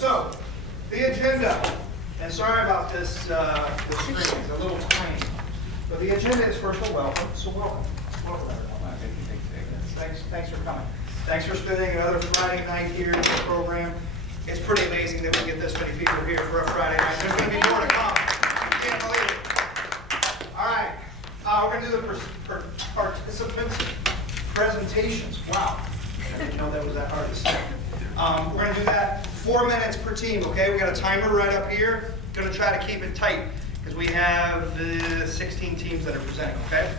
so the agenda, and sorry about this, the screen is a little tiny, but the agenda is first of all welcome, so welcome. Welcome everyone. Thanks for coming. Thanks for spending another Friday night here in the program. It's pretty amazing that we get this many people here for a Friday night. There's going to be more to come. You can't believe it. All right, we're going to do the participants' presentations. Wow, I didn't know that was that hard to say. We're going to do that 4 minutes per team, okay? We got a timer right up here. Going to try to keep it tight because we have 16 teams that are presenting, okay?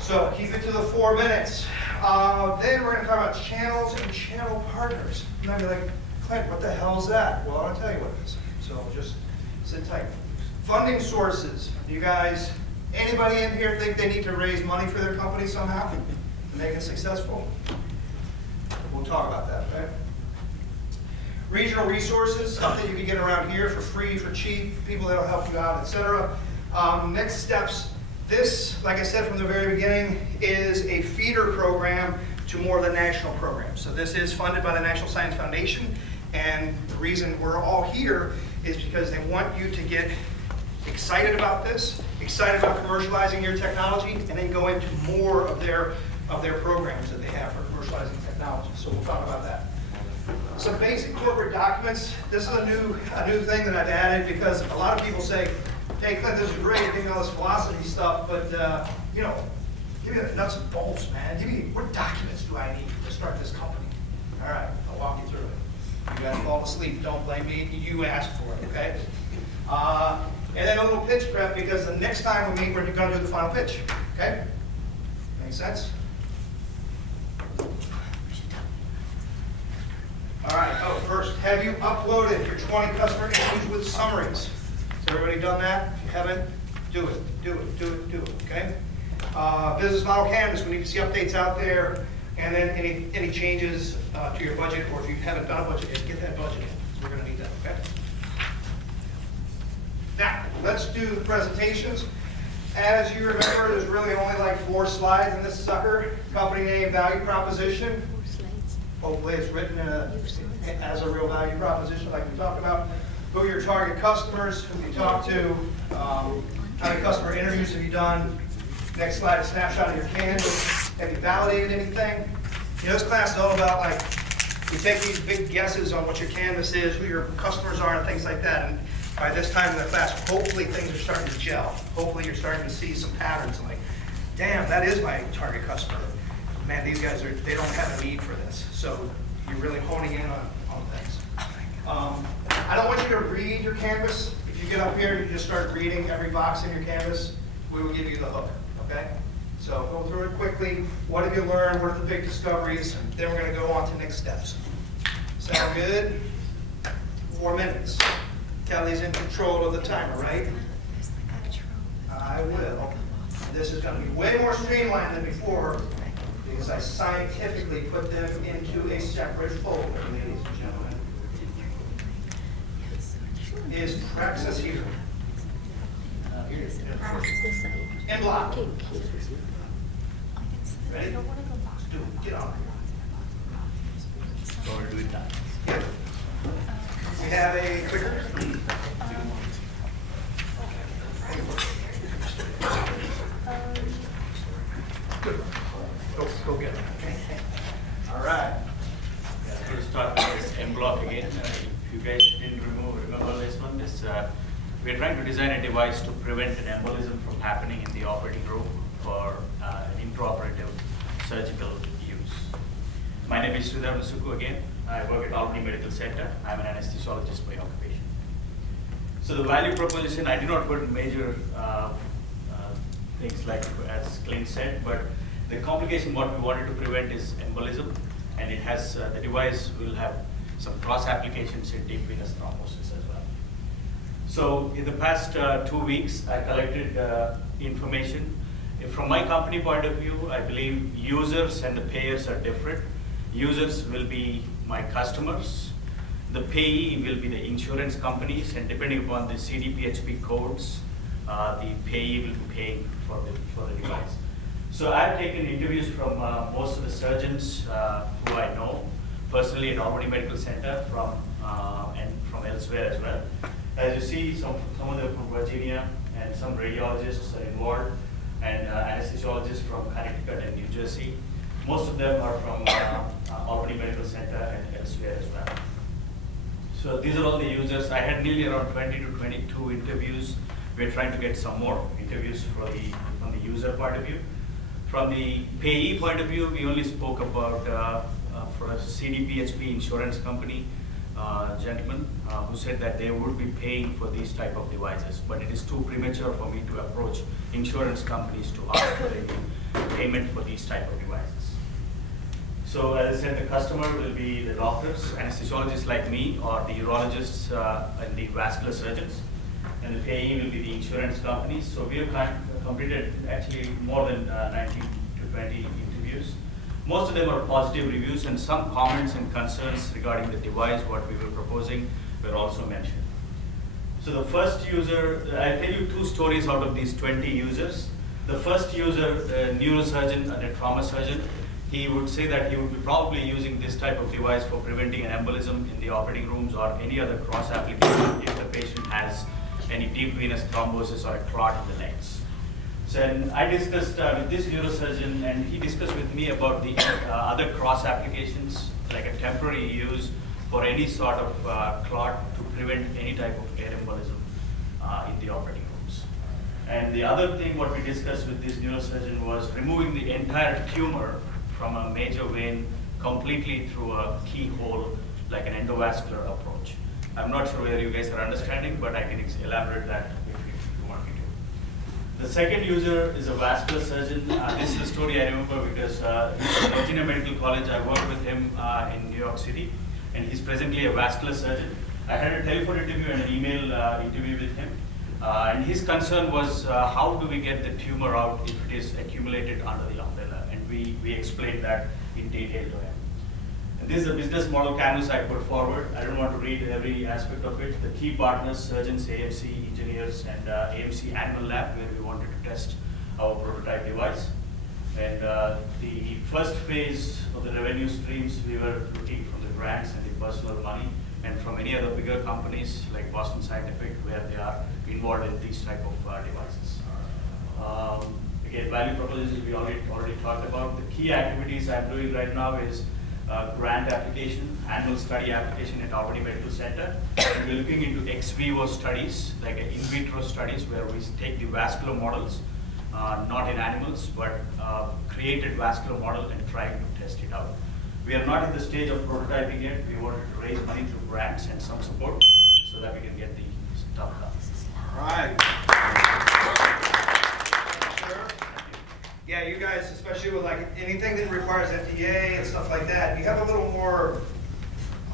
So keep it to the 4 minutes. Then we're going to talk about channels and channel partners. You might be like, Clint, what the hell is that? Well, I'll tell you what it is. So just sit tight. Funding sources. You guys, anybody in here think they need to raise money for their company somehow to make it successful? We'll talk about that, okay? Regional resources, something you can get around here for free, for cheap, people that'll help you out, etc. Next steps. This, like I said from the very beginning, is a feeder program to more of the national programs. So this is funded by the National Science Foundation, and the reason we're all here is because they want you to get excited about this, excited about commercializing your technology, and then go into more of their programs that they have for commercializing technology. So we'll talk about that. Some basic corporate documents. This is a new thing that I've added because a lot of people say, hey, Clint, this is great, give me all this philosophy stuff, but, you know, give me the nuts and bolts, man. Give me, what documents do I need to start this company? All right, I'll walk you through it. You guys fall asleep, don't blame me, you asked for it, okay? And then a little pitch prep, because the next time we meet, we're gonna do the final pitch, okay? Make sense? All right, first, have you uploaded your 20 customer interviews with summaries? Has everybody done that? If you haven't, do it, okay? Business model canvas, we need to see updates out there, and then any changes to your budget, or if you haven't done a budget yet, get that budget in. We're gonna need that, okay? Now, let's do the presentations. As you remember, there's really only like 4 slides in this sucker. Company name, value proposition. Hopefully it's written as a real value proposition like we talked about. Who are your target customers, who you talk to, how many customer interviews have you done. Next slide, a snapshot of your canvas. Have you validated anything? You know, this class is all about like, you take these big guesses on what your canvas is, who your customers are, and things like that. And by this time in the class, hopefully things are starting to gel. Hopefully you're starting to see some patterns like, damn, that is my target customer. Man, these guys, they don't have a need for this. So you're really honing in on things. I don't want you to read your canvas. If you get up here and you just start reading every box in your canvas, we will give you the hook, okay? So go through it quickly. What have you learned? What are the big discoveries? Then we're going to go on to next steps. Sound good? 4 minutes. Kelly's in control of the timer, right? I will. This is going to be way more streamlined than before because I scientifically put them into a separate folder, ladies and gentlemen. Is Praxis here? In block. Ready? Let's do it. Get on. So we'll do it that. We have a clicker. Good. Go get it. All right. We'll start with this M block again. If you guys didn't remember this one, we're trying to design a device to prevent an embolism from happening in the operating room for intraoperative surgical use. My name is Sridhar Musuku again. I work at Alumni Medical Center. I'm an anesthesiologist by occupation. So the value proposition, I do not put major things like as Clint said, but the complication what we wanted to prevent is embolism, and it has the device will have some cross applications in deep venous thrombosis as well. So in the past 2 weeks, I collected information. From my company point of view, I believe users and the payers are different. Users will be my customers. The payee will be the insurance companies, and depending upon the CDPHP codes, the payee will be paying for the device. So I've taken interviews from most of the surgeons who I know, personally at Alumni Medical Center, from elsewhere as well. As you see, some of them from Virginia, and some radiologists are involved, and anesthesiologists from Connecticut and New Jersey. Most of them are from Albany Medical Center and elsewhere as well. So these are all the users. I had nearly around 20 to 22 interviews. We're trying to get some more interviews from the user point of view. From the payee point of view, we only spoke about for a CDPHP insurance company gentleman who said that they would be paying for these type of devices, but it is too premature for me to approach insurance companies to ask for any payment for these type of devices. So as I said, the customer will be the doctors, anesthesiologists like me, or the urologists and the vascular surgeons, and the payee will be the insurance companies. So we have completed actually more than 19 to 20 interviews. Most of them are positive reviews, and some comments and concerns regarding the device, what we were proposing, were also mentioned. So the first user, I'll tell you 2 stories out of these 20 users. The first user, the neurosurgeon and a trauma surgeon, he would say that he would be probably using this type of device for preventing an embolism in the operating rooms or any other cross application if the patient has any deep venous thrombosis or a clot in the legs. So I discussed with this neurosurgeon, and he discussed with me about the other cross applications, like a temporary use for any sort of clot to prevent any type of air embolism in the operating rooms. And the other thing what we discussed with this neurosurgeon was removing the entire tumor from a major vein completely through a keyhole, like an endovascular approach. I'm not sure whether you guys are understanding, but I can elaborate that if you want me to. The second user is a vascular surgeon. This is a story I remember because he's at Virginia Medical College. I worked with him in New York City, and he's presently a vascular surgeon. I had a telephone interview and an email interview with him. And his concern was how do we get the tumor out if it is accumulated under the umbrella? And we explained that in detail to him. And this is a business model canvas I put forward. I don't want to read every aspect of it. The key partners, surgeons, AMC engineers, and AMC Animal Lab, where we wanted to test our prototype device. And the first phase of the revenue streams, we were looking from the grants and the personal money, and from any other bigger companies like Boston Scientific, where they are involved in these type of devices. Again, value propositions we already talked about. The key activities I'm doing right now is grant application, annual study application at Albany Medical Center. And we're looking into ex vivo studies, like in vitro studies, where we take the vascular models, not in animals, but created vascular model and trying to test it out. We are not in the stage of prototyping yet. We wanted to raise money through grants and some support so that we can get the stuff done. All right. Yeah, you guys, especially with like anything that requires FDA and stuff like that, you have a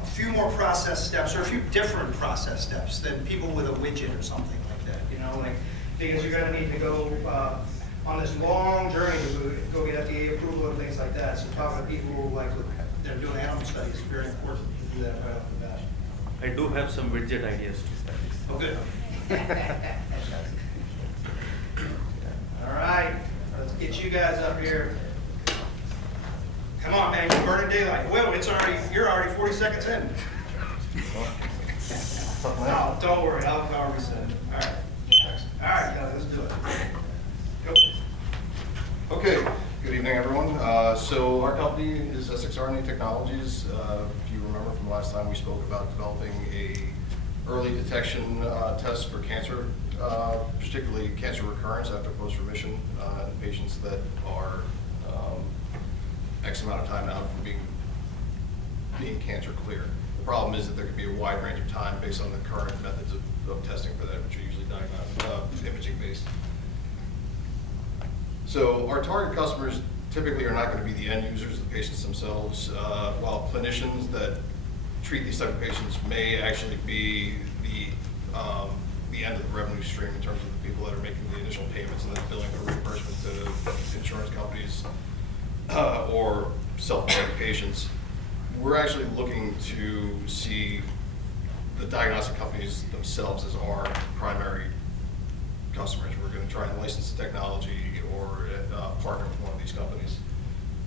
few more process steps, or a few different process steps than people with a widget or something like that. You know, like because you're going to need to go on this long journey to go get FDA approval and things like that. So talking to people who like they're doing animal studies, it's very important to do that right off the bat. I do have some widget ideas too. Oh, good. All right, let's get you guys up here. Come on, man, you're burning daylight. Well, you're already 40 seconds in. No, don't worry, I'll cover it. All right. All right, guys, let's do it. Go. Okay, good evening, everyone. So our company is SXRNA Technologies. If you remember from last time, we spoke about developing a early detection test for cancer, particularly cancer recurrence after post-remission in patients that are X amount of time out from being cancer clear. The problem is that there could be a wide range of time based on the current methods of testing for that, which are usually imaging based. So our target customers typically are not going to be the end users, the patients themselves, while clinicians that treat these type of patients may actually be the end of the revenue stream in terms of the people that are making the initial payments and then billing for reimbursement to insurance companies or self-paying patients. We're actually looking to see the diagnostic companies themselves as our primary customers. We're going to try and license the technology or partner with one of these companies.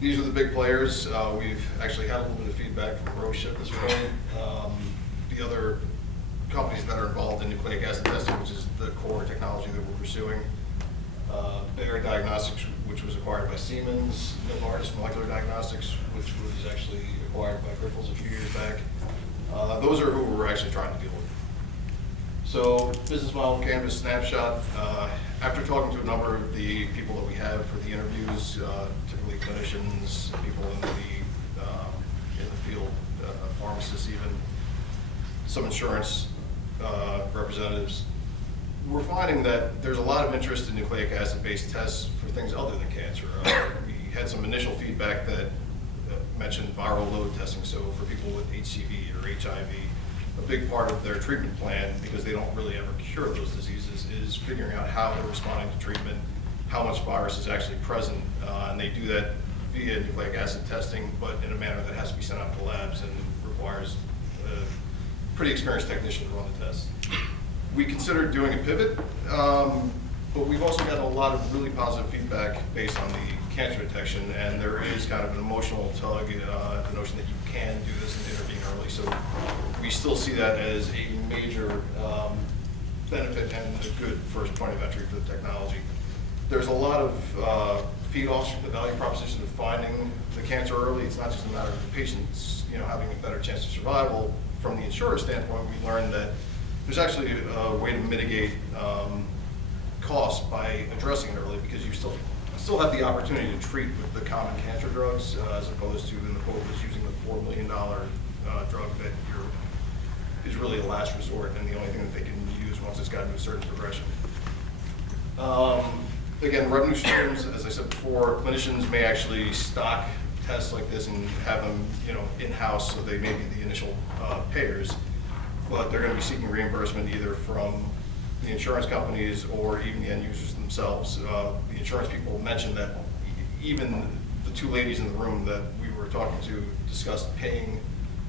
These are the big players. We've actually had a little bit of feedback from Roche at this point. The other nucleic acid testing, which is the core technology that we're pursuing. Bayer Diagnostics, which was acquired by Siemens, Novartis Molecular Diagnostics, which was actually acquired by Grifols a few years back. Those are who we're actually trying to deal with. So, business model canvas snapshot. After talking to a number of the people that we have for the interviews, typically clinicians, people in the field, pharmacists even, some insurance representatives, we're finding that there's a lot of interest in nucleic acid-based tests for things other than cancer. We had some initial feedback that mentioned viral load testing. So for people with HCV or HIV, a big part of their treatment plan, because they don't really ever cure those diseases, is figuring out how they're responding to treatment, how much virus is actually present, and they do that via nucleic acid testing, but in a manner that has to be sent out to labs and requires a pretty experienced technician to run the test. We considered doing a pivot, but we've also gotten a lot of really positive feedback based on the cancer detection, and there is kind of an emotional tug, the notion that you can do this and intervene early. So we still see that as a major benefit and a good first point of entry for the technology. There's a lot of feed-offs from the value proposition of finding the cancer early. It's not just a matter of the patients, having a better chance of survival. From the insurer standpoint, we learned that there's actually a way to mitigate costs by addressing it early, because you still have the opportunity to treat with the common cancer drugs, as opposed to, in the quote, was using the $4 million drug that is really a last resort and the only thing that they can use once it's gotten to a certain progression. Again, revenue streams, as I said before, clinicians may actually stock tests like this and have them, in-house, so they may be the initial payers, but they're going to be seeking reimbursement either from the insurance companies or even the end users themselves. The insurance people mentioned that even the two ladies in the room that we were talking to discussed paying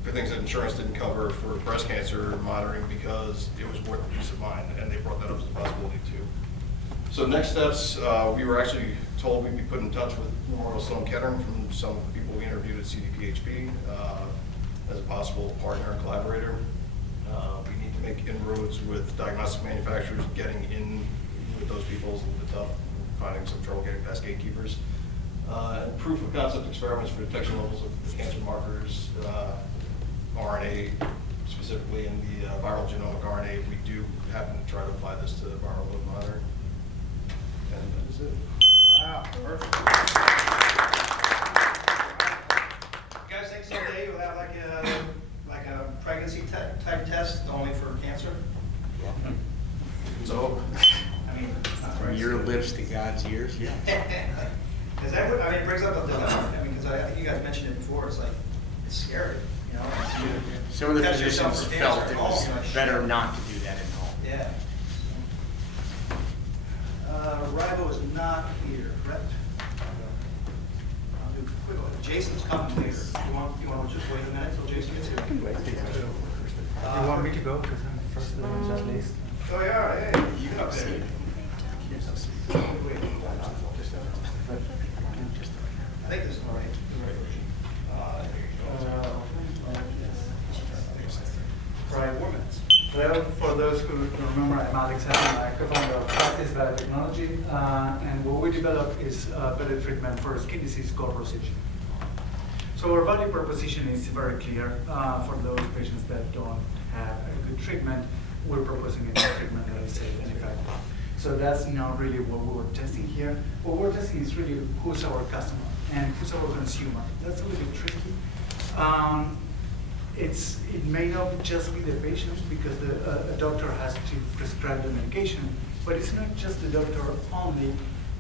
for things that insurance didn't cover for breast cancer monitoring because it was worth the peace of mind, and they brought that up as a possibility too. So next steps, we were actually told we'd be put in touch with Memorial Sloan Kettering from some of the people we interviewed at CDPHP as a possible partner and collaborator. We need to make inroads with diagnostic manufacturers. Getting in with those people is a little bit tough, finding some trouble getting past gatekeepers. And proof of concept experiments for detection levels of the cancer markers, RNA, specifically in the viral genomic RNA, if we do happen to try to apply this to viral load monitoring. And that is it. Wow, perfect. You guys think someday you'll have like a pregnancy type test only for cancer? So, I mean, From your lips to God's ears, yeah. Because that would, it brings up a dilemma. Because I think you guys mentioned it before. It's like, it's scary, Some of the Test yourself physicians for felt cancer it at was home, better not to do that at home. Yeah. Ribo is not here, correct? I'll do quickly. Jason's coming later. You want to just wait a minute till Jason gets here? You want me to go? Because I'm first on that list. Oh, yeah, hey, you can up there. Wait. I think this is all right. Right. 4 minutes. Well, for those who don't remember, I'm Alex Heffner, I'm co-founder of Practice Biotechnology, and what we develop is better treatment for skin disease called rosacea. So our value proposition is very clear. For those patients that don't have a good treatment, we're proposing a treatment that is safe and effective. So that's not really what we were testing here. What we're testing is really who's our customer and who's our consumer. That's a little bit tricky. It may not just be the patients because a doctor has to prescribe the medication, but it's not just the doctor only,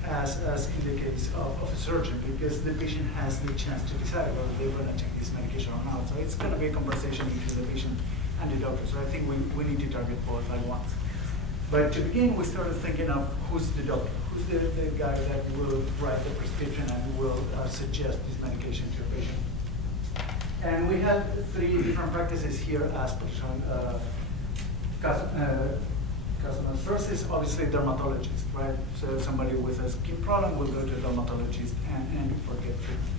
as in the case of a surgeon, because the patient has the chance to decide whether they're going to take this medication or not. So it's going to be a conversation between the patient and the doctor. So I think we need to target both at once. But to begin, we started thinking of who's the doctor, who's the guy that will write the prescription and will suggest this medication to a patient. And we had 3 different practices here as customers. First is obviously dermatologist, right? So somebody with a skin problem will go to a dermatologist and forget treatment.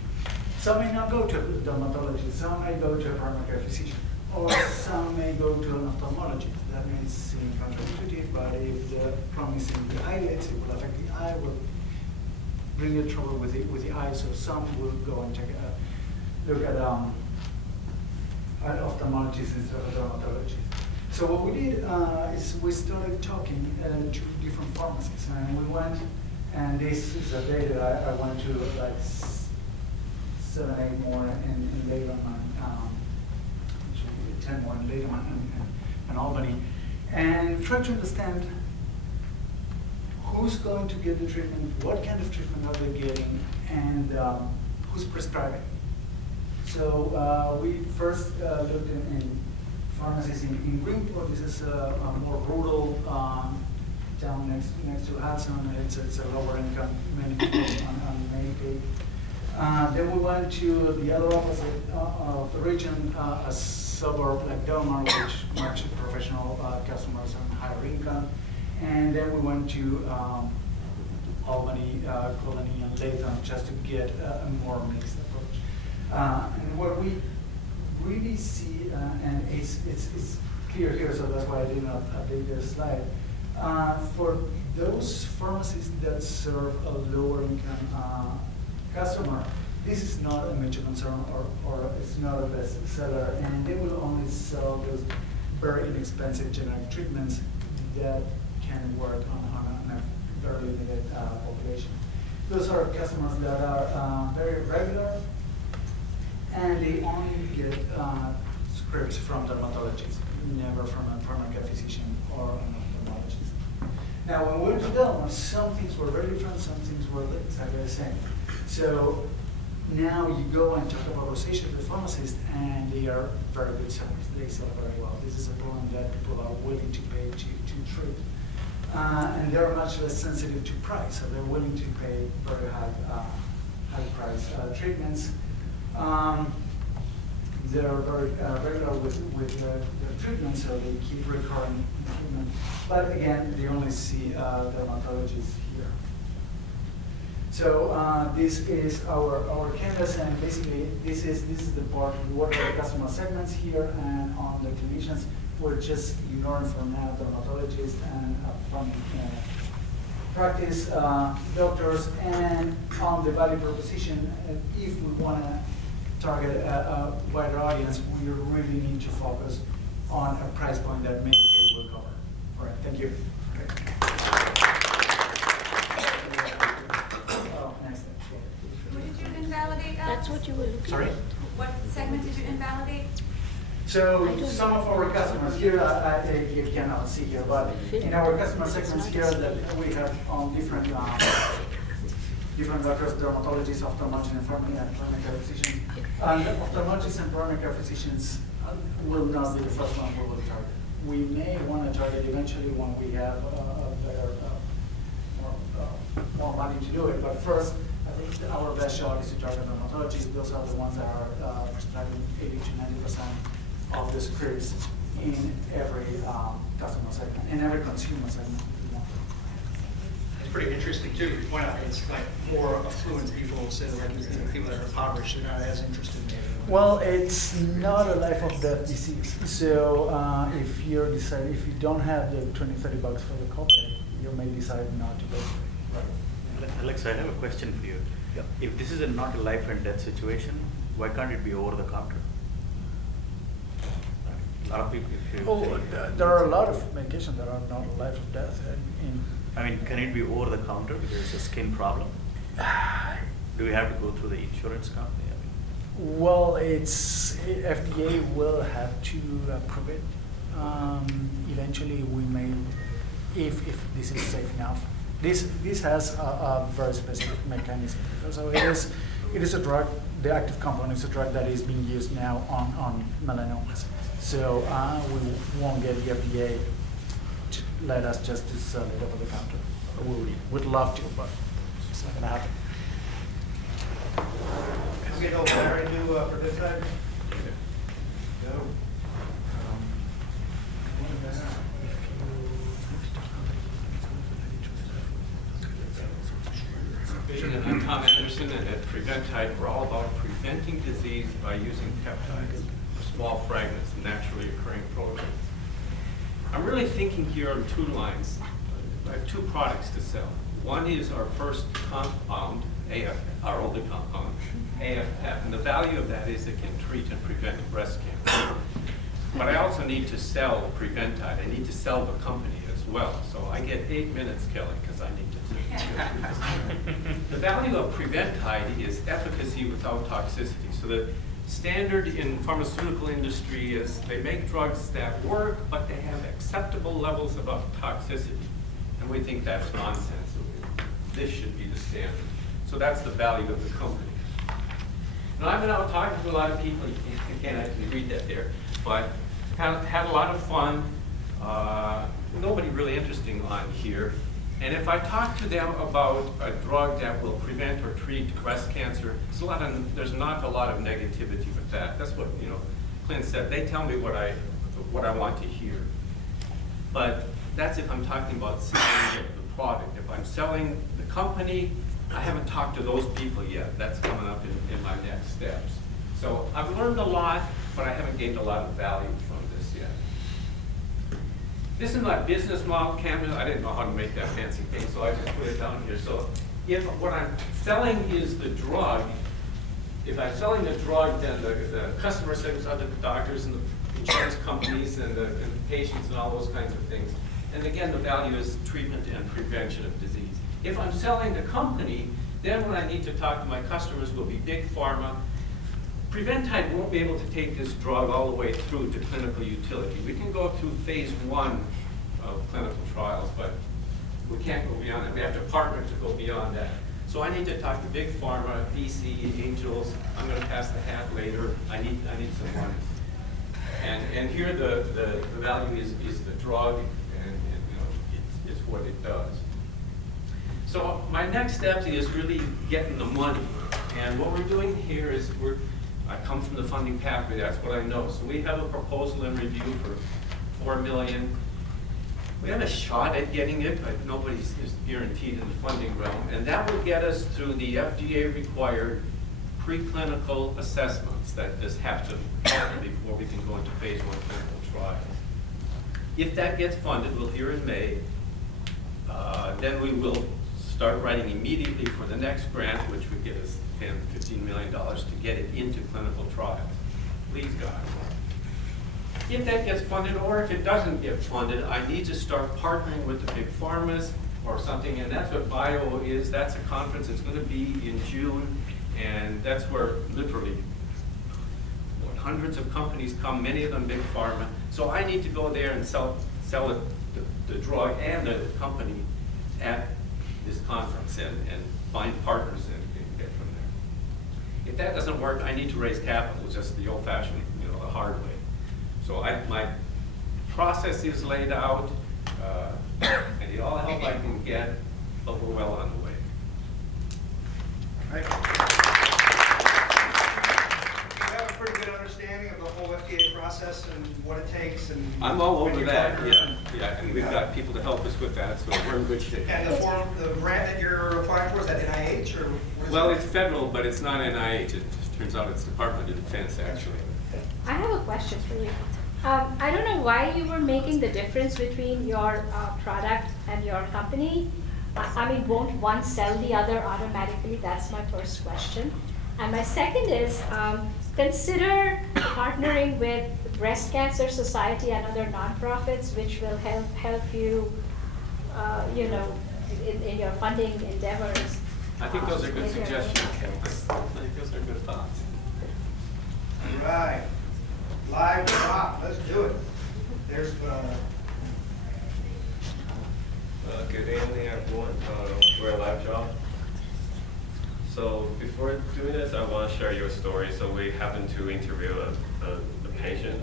Some may not go to a dermatologist, some may go to a primary care physician, or some may go to an ophthalmologist. That means seem counterintuitive, but if the promise in the eyelids, it will affect the eye, will bring you trouble with the eye. So some will go and look at ophthalmologists instead of dermatologists. So what we did is we started talking to different pharmacies, and we went, and this is a day that I went to like 7, 8 more in Lehman, 10 more in Lehman and Albany, and try to understand who's going to get the treatment, what kind of treatment are they getting, and who's prescribing. So we first looked in pharmacies in Greenport. This is a more rural town next to Hudson. It's a lower income, many people on Medicaid. Then we went to the other opposite of the region, a suburb like Delmar, which much professional customers and higher income. And then we went to Albany, Colony, and Latham just to get a more mixed approach. And what we really see, and it's clear here, so that's why I did not update this slide. For those pharmacies that serve a lower income customer, this is not a major concern, or it's not a best seller, and they will only sell those very inexpensive generic treatments that can work on a very limited population. Those are customers that are very regular, and they only get scripts from dermatologists, never from a primary care physician or an ophthalmologist. Now, when we went to Delmar, some things were very different, some things were exactly the same. So now you go and talk about rosacea to the pharmacist, and they are very good sellers. They sell very well. This is a problem that people are willing to pay to treat. And they're much less sensitive to price, so they're willing to pay very high price treatments. They're very regular with their treatment, so they keep recurring treatment. But again, they only see dermatologists here. So this is our canvas, and basically this is the part. What are the customer segments here, and on the clinicians, we're just ignoring for now dermatologists and from practice doctors, and on the value proposition, if we want to target a wider audience, we really need to focus on a price point that Medicaid will cover. All right, thank you. Oh, next step. What did you invalidate, Alex? That's what you were looking Sorry? at. What segment did you invalidate? So some of our customers here, you cannot see here, but in our customer segments here that we have on different doctors, dermatologists, ophthalmologists, and primary care physicians. And ophthalmologists and primary care physicians will not be the first one we will target. We may want to target eventually when we have a better, more money to do it. But first, I think our best shot is to target dermatologists. Those are the ones that are prescribing 80 to 90% of the scripts in every customer segment, in every consumer segment. It's pretty interesting too, you point out it's like more affluent people, so like people that are impoverished, they're not as interested in it. Well, it's not a life or death disease. So if you don't have the $20, $30 for the copay, you may decide not to go for it. Alex, I have a question for you. Yep. If this is not a life and death situation, why can't it be over the counter? A lot of people, There are a lot of medications that are not a life or death. I mean, can it be over the counter because it's a skin problem? Do we have to go through the insurance company? Well, FDA will have to approve it. Eventually, we may, if this is safe enough. This has a very specific mechanism. So it is a drug. The active component is a drug that is being used now on melanomas. So we won't get the FDA to let us just to sell it over the counter. We would love to, but it's not going to happen. Can we get over there and do for this side? No. I'm Tom Anderson, and at Preventide, we're all about preventing disease by using peptides, small fragments, naturally occurring proteins. I'm really thinking here on two lines. I have two products to sell. One is our first compound, AF, our older compound, AFF, and the value of that is it can treat and prevent breast cancer. But I also need to sell Preventide. I need to sell the company as well. So I get 8 minutes, Kelly, because I need to. The value of Preventide is efficacy without toxicity. So the standard in pharmaceutical industry is they make drugs that work, but they have acceptable levels of toxicity. And we think that's nonsense. This should be the standard. So that's the value of the company. Now, I've been out talking to a lot of people. You can't actually read that there. But had a lot of fun. Nobody really interesting on here. And if I talk to them about a drug that will prevent or treat breast cancer, there's not a lot of negativity with that. That's what Clint said. They tell me what I want to hear. But that's if I'm talking about selling the product. If I'm selling the company, I haven't talked to those people yet. That's coming up in my next steps. So I've learned a lot, but I haven't gained a lot of value from this yet. This is my business model canvas. I didn't know how to make that fancy thing, so I just put it down here. So if what I'm selling is the drug, if I'm selling the drug, then the customer segments are the doctors and the insurance companies and the patients and all those kinds of things. And again, the value is treatment and prevention of disease. If I'm selling the company, then when I need to talk to my customers will be big pharma. Preventide won't be able to take this drug all the way through to clinical utility. We can go through phase 1 of clinical trials, but we can't go beyond that. We have to partner to go beyond that. So I need to talk to big pharma, VC, angels. I'm going to pass the hat later. I need some money. And here the value is the drug, and it's what it does. So my next step is really getting the money. And what we're doing here is I come from the funding pathway, that's what I know. So we have a proposal in review for $4 million. We have a shot at getting it, but nobody's guaranteed in the funding realm. And that will get us through the FDA required preclinical assessments that just have to happen before we can go into phase 1 clinical trials. If that gets funded, we'll hear in May, then we will start writing immediately for the next grant, which would get us $10, $15 million to get it into clinical trials. Please, God. If that gets funded, or if it doesn't get funded, I need to start partnering with the big pharmas or something, and that's what BIO is. That's a conference. It's going to be in June, and that's where literally hundreds of companies come, many of them big pharma. So I need to go there and sell the drug and the company at this conference and find partners and get from there. If that doesn't work, I need to raise capital, just the old-fashioned, the hard way. So my process is laid out, and all the help I can get, but we're well on the way. All right. You have a pretty good understanding of the whole FDA process and what it takes and. I'm all when over you that, partner yeah, and we've got people to help us with that, so we're in good shape. And the grant that you're applying for, is that NIH or what is Well, it? it's federal, but it's not NIH. It turns out it's Department of Defense, actually. I have a question for you. I don't know why you were making the difference between your product and your company. I mean, won't one sell the other automatically? That's my first question. And my second is, consider partnering with Breast Cancer Society and other nonprofits, which will help you, in your funding endeavors. I think those are good with your- suggestions. I think those are good thoughts. All right. Live drop, let's do it. There's Good evening, everyone. We're a live job. So before doing this, I want to share your story. So we happened to interview a patient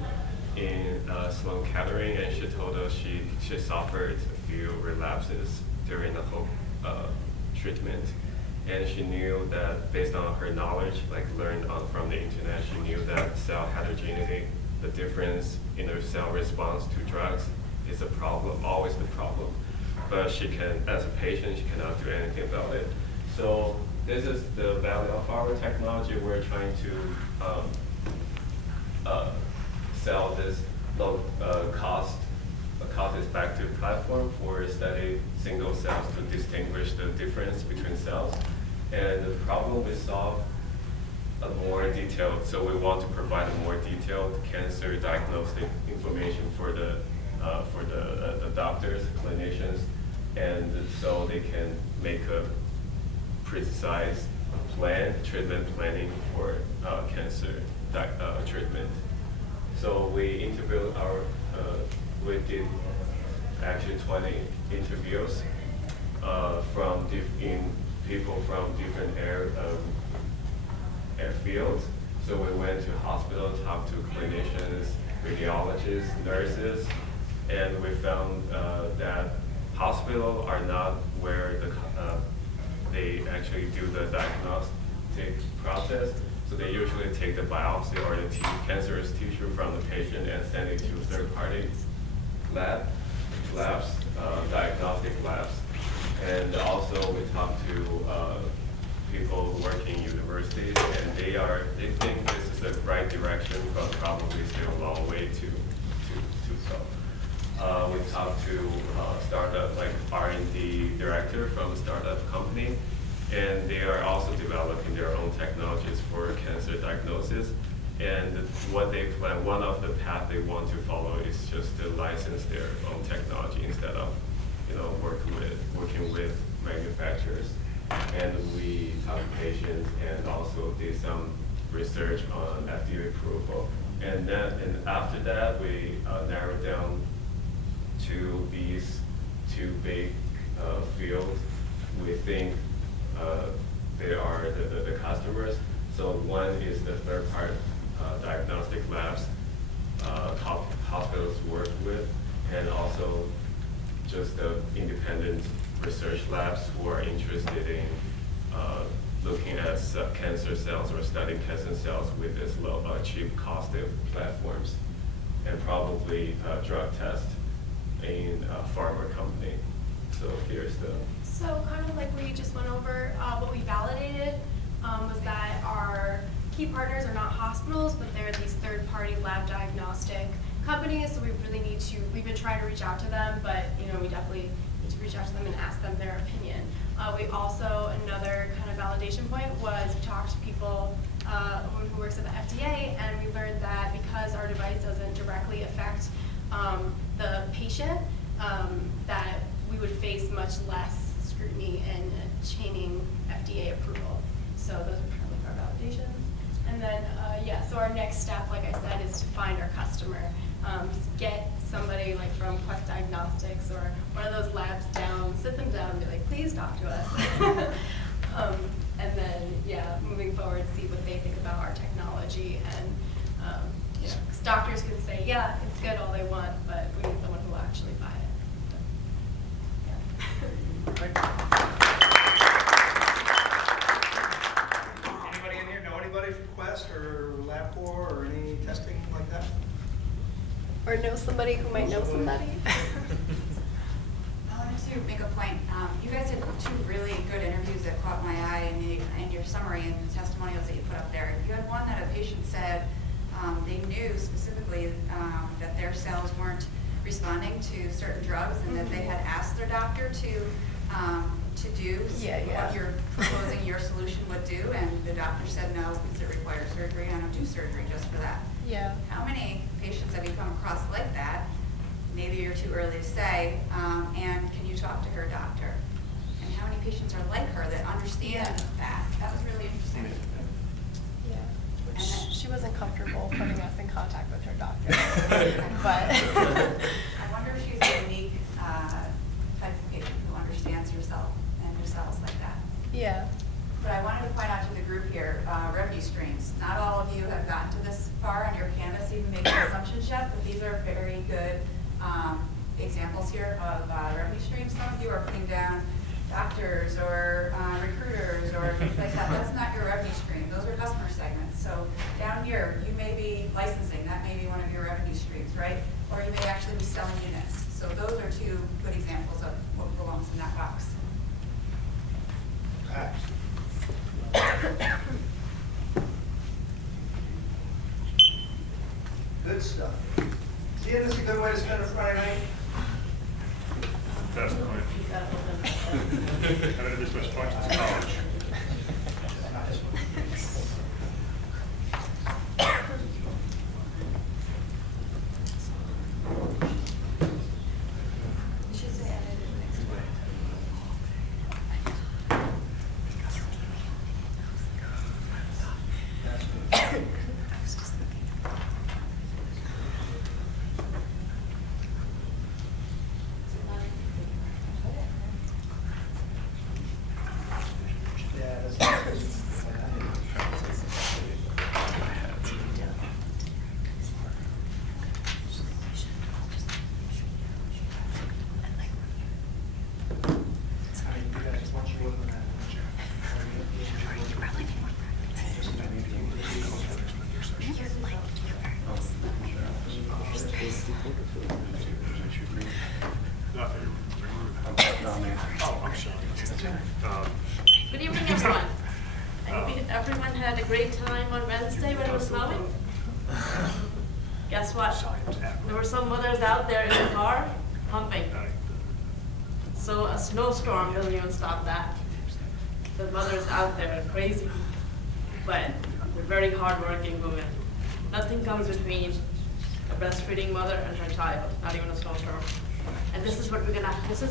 in Sloan Kettering, and she told us she suffered a few relapses during the whole treatment. And she knew that based on her knowledge, learned from the internet, she knew that cell heterogeneity, the difference in the cell response to drugs, is a problem, always the problem. But she can, as a patient, she cannot do anything about it. So this is the value of our technology. We're trying to sell this low cost is platform for study single cells to distinguish the difference between cells. And the problem we solve a more detailed, so we want to provide a more detailed cancer diagnostic information for the doctors, clinicians, and so they can make a precise treatment planning for cancer treatment. So we interviewed we did actually 20 interviews from people from different fields. So we went to hospitals, talked to clinicians, radiologists, nurses, and we found that hospitals are not where they actually do the diagnostic process. So they usually take the biopsy or the cancerous tissue from the patient and send it to third-party labs, diagnostic labs. And also we talked to people working in universities, and they think this is the right direction, but probably still a long way to go. We talked to startup, like R&D director from a startup company, and they are also developing their own technologies for cancer diagnosis. And what they plan, one of the paths they want to follow is just to license their own technology instead of, working with manufacturers. And we talked to patients and also did some research on FDA approval. And after that, we narrowed down to these two big fields. We think they are the customers. So one is the third-party diagnostic labs hospitals work with, and also just the independent research labs who are interested in looking at cancer cells or studying cancer cells with this low, cheap, costed platforms, and probably drug test in a pharma company. So here's the. So kind of like we just went over, what we validated was that our key partners are not hospitals, but they're these third-party lab diagnostic companies. So we really need to, we've been trying to reach out to them, but we definitely need to reach out to them and ask them their opinion. We also, another kind of validation point was we talked to people, a woman who works at the FDA, and we learned that because our device doesn't directly affect the patient, that we would face much less scrutiny in attaining FDA approval. So those are kind of like our validations. And then, so our next step, like I said, is to find our customer. Get somebody like from Quest Diagnostics or one of those labs down, sit them down and be like, please talk to us. And then, moving forward, see what they think about our technology. And, because doctors can say, yeah, it's good all they want, but we need someone who will actually buy it. Anybody in here know anybody from Quest or LabCorp or any testing like that? Or know somebody who might know somebody. I wanted to make a point. You guys did two really good interviews that caught my eye in your summary and the testimonials that you put up there. You had one that a patient said they knew specifically that their cells weren't responding to certain drugs, and that they had asked their doctor to do what you're proposing your solution would do, and the doctor said no because it requires surgery. I don't do surgery just for that. Yeah. How many patients have you come across like that? Maybe you're too early to say, and can you talk to her doctor? And how many patients are like her that understand that? That was really interesting. Yeah. And then- She wasn't comfortable putting us in contact with her doctor. But I wonder if she's a unique type of patient who understands herself and her cells like that. yeah. But I wanted to point out to the group here, revenue streams. Not all of you have gotten to this far on your canvas, even making assumptions yet, but these are very good examples here of revenue streams. Some of you are putting down doctors or recruiters or things like that. That's not your revenue stream. Those are customer segments. So down here, you may be licensing. That may be one of your revenue streams, right? Or you may actually be selling units. So those are two good examples of what belongs in that box. Good stuff. See, this is a good way to spend a Friday night. That's the point. I didn't miss much fun since college. You should say edited next week. Yeah, that's. Oh, I'm sorry. Good evening, everyone. I hope everyone had a great time on Wednesday when it was snowing. Guess what? There were some mothers out there in the car pumping. So a snowstorm doesn't even stop that. The mothers out there are crazy, but they're very hardworking women. Nothing comes between a breastfeeding mother and her child, not even a snowstorm. And this is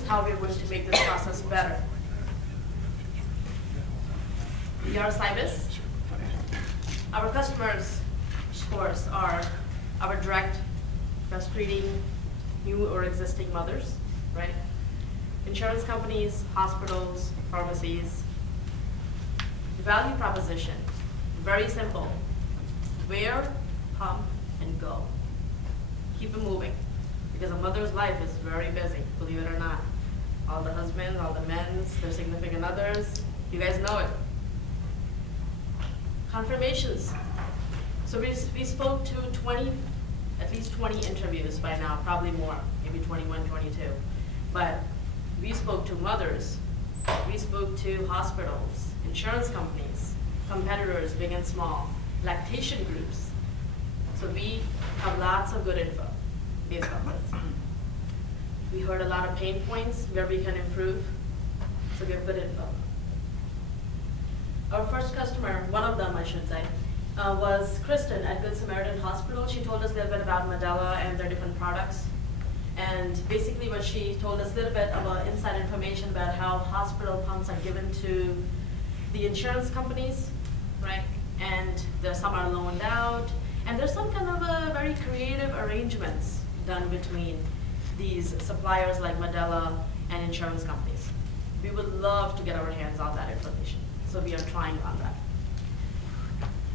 how we're going to make this process better. We are Cybus. Our customers, of course, are our direct breastfeeding new or existing mothers, right? Insurance companies, hospitals, pharmacies. The value proposition, very simple. Wear, pump, and go. Keep it moving. Because a mother's life is very busy, believe it or not. All the husbands, all the men's, their significant others, you guys know it. Confirmations. So we spoke to at least 20 interviews by now, probably more, maybe 21, 22. But we spoke to mothers, we spoke to hospitals, insurance companies, competitors, big and small, lactation groups. So we have lots of good info based on this. We heard a lot of pain points where we can improve, so we have good info. Our first customer, one of them I should say, was Kristen at Good Samaritan Hospital. She told us a little bit about Medela and their different products. And basically what she told us a little bit about inside information about how hospital pumps are given to the insurance companies, right? And some are loaned out. And there's some kind of a very creative arrangements done between these suppliers like Medela and insurance companies. We would love to get our hands on that information. So we are trying on that.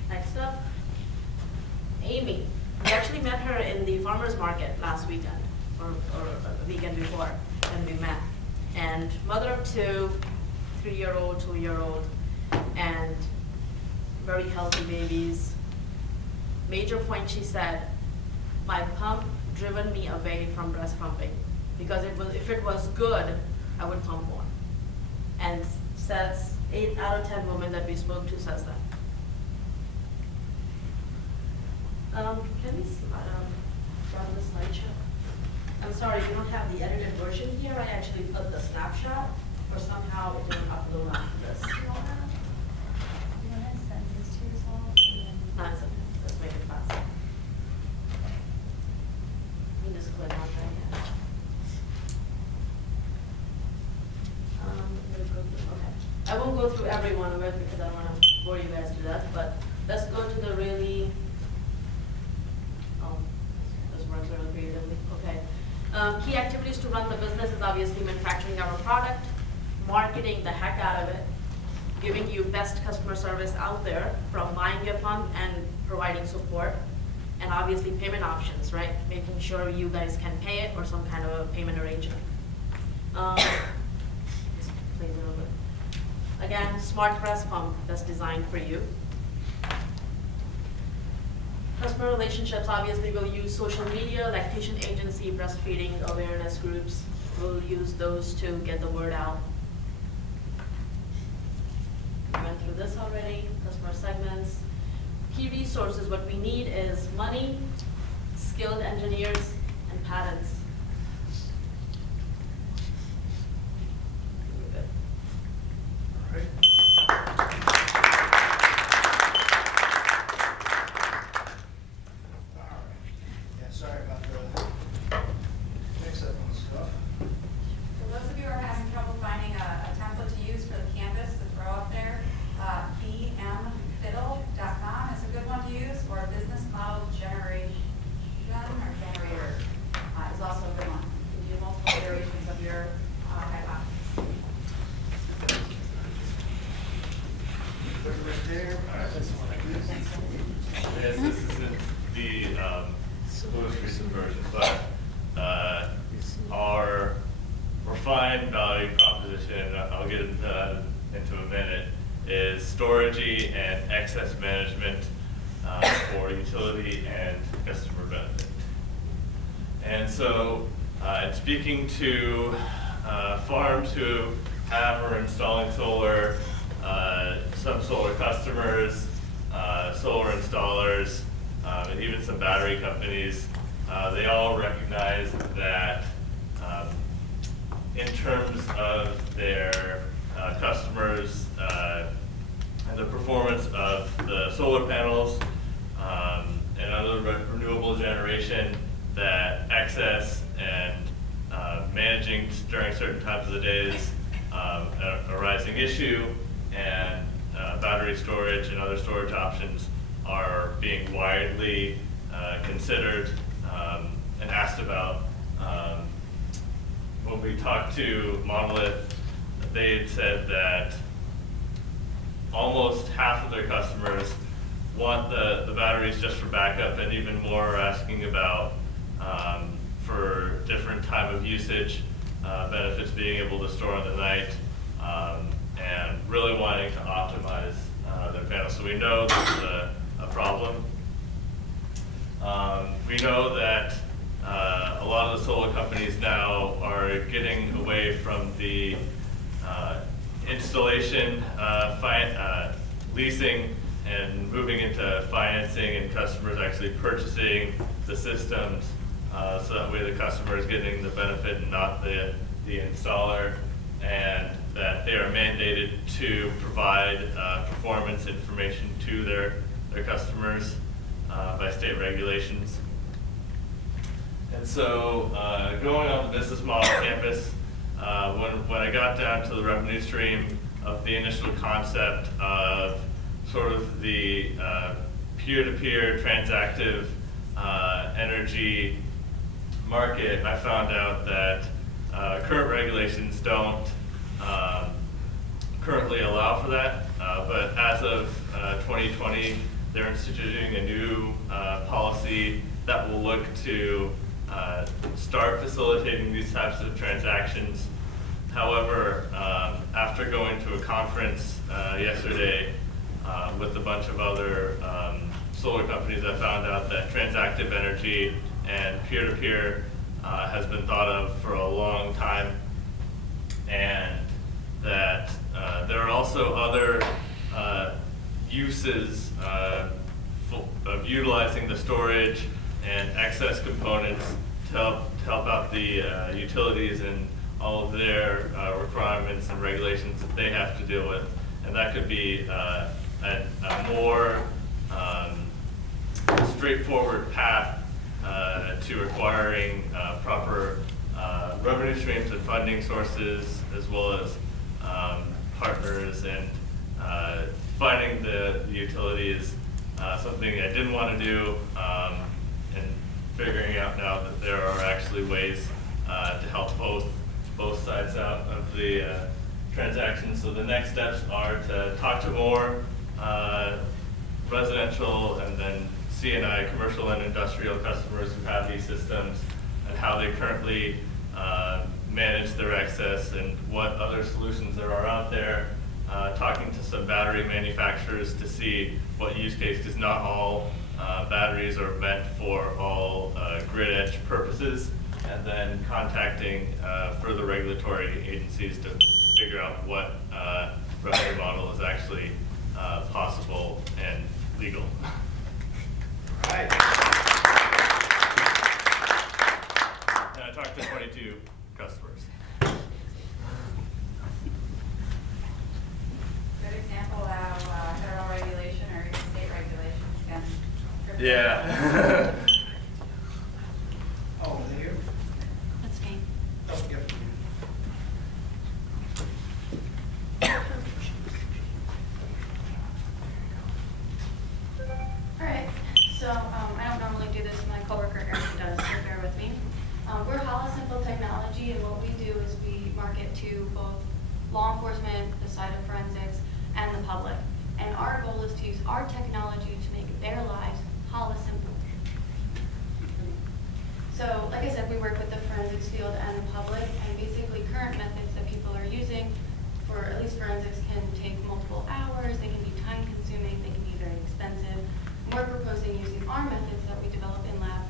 Next up, Amy. We actually met her in the farmer's market last weekend, or a weekend before, and we met. And mother of two, 3-year-old, 2-year-old, and very healthy babies. Major point she said, my pump driven me away from breast pumping because if it was good, I would pump more. And says 8 out of 10 women that we spoke to says that. Can we grab the slideshow? I'm sorry, we don't have the edited version here. I actually put the snapshot, or somehow it didn't upload onto this. You wanna send this to yourself? That's okay. Let's make it fast. Let me just click on that. Okay. I won't go through every one of it because I don't want to bore you guys to death, but let's go to the really, this works really creatively, okay. Key activities to run the business is obviously manufacturing our product, marketing the heck out of it, giving you best customer service out there from buying your pump and providing support, and obviously payment options, right? Making sure you guys can pay it or some kind of a payment arrangement. Just plays a little bit. Again, smart breast pump that's designed for you. Customer relationships, obviously we'll use social media, lactation agency, breastfeeding awareness groups. We'll use those to get the word out. We went through this already, customer segments. Key resources, what we need is money, skilled engineers, and patents. your hypothesis. This isn't the most recent version, but our refined value proposition, I'll get into a minute, is storage and excess management for utility and customer benefit. And so, in speaking to farms who have or are installing solar, some solar customers, solar installers, and even some battery companies, they all recognize that in terms of their customers and the performance of the solar panels and other renewable generation, that excess and managing during certain times of the day is a rising issue, and battery storage and other storage options are being widely considered and asked about. When we talked to Monolith, they had said that almost half of their customers want the batteries just for backup, and even more are asking about for different time of usage, benefits being able to store in the night, and really wanting to optimize their panels. So we know this is a problem. We know that a lot of the solar companies now are getting away from the installation, leasing, and moving into financing, and customers actually purchasing the systems, so that way the customer is getting the benefit and not the installer, and that they are mandated to provide performance information to their customers by state regulations. And so going on the business model campus, when I got down to the revenue stream of the initial concept of sort of the peer-to-peer transactive energy market, I found out that current regulations don't currently allow for that, but as of 2020, they're instituting a new policy that will look to start facilitating these types of transactions. However, after going to a conference yesterday with a bunch of other solar companies, I found out that transactive energy and peer-to-peer has been thought of for a long time, and that there are also other uses of utilizing the storage and excess components to help out the utilities and all of their requirements and regulations that they have to deal with. And that could be a more straightforward path to acquiring proper revenue streams and funding sources, as well as partners, and finding the utility is something I didn't want to do, and figuring out now that there are actually ways to help both sides out of the transaction. So the next steps are to talk to more residential and then C&I, commercial and industrial customers who have these systems, and how they currently manage their excess and what other solutions there are out there. Talking to some battery manufacturers to see what use case, because not all batteries are meant for all grid edge purposes, and then contacting further regulatory agencies to figure out what revenue model is actually possible and legal. Right. And I talked to 22 customers. Good example how federal regulation or even state regulations can. Yeah. Oh, is it you? That's me. Oh, yep. All right, so I don't normally do this, my coworker Eric does, so bear with me. We're Hollis Simple field technology, and what we do is we market to both law enforcement, the side of forensics, and the public. And our goal is to use our technology to make their lives hollow simple. So, like I said, we work with the forensics field and the public, and basically current methods that people are using for at least forensics can take multiple hours, they can be time consuming, they can be very expensive. We're proposing using our methods that we develop in lab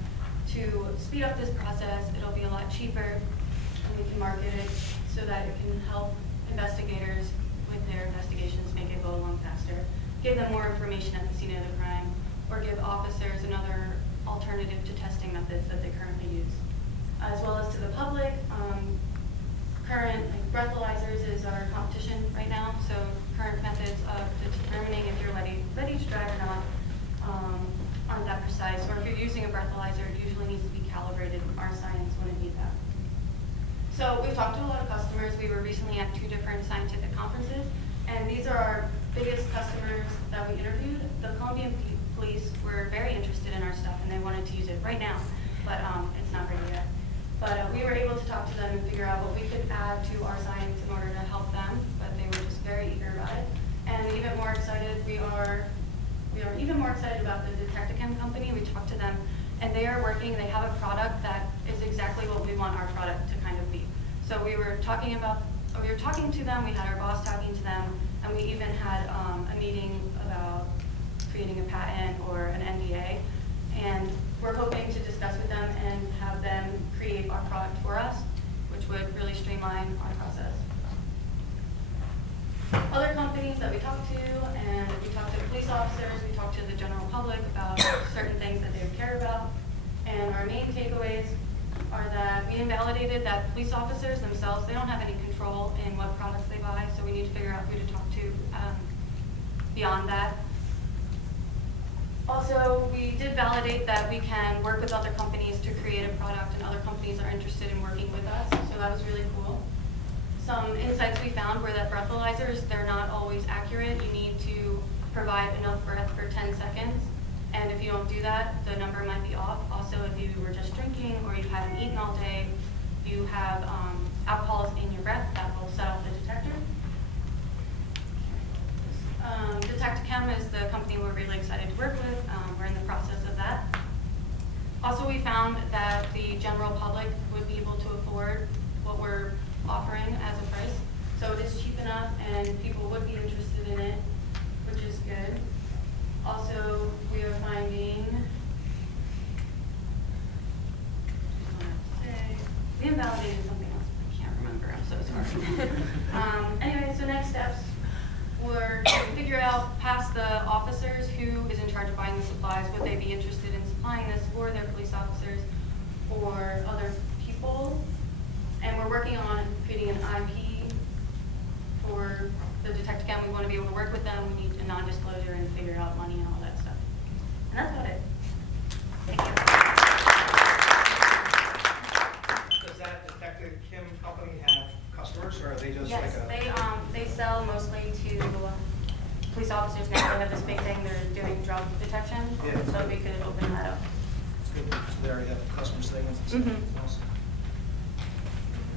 to speed up this process. It'll be a lot cheaper, and we can market it so that it can help investigators with their investigations, make it go along faster, give them more information at the scene of the crime, or give officers another alternative to testing methods that they currently use. As well as to the public, current breathalyzers is our competition right now, so current methods of determining if you're ready to drive or not aren't that precise, or if you're using a breathalyzer, it usually needs to be calibrated. Our science wouldn't need that. So we've talked to a lot of customers. We were recently at 2 different scientific conferences, and these are our biggest customers that we interviewed. The Colombian police were very interested in our stuff, and they wanted to use it right now, but it's not ready yet. But we were able to talk to them and figure out what we could add to our science in order to help them, but they were just very eager about it. And even more excited, we are even more excited about the Detectichem company. We talked to them, and they are working, they have a product that is exactly what we want our product to kind of be. So we were talking to them, we had our boss talking to them, and we even had a meeting about creating a patent or an NDA. And we're hoping to discuss with them and have them create our product for us, which would really streamline our process. Other companies that we talked to, and we talked to police officers, we talked to the general public about certain things that they would care about. And our main takeaways are that we invalidated that police officers themselves, they don't have any control in what products they buy, so we need to figure out who to talk to beyond that. Also, we did validate that we can work with other companies to create a product, and other companies are interested in working with us, so that was really cool. Some insights we found were that breathalyzers, they're not always accurate. You need to provide enough breath for 10 seconds, and if you don't do that, the number might be off. Also, if you were just drinking or you haven't eaten all day, you have alcohols in your breath, that will set off the detector. Detectichem is the company we're really excited to work with. We're in the process of that. Also, we found that the general public would be able to afford what we're offering as a price. So it is cheap enough, and people would be interested in it, which is good. Also, we are finding, we invalidated something else, but I can't remember, I'm so sorry. Anyway, so next steps were to figure out, past the officers, who is in charge of buying the supplies. Would they be interested in supplying this for their police officers or other people? And we're working on creating an IP for the Detectichem. We want to be able to work with them. We need a non-disclosure and figure out money and all that stuff. And that's about it. Thank you. Does that Detectichem company have customers, or are they just Yes, like a? they sell mostly to police officers now. They have this big thing, they're doing drug detection. Yeah. So we could open that up. It's good. So they already have customer segments and stuff. Mhm. Awesome.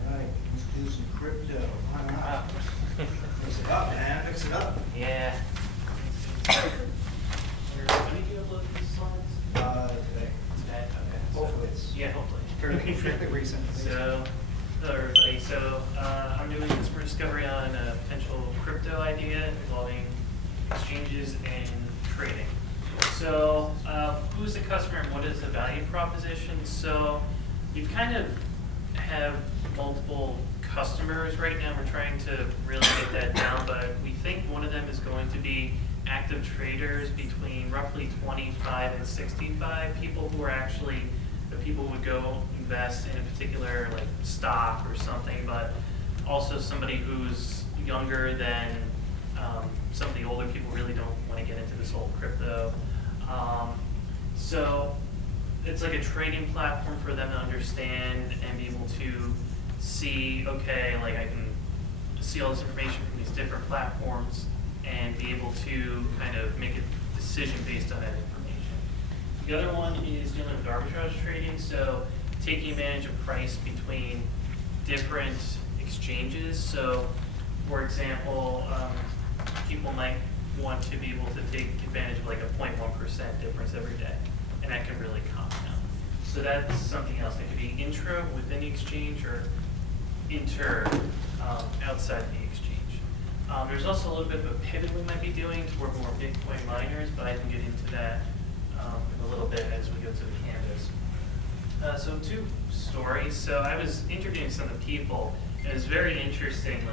All right, let's do some crypto. Why not? Mix it up, man. Mix it up. Yeah. When did you upload these slides? Today. Today? Okay. Hopefully it's Yeah, hopefully. fairly recent. So, hello everybody. So, I'm doing customer discovery on a potential crypto idea involving exchanges and trading. So, who's the customer and what is the value proposition? So, you kind of have multiple customers right now. We're trying to really get that down, but we think one of them is going to be active traders between roughly 25 and 65 people who are actually the people who would go invest in a particular like stock or something, but also somebody who's younger than some of the older people really don't want to get into this whole crypto. So it's like a trading platform for them to understand and be able to see, okay, like I can see all this information from these different platforms and be able to kind of make a decision based on that information. The other one is dealing with arbitrage trading. So taking advantage of price between different exchanges. So, for example, people might want to be able to take advantage of like a 0.1% difference every day, and that can really compound. So that's something else. It could be intra within the exchange or inter outside the exchange. There's also a little bit of a pivot we might be doing toward more Bitcoin miners, but I can get into that in a little bit as we go to the canvas. So 2 stories. So I was interviewing some of the people, and it was very interesting.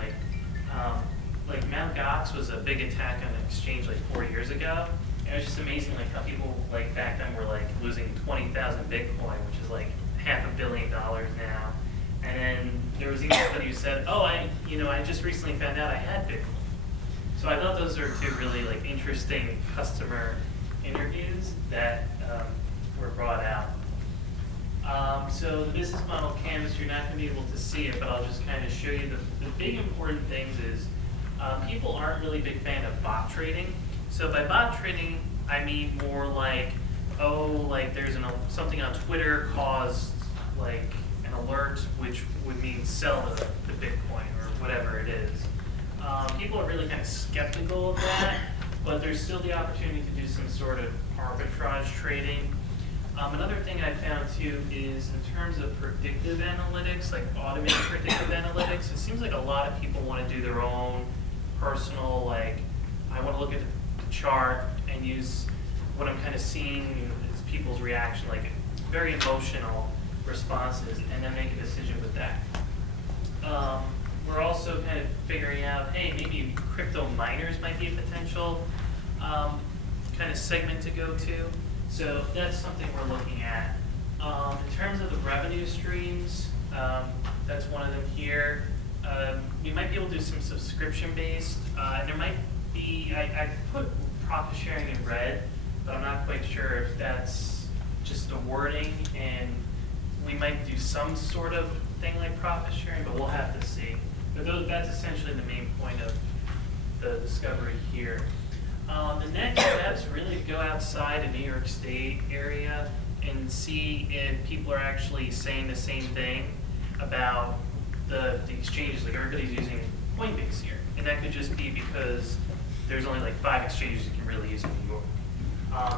Like Mt. Gox was a big attack on an exchange like 4 years ago. And it was just amazing like how people like back then were like losing 20,000 Bitcoin, which is like $500 million now. And then there was even somebody who said, "Oh, I just recently found out I had Bitcoin." So I thought those are 2 really like interesting customer interviews that were brought out. So the business model canvas, you're not going to be able to see it, but I'll just kind of show you the big important things is people aren't really a big fan of bot trading. So by bot trading, I mean more like, like there's something on Twitter caused like an alert, which would mean sell the Bitcoin or whatever it is. People are really kind of skeptical of that, but there's still the opportunity to do some sort of arbitrage trading. Another thing I found too is in terms of predictive analytics, like automated predictive analytics, it seems like a lot of people want to do their own personal, like, I want to look at the chart and use what I'm kind of seeing is people's reaction, like very emotional responses, and then make a decision with that. We're also kind of figuring out, hey, maybe crypto miners might be a potential kind of segment to go to. So that's something we're looking at. In terms of the revenue streams, that's one of them here. We might be able to do some subscription-based. And there might be, I put profit sharing in red, but I'm not quite sure if that's just the wording, and we might do some sort of thing like profit sharing, but we'll have to see. But that's essentially the main point of the discovery here. The next steps really to go outside the New York State area and see if people are actually saying the same thing about the exchanges. Like everybody's using Coinbase here, and that could just be because there's only like 5 exchanges you can really use in New York.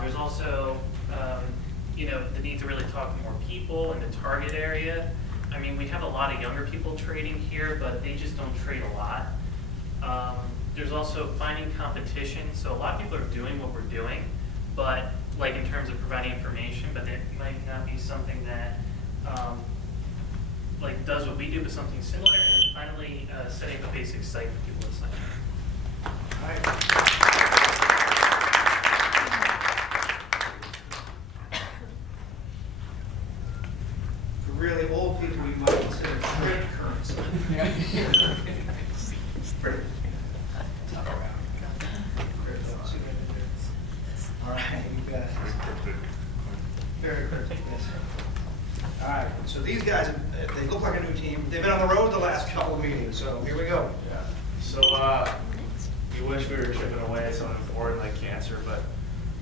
There's also the need to really talk to more people in the target area. I mean, we have a lot of younger people trading here, but they just don't trade a lot. There's also finding competition. So a lot of people are doing what we're doing, but like in terms of providing information, but it might not be something that like does what we do, but something similar. And finally, setting up a basic site for people to sign up. All right. For really old people, you might consider cryptocurrency. All right, you guys. Very cryptic, yes. All right, so these guys, they look like a new team. They've been on the road the last couple of meetings, so here we go. Yeah. So you wish we were chipping away at something important like cancer, but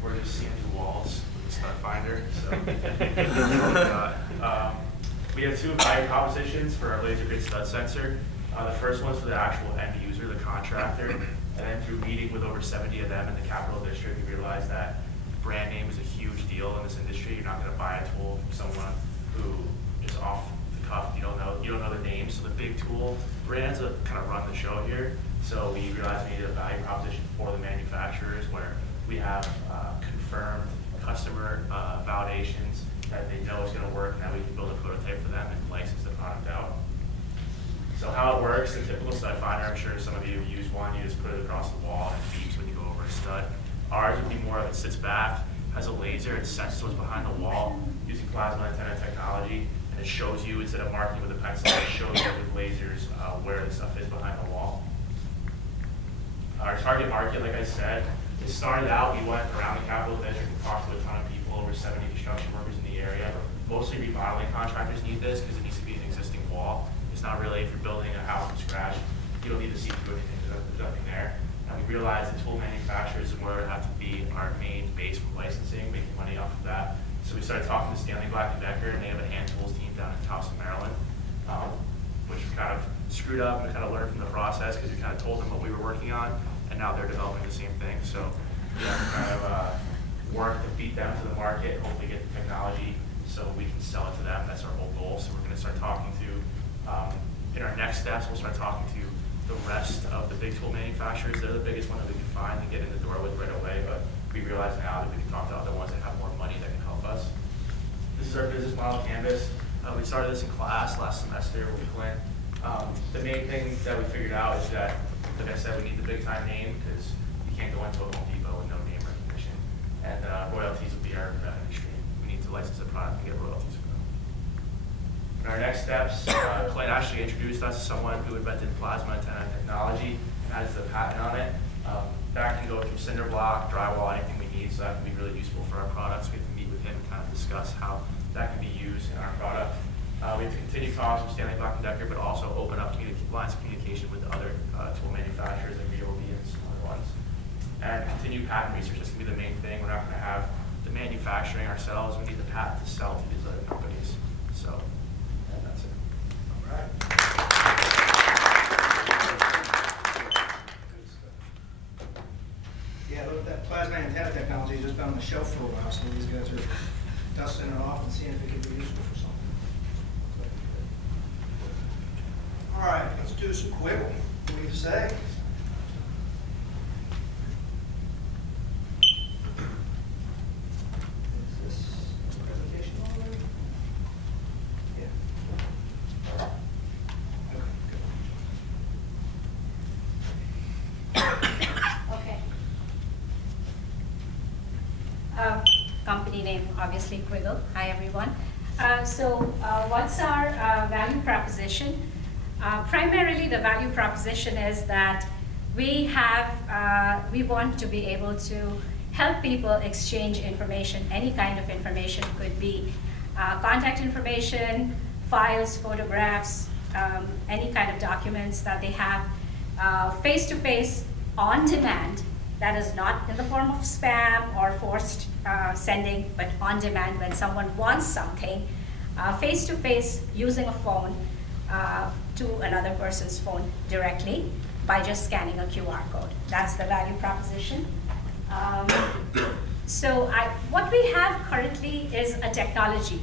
we're just seeing through walls with the Stud Finder. So we have 2 value propositions for our laser grid stud sensor. The first one's for the actual end user, the contractor, and then through meeting with over 70 of them in the Capital District, we realized that brand name is a huge deal in this industry. You're not going to buy a tool from someone who is off the cuff. You don't know the name. So the big tool brands that kind of run the show here. So we realized we needed a value proposition for the manufacturers where we have confirmed customer validations that they know it's going to work, and that we can build a prototype for them and license the product out. So how it works, the typical stud finder, I'm sure some of you have used one, you just put it across the wall and it beeps when you go over a stud. Ours would be more of it sits back, has a laser, it senses what's behind the wall using plasma antenna technology, and it shows you, instead of marking with a pencil, it shows you with lasers where the stuff is behind the wall. Our target market, like I said, it started out, we went around the Capital District and talked to a ton of people, over 70 construction workers in the area. Mostly remodeling contractors need this because it needs to be an existing wall. It's not really, if you're building a house from scratch, you don't need to see through anything, there's nothing there. And we realized that tool manufacturers is where it had to be our main base for licensing, making money off of that. So we started talking to Stanley Black & Decker, and they have a hand tools team down screwed up and kind of learned from the process because we kind of told them what we were working on, and now they're developing the same thing. So we have to kind of work to beat them to the market, hopefully get the technology so we can sell it to them. That's our whole goal. So we're going to start talking to, in our next steps, we'll start talking to the rest of the big tool manufacturers. They're the biggest one that we can find and get in the door with right away, but we realize now that we can talk to other ones that have more money that can help us. This is our business model canvas. We started this in class last semester with Clint. The main thing that we figured out is that, like I said, we need the big time name because you can't go into a Home Depot with no name recognition. And royalties will be our revenue stream. We need to license the product and get royalties from them. In our next steps, Clint actually introduced us to someone who invented plasma antenna technology and has the patent on it. That can go through cinder block, drywall, anything we need, so that can be really useful for our products. We have to meet with him and kind of discuss how that can be used in our product. We have to continue talks with Stanley Black & Decker, but also open up lines of communication with other tool manufacturers like Ryobi and some other ones. And continue patent research. That's going to be the main thing. We're not going to have the manufacturing ourselves. We need the patent to sell to these other companies. So, and that's it. All right. Yeah, look, that plasma antenna technology has just been on the shelf for a while, so these guys are dusting it off and seeing if it can be useful for something. All right, let's do some quibble. What do you say? Is this presentation over? Yeah. Okay. Company name, obviously, Quiggle. Hi, everyone. What's our value proposition? Primarily, the value proposition is that we want to be able to help people exchange information. Any kind of information could be contact information, files, photographs, any kind of documents that they have face-to-face, on demand. That is not in the form of spam or forced sending, but on demand when someone wants something, face-to-face using a phone to another person's phone directly by just scanning a QR code. That's the value proposition. What we have currently is a technology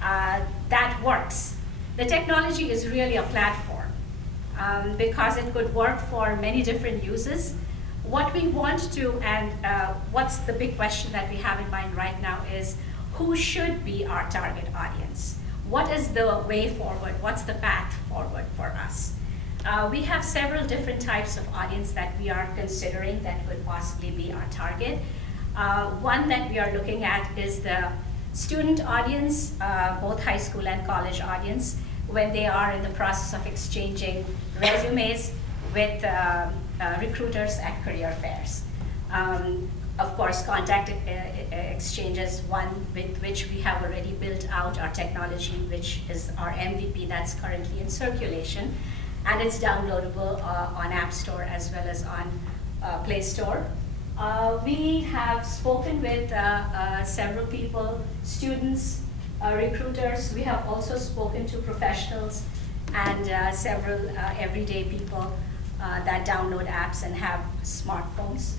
that works. The technology is really a platform because it could work for many different uses. What we want to, and what's the big question that we have in mind right now is, who should be our target audience? What is the way forward? What's the path forward for us? We have several different types of audience that we are considering that could possibly be our target. One that we are looking at is the student audience, both high school and college audience, when they are in the process of exchanging resumes with recruiters at career fairs. Of course, contact exchanges, one with which we have already built out our technology, which is our MVP that's currently in circulation, and it's downloadable on App Store as well as on Play Store. We have spoken with several people, students, recruiters. We have also spoken to professionals and several everyday people that download apps and have smartphones.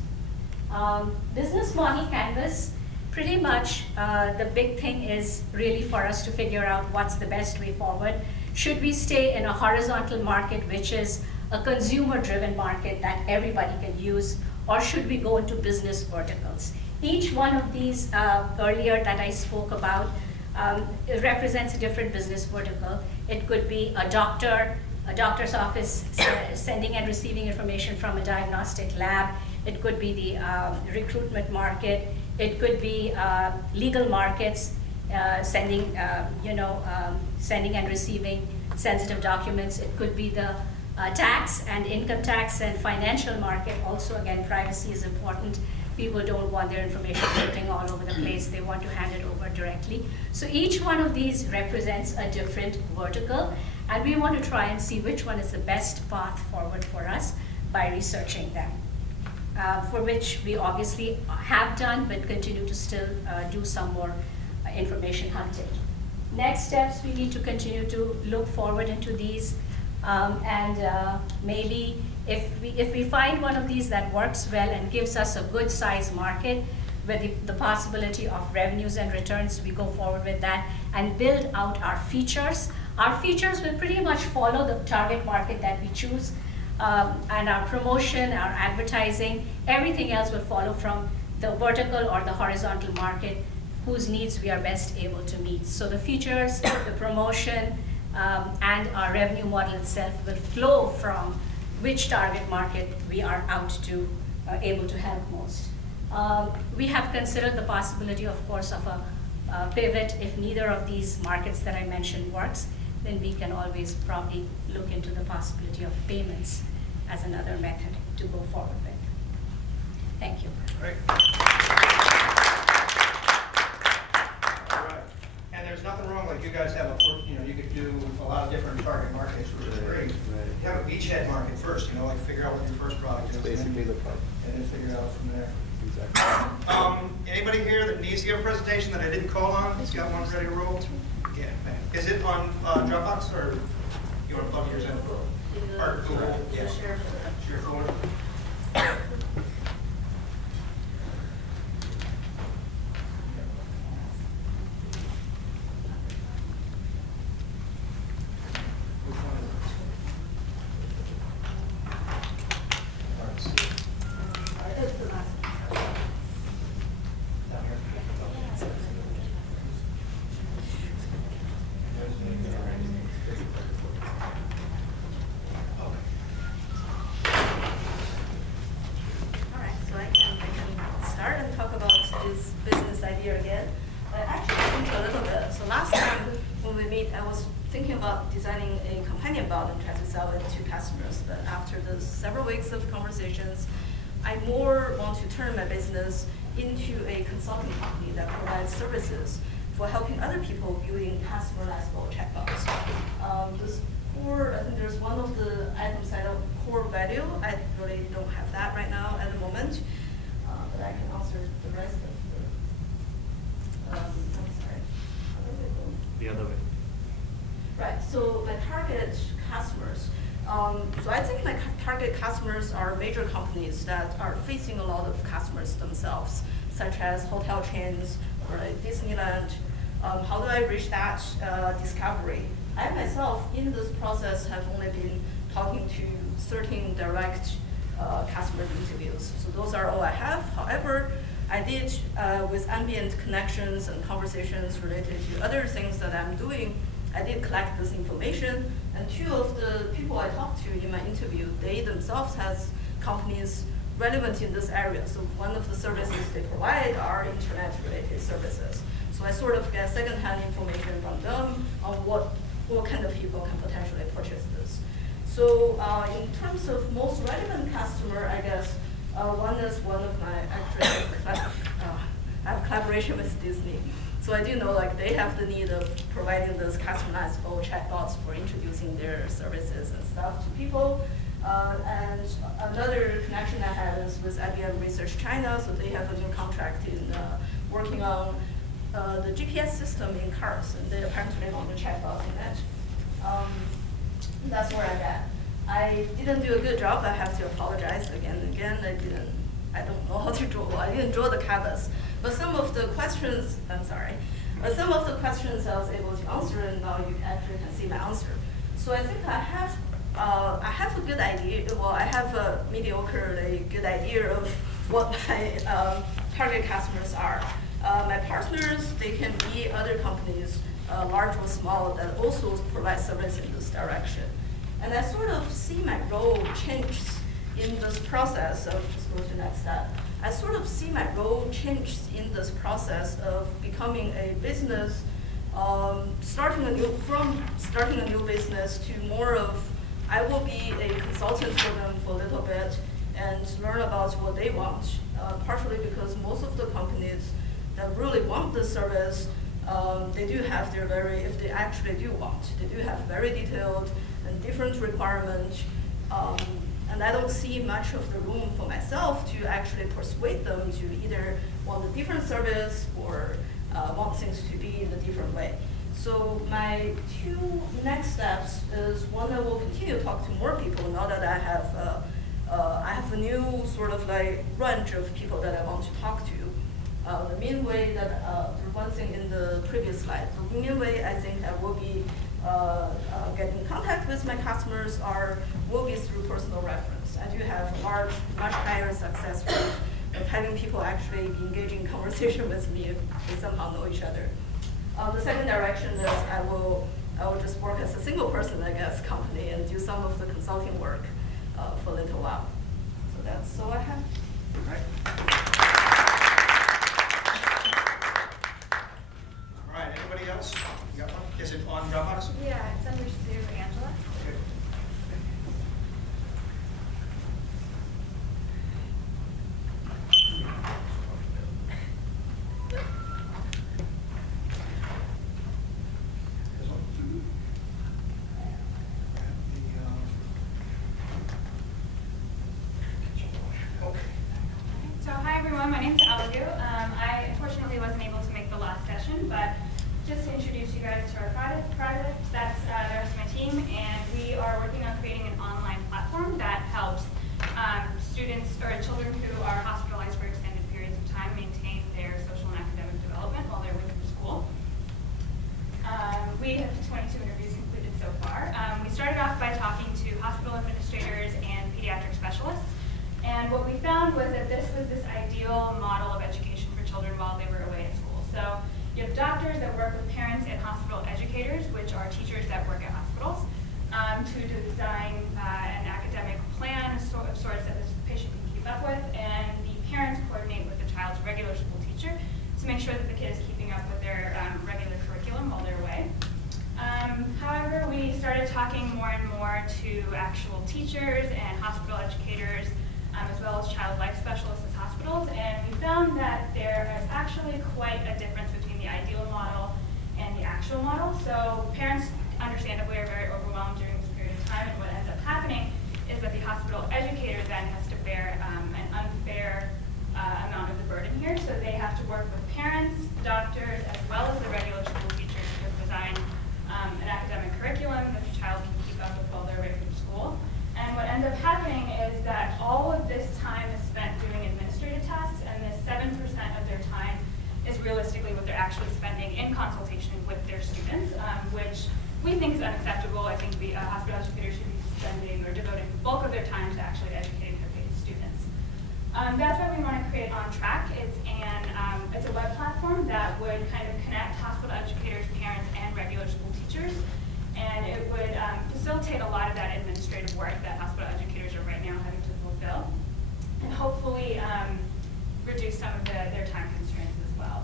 Business model canvas, pretty much the big thing is really for us to figure out what's the best way forward. Should we stay in a horizontal market, which is a consumer-driven market that everybody can use, or should we go into business verticals? Each one of these earlier that I spoke about it represents a different business vertical. It could be a doctor's office sending and receiving information from a diagnostic lab. It could be the recruitment market. It could be legal markets, sending and receiving sensitive documents. It could be the tax and income tax and financial market. Also, again, privacy is important. People don't want their information floating all over the place. They want to hand it over directly. So each one of these represents a different vertical, and we want to try and see which one is the best path forward for us by researching them, for which we obviously have done, but continue to still do some more information hunting. Next steps, we need to continue to look forward into these Maybe if we find one of these that works well and gives us a good size market with the possibility of revenues and returns, we go forward with that and build out our features. Our features will pretty much follow the target market that we choose, and our promotion, our advertising, everything else will follow from the vertical or the horizontal market whose needs we are best able to meet. So the features, the promotion, and our revenue model itself will flow from which target market we are out to able to help most. We have considered the possibility, of course, of a pivot. If neither of these markets that I mentioned works, then we can always probably look into the possibility of payments as another method to go forward with. Thank you. Great. All right. And there's nothing wrong, like you guys have you could do a lot of different target markets, which is great. You have a beachhead market first, like figure out what your first product is. Basically the problem. And then figure it out from there. Exactly. Anybody here that needs to give a presentation that I didn't call on? Has got one ready to roll? Yeah. Is it on Dropbox or you want to plug yours in? Or Google? Yeah. Share folder. Designing a companion bot and try to sell it to customers. But after the several weeks of conversations, I more want to turn my business into a consulting company that provides services for helping other people building customizable chatbots. This core, I think there's one of the items I don't core value. I really don't have that right now at the moment, but I can answer the rest of the. I'm sorry. The other way. Right, so my target customers. So I think my target customers are major companies that are facing a lot of customers themselves, such as hotel chains or like Disneyland. How do I reach that discovery? I myself, in this process, have only been talking to certain direct customer interviews. So those are all I have. However, I did, with ambient connections and conversations related to other things that I'm doing, I did collect this information, and two of the people I talked to in my interview, they themselves has companies relevant in this area. So one of the services they provide are internet-related services. So I sort of get second-hand information from them on what kind of people can potentially purchase this. So in terms of most relevant customer, I guess one is one of my actually, I have collaboration with Disney. So I do know like they have the need of providing those customizable chatbots for introducing their services and stuff to people. And another connection I have is with IBM Research China. So they have a new contract in working on the GPS system in cars, and they apparently want a chatbot in that. That's where I'm at. I didn't do a good job. I have to apologize again and again. I don't know how to draw. I didn't draw the canvas. But some of the questions, some of the questions I was able to answer, and now you actually can see my answer. So I think I have a good idea. Well, I have a mediocrely good idea of what my target customers are. My partners, they can be other companies, large or small, that also provide service in this direction. And I sort of see my role change in this process. So just go to the next step. I sort of see my role change in this process of becoming a business, starting a new business to more of, I will be a consultant for them for a little bit and learn about what they want. Partially because most of the companies that really want this service, they do have their if they actually do want, they do have very detailed and different requirements. And I don't see much of the room for myself to actually persuade them to either want a different service or want things to be in a different way. So my two next steps is one, I will continue to talk to more people now that I have a new sort of like range of people that I want to talk to. The main way that, the one thing in the previous slide, the main way I think I will be getting in contact with my customers will be through personal reference. I do have a much higher success rate of having people actually be engaging in conversation with me if they somehow know each other. The second direction is I will just work as a single person, I guess, company and do some of the consulting work for a little while. So that's all I have. All right. All right, anybody else? You got one? Is it on Dropbox? Yeah, it's under Sue Angela. Okay. This one? Okay. So hi everyone, my name's Algu. I unfortunately wasn't able to make the last session, but just to introduce you guys to our project, that's the rest of my team, and we are working on creating an online platform that helps students or children who are hospitalized for extended periods of time maintain their social and academic development while they're with school. We have 22 interviews completed so far. We started off by talking to hospital administrators and pediatric specialists. And what we found was that this was this ideal model of education for children while they were away at school. So you have doctors that work with parents and hospital educators, which are teachers that work at hospitals, to design an academic plan of sorts that the patient can keep up with, and the parents coordinate with the child's regular school teacher to make sure that the kid is keeping up with their regular curriculum while they're away. However, we started talking more and more to actual teachers and hospital educators, as well as child life specialists at hospitals, and we found that there is actually quite a difference between the ideal model and the actual model. So parents, understandably, are very overwhelmed during this period of time, and what ends up happening is that the hospital educator then has to bear an unfair amount of the burden here. So they have to work with parents, doctors, as well as the regular school teachers to design an academic curriculum that the child can keep up with while they're away from school. And what ends up happening is that all of this time is spent doing administrative tasks, and this 7% of their time is realistically what they're actually spending in consultation with their students, which we think is unacceptable. I think hospital educators should be spending or devoting the bulk of their time to actually educating their students. That's what we want to create on Track. It's a web platform that would kind of connect hospital educators, parents, and regular school teachers. And it would facilitate a lot of that administrative work that hospital educators are right now having to fulfill, and hopefully reduce some of their time constraints as well.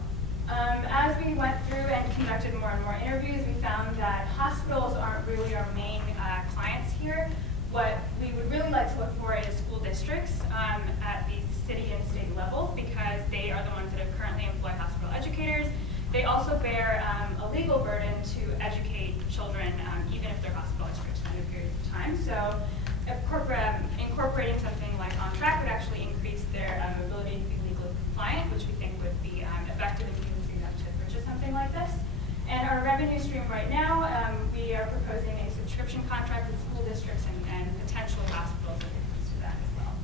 As we went through and conducted more and more interviews, we found that hospitals aren't really our main clients here. What we would really like to look for is school districts at the city and state level, because they are the ones that currently employ hospital educators. They also bear a legal burden to educate children, even if they're hospitalized for extended periods of time. So incorporating something like On Track would actually increase their ability to be legally compliant, which we think would be effective in convincing them to purchase something like this. And our revenue stream right now, we are proposing a subscription contract with school districts and potentially hospitals if it comes to that as well.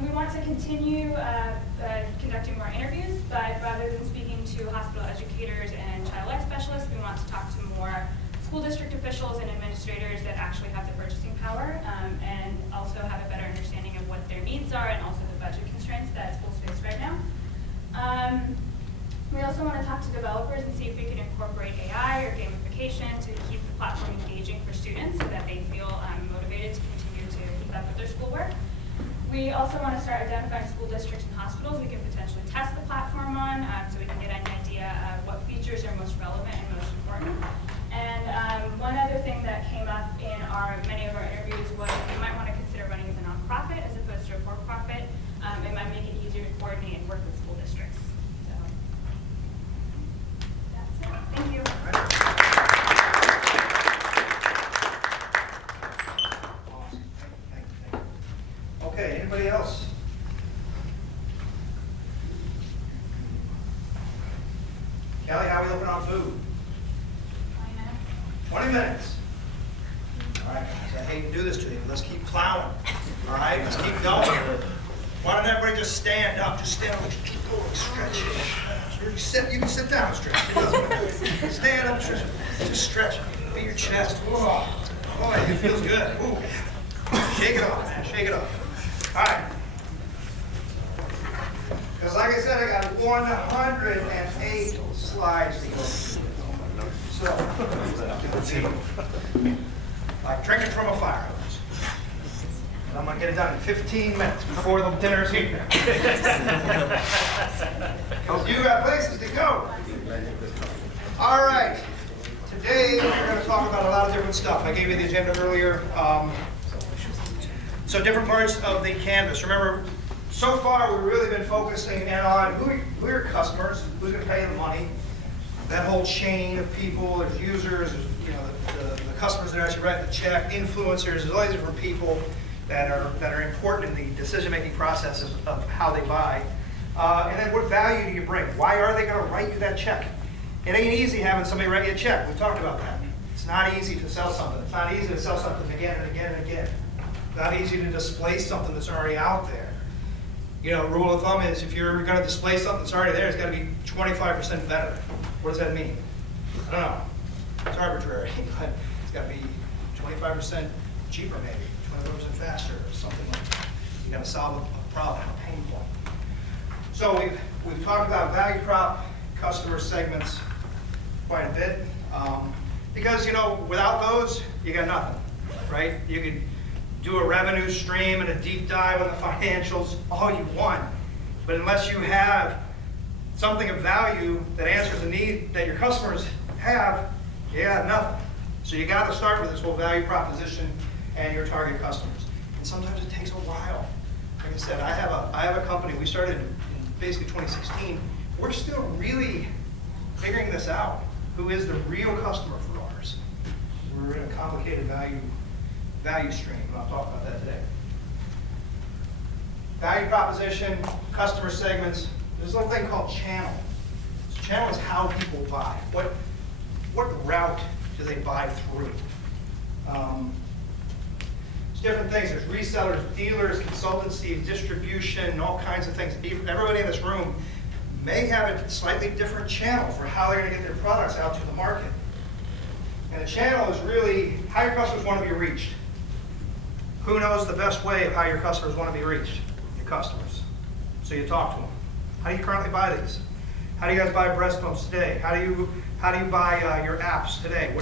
We want to continue conducting more interviews, but rather than speaking to hospital educators and child life specialists, we want to talk to more school district officials and administrators that actually have the purchasing power, and also have a better understanding of what their needs are and also the budget constraints that schools face right now. We also want to talk to developers and see if we can incorporate AI or gamification to keep the platform engaging for students so that they feel motivated to continue to keep up with their schoolwork. We also want to start identifying school districts and hospitals we can potentially test the platform on, so we can get an idea of what features are most relevant and most important. And one other thing that came up in many of our interviews was we might want to consider running as a nonprofit as opposed to a for-profit. It might make it easier to coordinate and work with school districts. So that's it. Thank you. Okay, anybody else? Kelly, how are we looking on food? hate to do this to you, but let's keep plowing. All right, let's keep going. Why don't everybody just stand up? Just stand up, keep going, stretch. You can sit down and stretch. It doesn't matter. Stand up, stretch. Just stretch. Beat your chest. Whoa. Boy, it feels good. Ooh. Shake it off, man. Shake it off. All right. Because like I said, I got 108 slides to go through. So, like drinking from a fire hose. And I'm going to get it done in 15 minutes before the dinner's here. Because you got places to go. All right. Today, we're going to talk about a lot of different stuff. I gave you the agenda earlier. So different parts of the canvas. Remember, so far we've really been focusing in on who are your customers, who's going to pay the money, that whole chain of people. There's users, there's, the customers that actually write the check, influencers. There's all these different people that are important in the decision-making processes of how they buy. And then what value do you bring? Why are they going to write you that check? It ain't easy having somebody write you a check. We talked about that. It's not easy to sell something. It's not easy to sell something again and again and again. It's not easy to displace something that's already out there. Rule of thumb is if you're going to displace something that's already there, it's got to be 25% better. What does that mean? I don't know. It's arbitrary, but it's got to be 25% cheaper maybe, 25% faster or something like that. You got to solve a problem, a pain point. So we've talked about value prop, customer segments quite a bit. Because, without those, you got nothing, right? You could do a revenue stream and a deep dive on the financials all you want. But unless you have something of value that answers a need that your customers have, you got nothing. So you got to start with this whole value proposition and your target customers. And sometimes it takes a while. Like I said, I have a company. We started in basically 2016. We're still really figuring this out. Who is the real customer for ours? We're in a complicated value stream, and I'll talk about that today. Value proposition, customer segments. There's a little thing called channel. So channel is how people buy. What route do they buy through? There's different things. There's resellers, dealers, consultancy, distribution, all kinds of things. Everybody in this room may have a slightly different channel for how they're going to get their products out to the market. And the channel is really how your customers want to be reached. Who knows the best way of how your customers want to be reached? Your customers. So you talk to them. How do you currently buy these? How do you guys buy breast pumps today? How do you buy your apps today?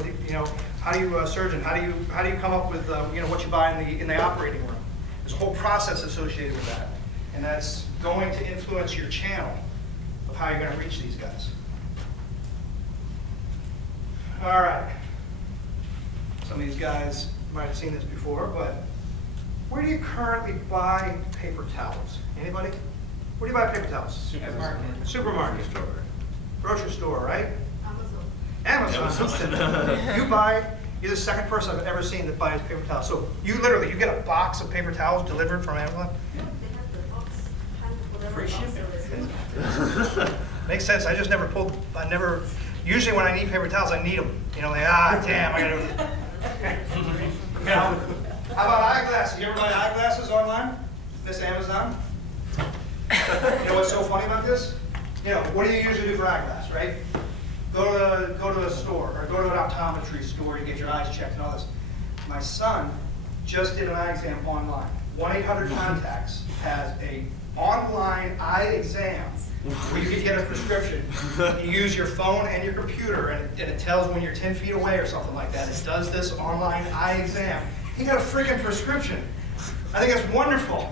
How do you surgeon? How do you come up with what you buy in the operating room? There's a whole process associated with that, and that's going to influence your channel of how you're going to reach these guys. All right. Some of these guys might have seen this before, but where do you currently buy paper towels? Anybody? Where do you buy paper towels? Supermarket. Grocery store, right? Amazon. You're the second person I've ever seen that buys paper towels. So you get a box of paper towels delivered from Amazon? No, they have the box, Free shipping. Makes sense. I never, usually when I need paper towels, I need them. Damn, I gotta. How about eyeglasses? You ever buy eyeglasses online? This Amazon? You know what's so funny about this? What do you usually do for eyeglass, right? Go to a store, or go to an optometry store to get your eyes checked and all this. My son just did an eye exam online. 1-800-CONTACTS has a online eye exam where you can get a prescription. You use your phone and your computer, and it tells when you're 10 feet away or something like that. It does this online eye exam. He got a freaking prescription. I think that's wonderful.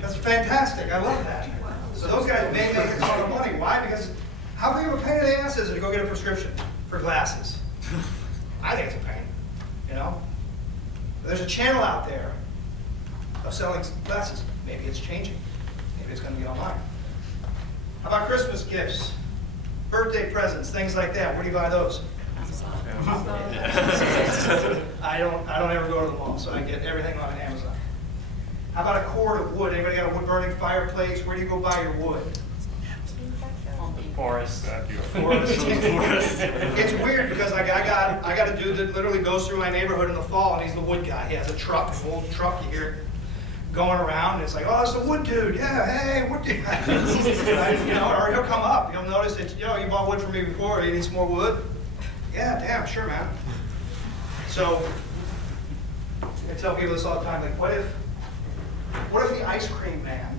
That's fantastic. I love that. So those guys may make a ton of money. Why? Because how big of a pain in the ass is it to go get a prescription for glasses? I think it's a pain, There's a channel out there of selling glasses. Maybe it's changing. Maybe it's going to be online. How about Christmas gifts, birthday presents, things like that? Where do you buy those? I don't ever go to the mall, so I get everything on Amazon. How about a cord of wood? Anybody got a wood burning fireplace? Where do you go buy your wood? Forest. Thank you. It's weird because I got a dude that literally goes through my neighborhood in the fall, and he's the wood guy. He has a truck, an old truck. You hear it going around, and it's like, oh, it's the wood dude. Yeah, hey, wood dude. You know, or he'll come up. You'll notice that, you know, you bought wood from me before. You need some more wood? Yeah, damn, sure, man. So I tell people this all the time. Like, what if the ice cream man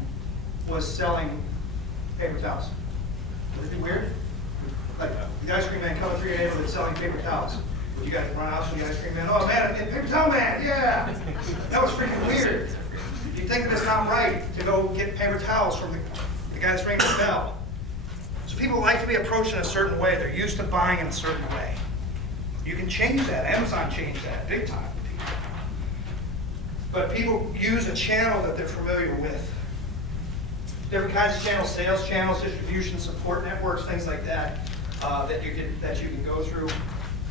was selling paper towels? Would it be weird? Like, the ice cream man coming through your neighborhood selling paper towels. Would you guys run out to the ice cream man? Oh, man, paper towel man, yeah! That was freaking weird. You think that it's not right to go get paper towels from the guy that's ringing the bell. So people like to be approached in a certain way. They're used to buying in a certain way. You can change that. Amazon changed that big time. But people use a channel that they're familiar with. Different kinds of channels, sales channels, distribution, support networks, things like that, that you can go through.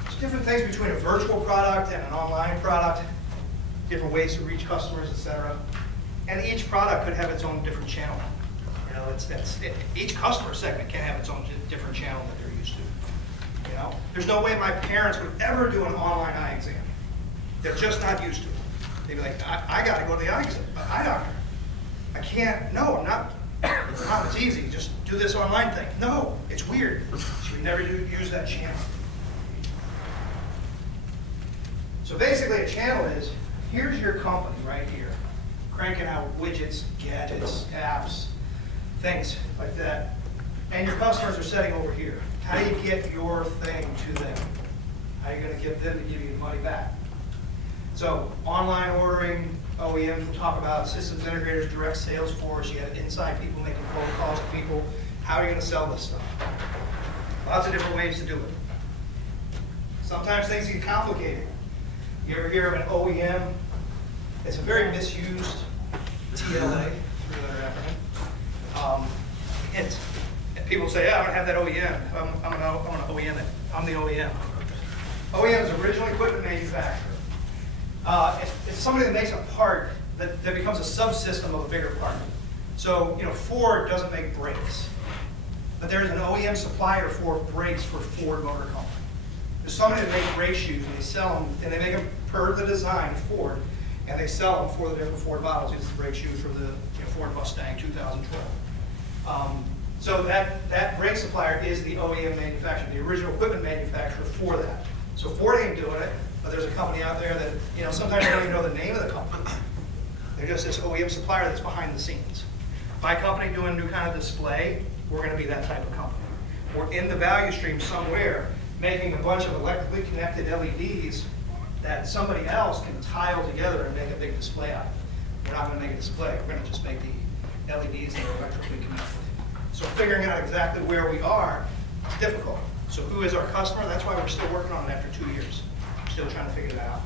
There's different things between a virtual product and an online product, different ways to reach customers, etc. And each product could have its own different channel. You know, each customer segment can have its own different channel that they're used to. You know, there's no way my parents would ever do an online eye exam. They're just not used to it. They'd be like, I got to go to the eye doctor. I can't. No, I'm not. Mom, it's easy. Just do this online thing. No, it's weird. So we never use that channel. So basically, a channel is, here's your company right here, cranking out widgets, gadgets, apps, things like that. And your customers are sitting over here. How do you get your thing to them? How are you going to get them to give you the money back? So online ordering, OEMs will talk about systems integrators, direct sales force. You have inside people making phone calls to people. How are you going to sell this stuff? Lots of different ways to do it. Sometimes things get complicated. You ever hear of an OEM? It's a very misused TLA, three-letter acronym. And people say, yeah, I'm going to have that OEM. I'm going to OEM it. I'm the OEM. OEM is original equipment manufacturer. It's somebody that makes a part that becomes a subsystem of a bigger part. So, you know, Ford doesn't make brakes, but there's an OEM supplier for brakes for Ford Motor Company. There's somebody that makes brake shoes, and they sell them, and they make them per the design of Ford, and they sell them for the different Ford models. It's the brake shoes for the Ford Mustang 2012. So that brake supplier is the OEM manufacturer, the original equipment manufacturer for that. So Ford ain't doing it. But there's a company out there that, you know, sometimes they don't even know the name of the company. They're just this OEM supplier that's behind the scenes. My company doing a new kind of display, we're going to be that type of company. We're in the value stream somewhere, making a bunch of electrically connected LEDs that somebody else can tile together and make a big display out of. We're not going to make a display. We're going to just make the LEDs that are electrically connected. So figuring out exactly where we are is difficult. So who is our customer? That's why we're still working on it after 2 years. Still trying to figure that out.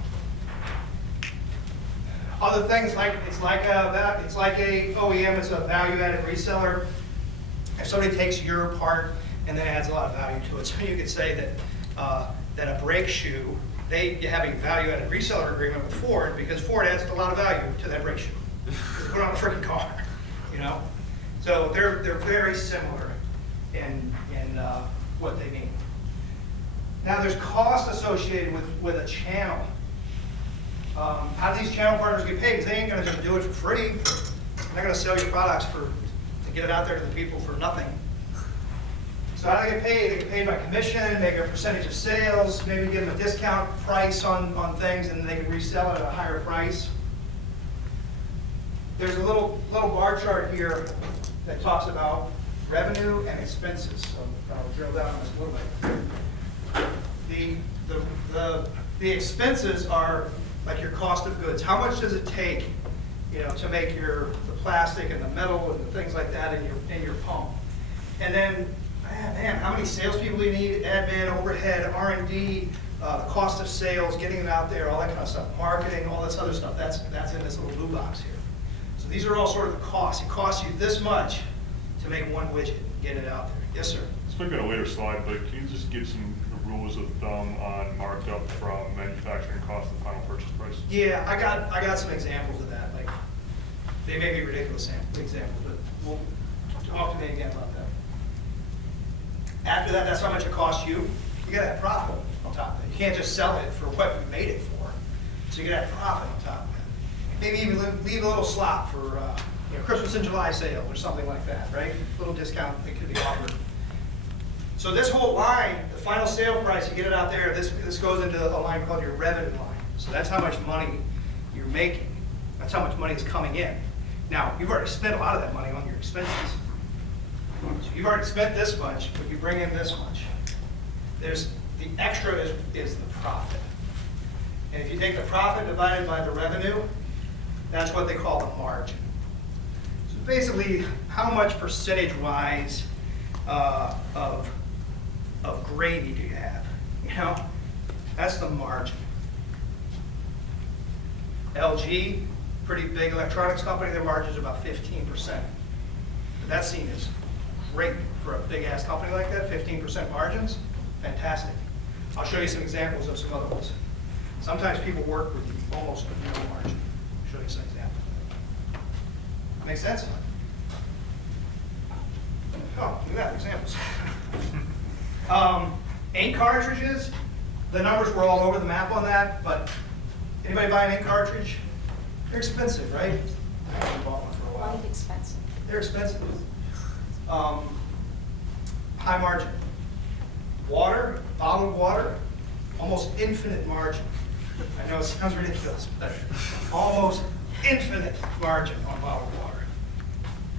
Other things like it's like a OEM, it's a value-added reseller. If somebody takes your part and then adds a lot of value to it, so you could say that a brake shoe, you have a value-added reseller agreement with Ford because Ford adds a lot of value to that brake shoe. They put it on a freaking car, you know. So they're very similar in what they mean. Now there's cost associated with a channel. How do these channel partners get paid? Because they ain't going to just do it for free. They're not going to sell your products to get it out there to the people for nothing. So how do they get paid? They get paid by commission, maybe a percentage of sales, maybe give them a discount price on things, and they can resell it at a higher price. There's a little bar chart here that talks about revenue and expenses. So I'll drill down on this a little bit. The expenses are like your cost of goods. How much does it take, you know, to make the plastic and the metal and the things like that in your pump? And then, man, how many salespeople do you need? Admin, overhead, R&D, the cost of sales, getting it out there, all that kind of stuff. Marketing, all this other stuff. That's in this little blue box here. So these are all sort of the costs. It costs you this much to make one widget, get it out there. Yes, sir. This might be on a later slide, but can you just give some rules of thumb on markup from manufacturing cost to final purchase price? Yeah, I got some examples of that. Like, they may be ridiculous examples, but we'll talk to me again about that. After that, that's how much it costs you. You gotta have profit on top of it. You can't just sell it for what you made it for. So you gotta have profit on top of it. Maybe even leave a little slot for Christmas and July sale or something like that, right? A little discount that could be offered. So this whole line, the final sale price, you get it out there, this goes into a line called your revenue line. So that's how much money you're making. That's how much money is coming in. Now, you've already spent a lot of that money on your expenses. So you've already spent this much, but you bring in this much. The extra is the profit. And if you take the profit divided by the revenue, that's what they call the margin. So basically, how much percentage-wise of gravy do you have? You know, that's the margin. LG, pretty big electronics company, their margin's about 15%. But that seen as great for a big-ass company like that, 15% margins, fantastic. I'll show you some examples of some other ones. Sometimes people work with almost no margin. I'll show you some examples. Make sense? Oh, look at that, examples. Ink cartridges, the numbers were all over the map on that, but anybody buy an ink cartridge? They're expensive, right? I haven't bought one for a while. Quite expensive. They're expensive. High margin. Water, bottled water, almost infinite margin. I know it sounds ridiculous, but almost infinite margin on bottled water.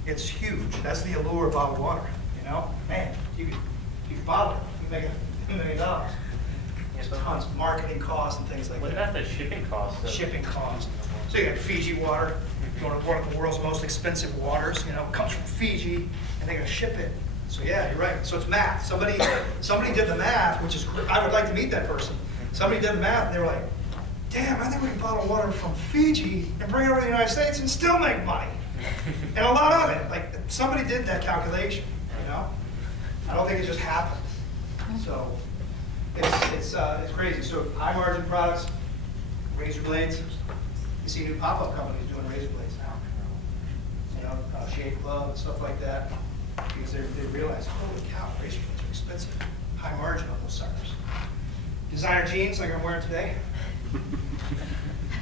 It's huge. That's the allure of bottled water. You know, man, you could bottle it, you can make $1 million. There's tons of marketing costs and things like What that. about the shipping costs? Shipping costs. So you got Fiji water, one of the world's most expensive waters, comes from Fiji, and they gotta ship it. So yeah, you're right. So it's math. Somebody did the math, which is, I would like to meet that person. Somebody did the math, and they were like, damn, I think we can bottle water from Fiji and bring it over to the United States and still make money. And a lot of it, like somebody did that calculation, I don't think it just happened. So it's crazy. So high margin products, razor blades. You see new pop-up companies doing razor blades now. Shave club and stuff like that, because they realize, holy cow, razor blades are expensive. High margin on those suckers. Designer jeans like I'm wearing today.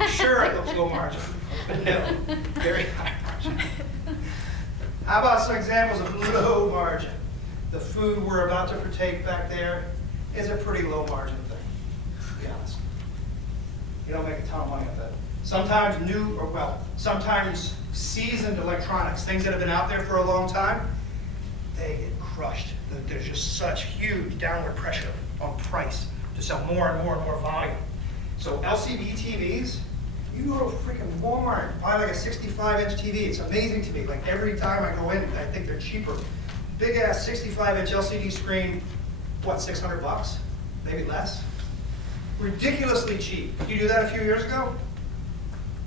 Sure, it looks low margin, but no, very high margin. How about some examples of low margin? The food we're about to partake back there is a pretty low margin thing, to be honest. You don't make a ton of money off that. Sometimes seasoned electronics, things that have been out there for a long time, they get crushed. There's just such huge downward pressure on price to sell more and more and more volume. So LCD TVs, you go to freaking Walmart, buy like a 65-inch TV. It's amazing to me. Like every time I go in, I think they're cheaper. Big ass 65-inch LCD screen, what, $600? Maybe less? Ridiculously cheap. Did you do that a few years ago?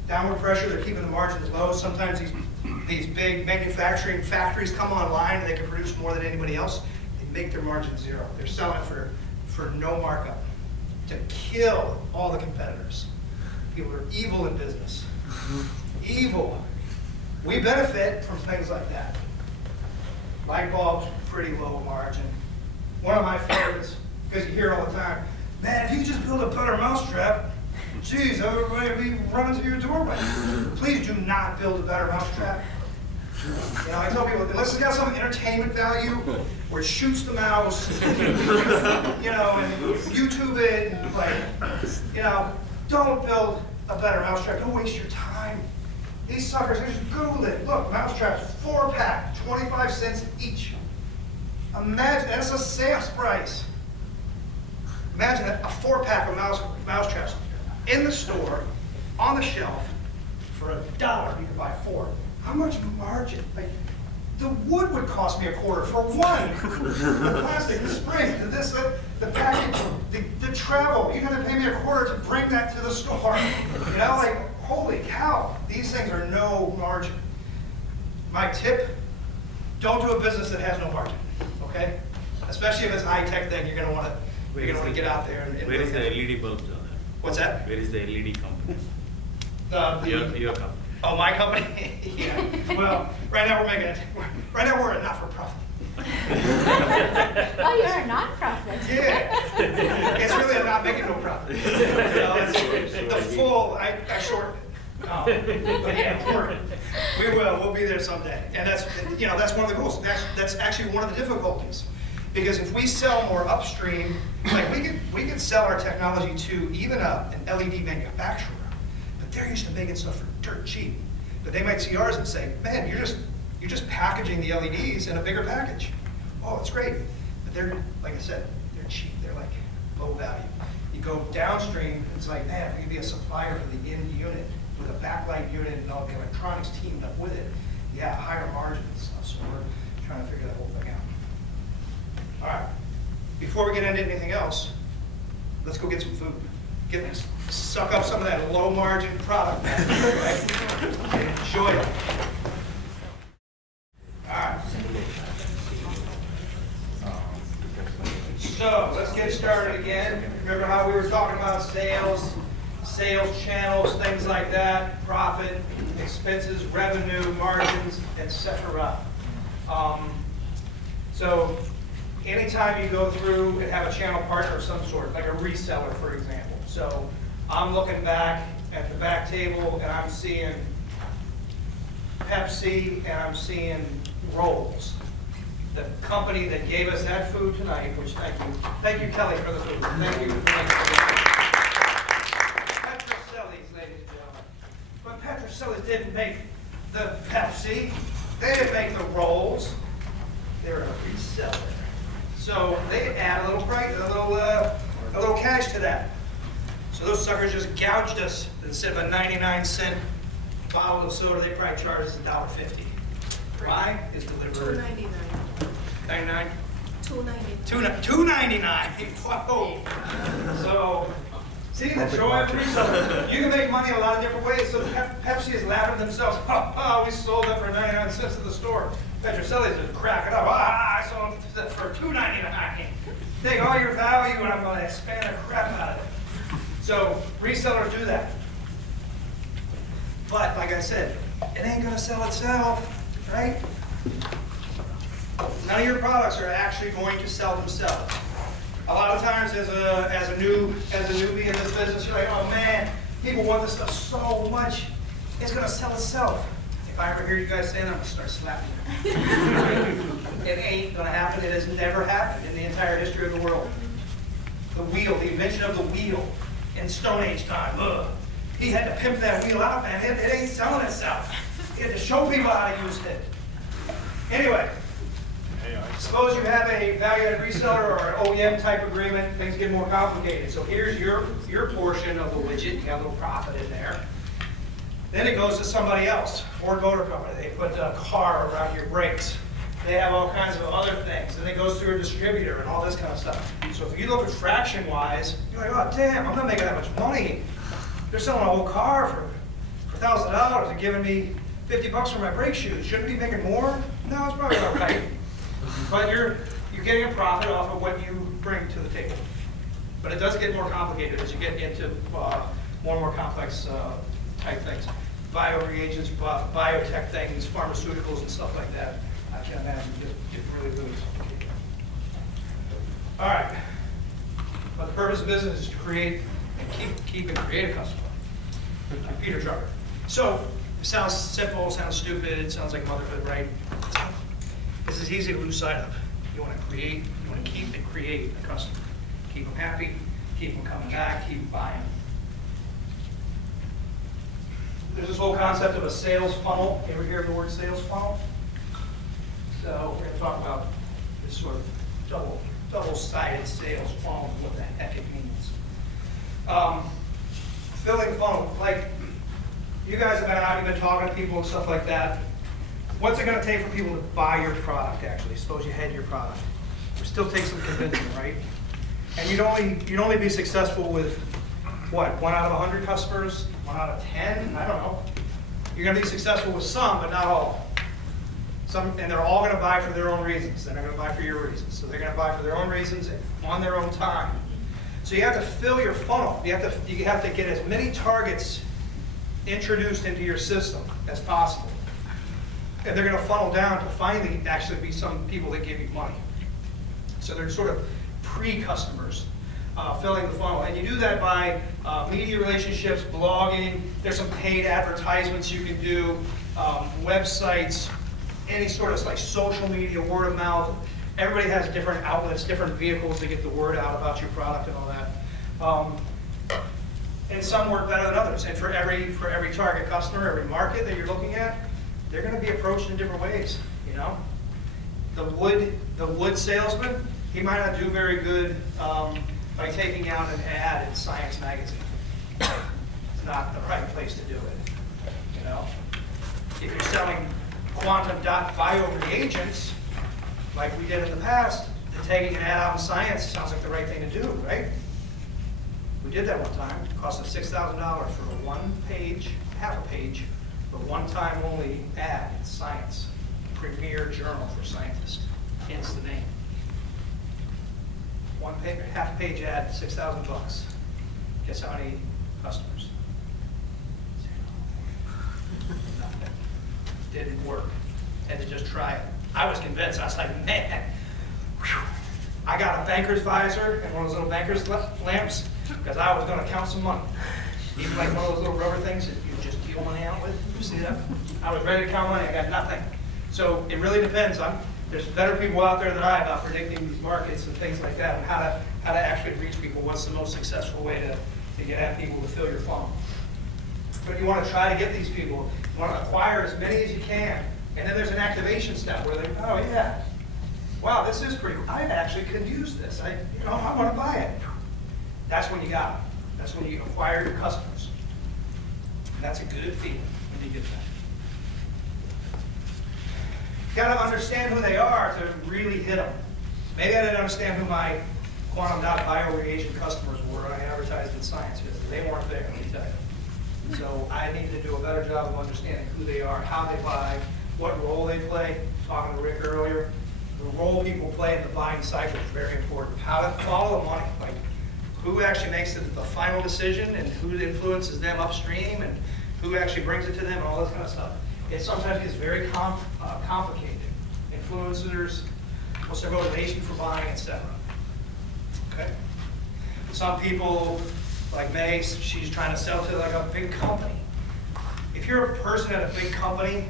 Downward pressure, they're keeping the margins low. Sometimes these big manufacturing factories come online and they can produce more than anybody else. They make their margin zero. They're selling for no markup to kill all the competitors. People are evil in business. Evil. We benefit from things like that. Light bulbs, pretty low margin. One of my favorites, because you hear it all the time, man, if you could just build a better mousetrap, geez, everybody would be running to your doorway. Please do not build a better mousetrap. I tell people, unless it's got some entertainment value, where it shoots the mouse, and YouTube it, and don't build a better mousetrap. Don't waste your time. These suckers, just Google it. Look, mousetraps, 4-pack, 25 cents each. Imagine, that's a sales price. Imagine a 4-pack of mousetraps in the store, on the shelf, for $1. You can buy 4. How much margin? Like, the wood would cost me $0.25 for one. The plastic, the spring, the package, the travel. You're gonna pay me $0.25 to bring that to the store. Holy cow, these things are no margin. My tip, don't do a business that has no margin, okay? Especially if it's a high-tech thing, you're gonna wanna get out there and Where is the LED bulbs on that? What's that? Where is the LED company? Your company. Oh, my company? Yeah. Well, right now we're a not-for-profit. Oh, you're a nonprofit. Yeah. It's really not making no profit. You know, it's the full, I shortened it. But yeah, we'll be there someday. And that's, you know, that's one of the goals. That's actually one of the difficulties. Because if we sell more upstream, like we could sell our technology to even an LED manufacturer, but they're used to making stuff for dirt cheap. But they might see ours and say, man, you're just packaging the LEDs in a bigger package. Oh, it's great. But they're, like I said, they're cheap. They're like low value. You go downstream, it's like, man, if we could be a supplier for the end unit with a backlight unit and all the electronics teamed up with it, yeah, higher margin and stuff. So we're trying to figure that whole thing out. All right. Before we get into anything else, let's go get some food. Suck up some of that low margin product. Right? Enjoy it. All right. So let's get started again. Remember how we were talking about sales channels, things like that, profit, expenses, revenue, margins, etc. So anytime you go through and have a channel partner of some sort, like a reseller, for example. So I'm looking back at the back table and I'm seeing Pepsi and I'm seeing Rolls. The company that gave us that food tonight, which thank you Kelly for the food. Thank you. Petrocelli's, ladies and gentlemen. But Petrocelli's didn't make the Pepsi. They didn't make the Rolls. They're a reseller. So they add a little price, a little cash to that. So those suckers just gouged us. Instead of a 99-cent bottle of soda, they probably charge us $1.50. Why? It's delivered. $2.99. 99. $2.99. $2.99. Whoa. So see the joy of reseller. You can make money a lot of different ways. So Pepsi is laughing at themselves. Oh, we sold that for 99 cents at the store. Petrocelli's just cracking up. I sold it for $2.99. Take all your value and I'm going to expand the crap out of it. So resellers do that. But like I said, it ain't going to sell itself, right? None of your products are actually going to sell themselves. A lot of times as a newbie in this business, you're like, oh man, people want this stuff so much, it's going to sell itself. If I ever hear you guys saying that, I'm going to start slapping you. It ain't going to happen. It has never happened in the entire history of the world. The wheel, the invention of the wheel in Stone Age time. Ugh. He had to pimp that wheel out, man. It ain't selling itself. He had to show people how to use it. Anyway, suppose you have a value-added reseller or an OEM type agreement, things get more complicated. So here's your portion of the widget. You got a little profit in there. Then it goes to somebody else, Ford Motor Company. They put a car around your brakes. They have all kinds of other things. And it goes through a distributor and all this kind of stuff. So if you look at fraction-wise, you're like, oh, damn, I'm not making that much money. They're selling a whole car for $1,000 and giving me $50 for my brake shoes. Shouldn't be making more? No, it's probably not right. But you're getting a profit off of what you bring to the table. But it does get more complicated as you get into more and more complex type things. Bioreagents, biotech things, pharmaceuticals and stuff like that. I can imagine get really, really complicated. All right. But the purpose of business is to create and keep and create a customer. Peter Drucker. So it sounds simple, sounds stupid, it sounds like motherhood, right? This is easy to lose sight of. You want to create, you want to keep and create a customer. Keep them happy, keep them coming back, keep them buying. There's this whole concept of a sales funnel. You ever hear of the word sales funnel? So we're going to talk about this sort of double-sided sales funnel and what the heck it means. Filling funnel, like you guys have been out, you've been talking to people and stuff like that. What's it going to take for people to buy your product, actually? Suppose you had your product. It still takes some convincing, right? And you'd only be successful with, what, 1 out of 100 customers? 1 out of 10? I don't know. You're going to be successful with some, but not all. And they're all going to buy for their own reasons. They're not going to buy for your reasons. So they're going to buy for their own reasons on their own time. So you have to fill your funnel. You have to get as many targets introduced into your system as possible. and they're going to funnel down to finally actually be some people that give you money. So they're sort of pre-customers filling the funnel. And you do that by media relationships, blogging. There's some paid advertisements you can do, websites, any sort of like social media, word of mouth. Everybody has different outlets, different vehicles to get the word out about your product and all that. And some work better than others. And for every target customer, every market that you're looking at, they're going to be approached in different ways. You know, the wood salesman, he might not do very good by taking out an ad in Science magazine. It's not the right place to do it. You know, if you're selling quantum dot bio reagents, like we did in the past, then taking an ad out in Science sounds like the right thing to do, right? We did that one time. It cost us $6,000 for a one-page, half a page, but one-time only ad in Science, premier journal for scientists. Hence the name. One page, half-page ad, $6,000. Guess how many customers? Nothing. Didn't work. Had to just try it. I was convinced. I was like, man, whew. I got a banker's visor and one of those little banker's lamps because I was going to count some money. Even like one of those little rubber things that you just deal money out with. You see that? I was ready to count money. I got nothing. So it really depends. There's better people out there than I about predicting these markets and things like that, and how to actually reach people. What's the most successful way to get at people to fill your funnel? But you want to try to get these people. You want to acquire as many as you can. And then there's an activation step where they, oh yeah, wow, this is pretty cool. I actually could use this. I want to buy it. That's when you got it. That's when you acquire your customers. That's a good feeling when you get that. You got to understand who they are to really hit them. Maybe I didn't understand who my quantum dot bio reagent customers were when I advertised in Science. They weren't there, let me tell you. So I need to do a better job of understanding who they are, how they buy, what role they play. Talking to Rick earlier, the role people play in the buying cycle is very important. How to follow the money, like who actually makes the final decision and who influences them upstream and who actually brings it to them and all this kind of stuff. It sometimes gets very complicated. Influencers, what's their motivation for buying, etc. Okay. Some people, like May, she's trying to sell to like a big company. If you're a person at a big company,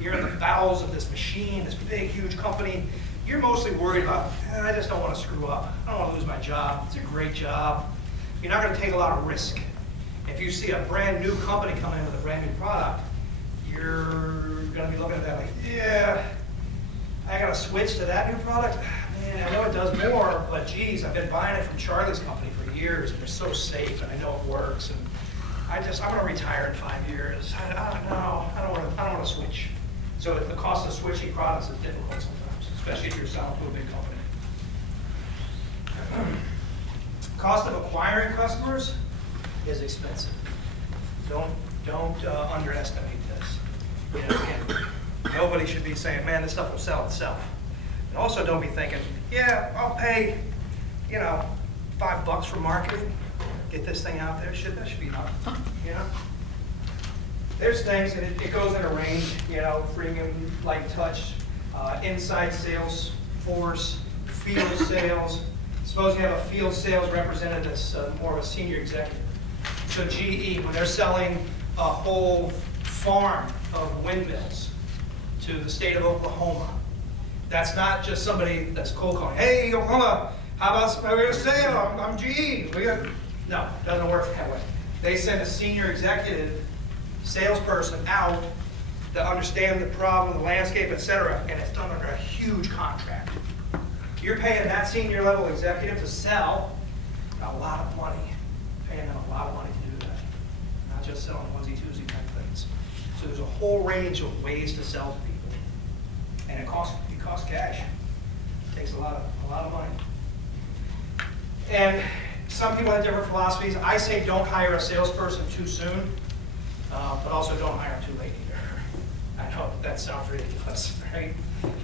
you're in the bowels of this machine, this big, huge company, you're mostly worried about, I just don't want to screw up. I don't want to lose my job. It's a great job. You're not going to take a lot of risk. If you see a brand new company come in with a brand new product, you're going to be looking at that like, yeah, I got to switch to that new product. Man, I know it does more, but geez, I've been buying it from Charlie's company for years, and they're so safe, and I know it works. And I'm going to retire in 5 years. I don't know. I don't want to switch. So the cost of switching products is difficult sometimes, especially if you're selling to a big company. Cost of acquiring customers is expensive. Don't underestimate this. You know, again, nobody should be saying, man, this stuff will sell itself. And also don't be thinking, yeah, I'll pay, $5 for marketing, get this thing out there. That should be enough, There's things, and it goes in a range, freemium, light touch, inside sales force, field sales. Suppose you have a field sales representative that's more of a senior executive. So GE, when they're selling a whole farm of windmills to the state of Oklahoma, that's not just somebody that's cold calling, hey, Oklahoma, how about we're going to sale, I'm GE. No, it doesn't work that way. They send a senior executive salesperson out to understand the problem, the landscape, etc., and it's done under a huge contract. You're paying that senior level executive to sell a lot of money, paying them a lot of money to do that, not just selling onesie-twosie type things. So there's a whole range of ways to sell to people, and it costs cash. It takes a lot of money. And some people have different philosophies. I say don't hire a salesperson too soon, but also don't hire them too late either. I know that sounds ridiculous, right?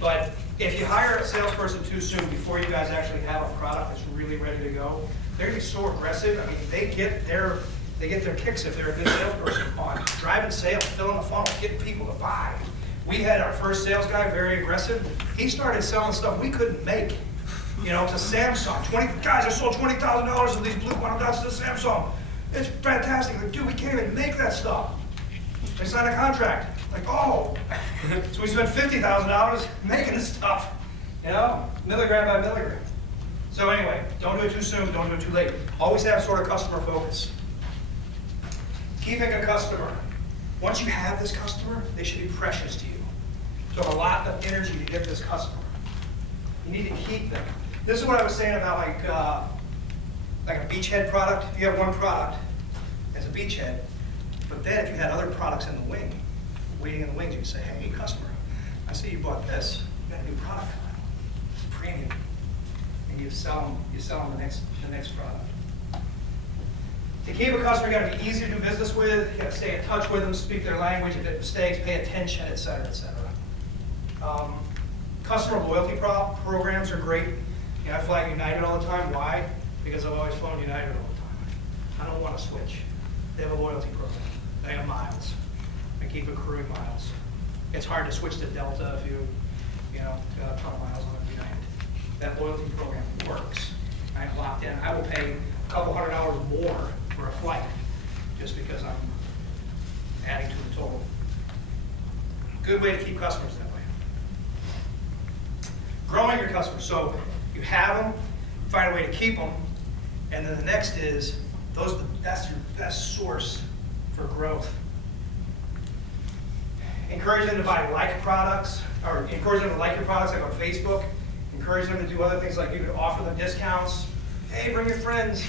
But if you hire a salesperson too soon before you guys actually have a product that's really ready to go, they're going to be so aggressive. I mean, they get their kicks if they're a good salesperson on driving sales, filling the funnel, getting people to buy, We had our first sales guy, very aggressive. He started selling stuff we couldn't make. You know, to Samsung. Guys, I sold $20,000 of these blue bottom dots to Samsung. It's fantastic. Like, dude, we can't even make that stuff. They signed a contract. Like, oh. So we spent $50,000 making this stuff. You know, milligram by milligram. So anyway, don't do it too soon, don't do it too late. Always have sort of customer focus. Keeping a customer. Once you have this customer, they should be precious to you. So a lot of energy to get this customer. You need to keep them. This is what I was saying about like a beachhead product. If you have one product as a beachhead, but then if you had other products in the wing, waiting in the wings, you could say, hey, customer, I see you bought this. You got a new product coming out. It's premium. And you sell them the next product. To keep a customer, you got to be easy to do business with. You got to stay in touch with them, speak their language, if they make mistakes, pay attention, et cetera, et cetera. Customer loyalty programs are great. You know, I fly United all the time. Why? Because I've always flown United all the time. I don't want to switch. They have a loyalty program. They have miles. I keep accruing miles. It's hard to switch to Delta if you got a ton of miles on United. That loyalty program works. I'm locked in. I will pay a couple $100 more for a flight just because I'm adding to the total. Good way to keep customers that way. Growing your customers. So you have them, find a way to keep them, and then the next is that's your best source for growth. Encourage them to buy like products, or encourage them to like your products like on Facebook. Encourage them to do other things like you could offer them discounts. Hey, bring your friends.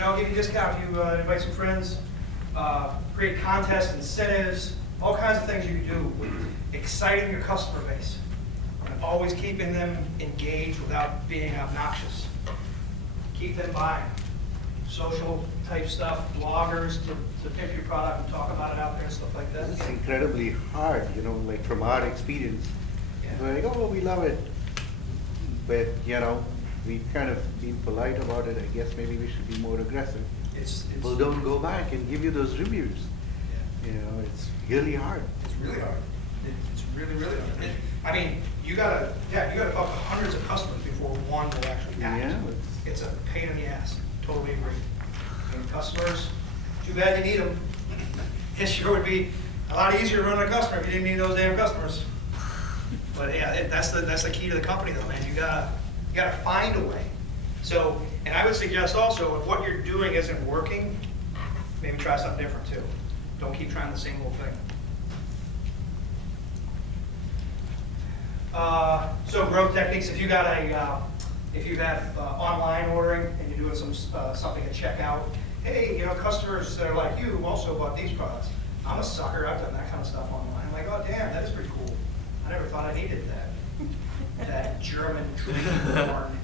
I'll give you a discount if you invite some friends. Create contests, incentives, all kinds of things you can do with exciting your customer base. And always keeping them engaged without being obnoxious. Keep them buying. Social type stuff, bloggers to pick your product and talk about it out there and stuff like that. It's incredibly hard, like from our experience. Yeah. We're like, oh, we love it. But, we kind of be polite about it. I guess maybe we should be more aggressive. People don't go back and give you those reviews. Yeah. It's really hard. It's really hard. It's really, really hard. You gotta talk to hundreds of customers before one will actually act. Yeah. It's a pain in the ass. Totally agree. Customers, too bad you need them. It sure would be a lot easier to run a customer if you didn't need those damn customers. But yeah, that's the key to the company though, man. You gotta find a way. So, and I would suggest also, if what you're doing isn't working, maybe try something different too. Don't keep trying the same old thing. So growth techniques. If you have online ordering and you're doing something at checkout, hey, customers that are like you also bought these products. I'm a sucker. I've done that kind of stuff online. I'm like, oh damn, that is pretty cool. I never thought I needed that. That German drinking horn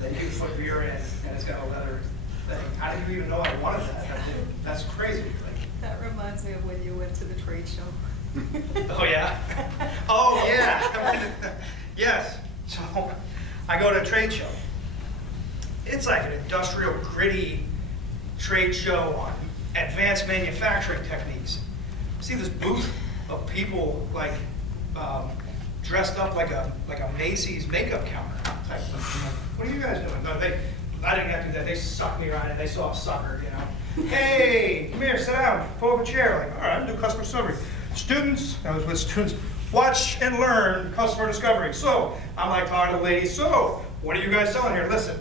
that you put beer in and it's got a leather thing. How did you even know I wanted that? That's crazy. That reminds me of when you went to the trade show. Oh yeah? Oh yeah. Yes. So I go to a trade show. It's like an industrial, gritty trade show on advanced manufacturing techniques. See this booth of people like dressed up like a Macy's makeup counter type thing. What are you guys doing? No, I didn't have to do that. They sucked me right in. They saw a sucker, Hey, come here, sit down, pull up a chair. Like, all right, I'm doing customer discovery. Students, I was with students, watch and learn customer discovery. So I'm like talking to the lady, so what are you guys selling here? Listen,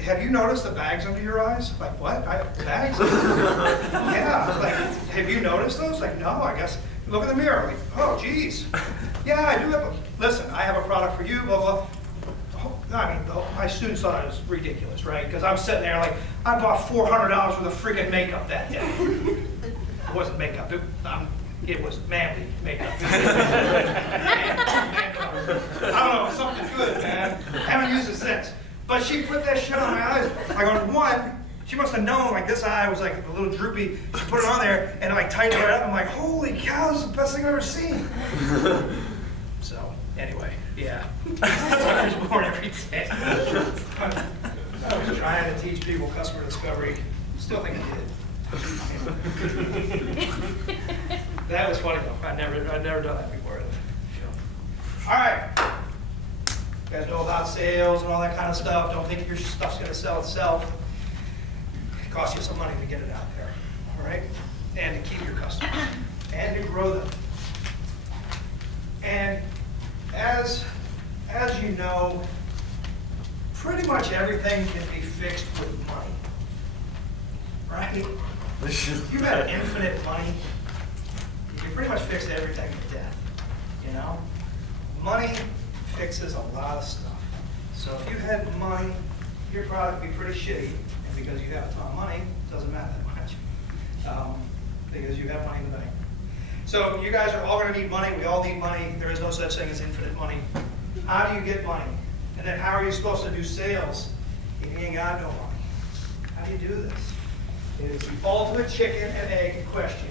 have you noticed the bags under your eyes? Like, what? Bags? Yeah, like, have you noticed those? Like, no, I guess. Look in the mirror. Like, oh, geez. Yeah, I do have listen, I have a product for you, blah, blah. My students thought it was ridiculous, right? Because I'm sitting there like, I bought $400 worth of freaking makeup that day. It wasn't makeup. It was manly makeup. I don't know, something good, man. I haven't used it since. But she put that shit on my eyes. Like on one, she must have known like this eye was like a little droopy. She put it on there and like tightened it up. I'm like, holy cow, this is the best thing I've ever seen. So anyway, yeah. That's why I was born every day. I was trying to teach people customer discovery. Still think I did. That was funny though. I'd never done that before. All right. You guys know about sales and all that kind of stuff. Don't think your stuff's going to sell itself. It costs you some money to get it out there, all right? And to keep your customers and to grow them. And as you know, pretty much everything can be fixed with money, right? You've got infinite money. You can pretty much fix everything with death, you know? Money fixes a lot of stuff. So if you had money, your product would be pretty shitty, and because you have a ton of money, it doesn't matter that much, because you have money in the bank. So you guys are all going to need money. We all need money. There is no such thing as infinite money. How do you get money? And then how are you supposed to do sales if you ain't got no money? How do you do this? It is the ultimate chicken and egg question.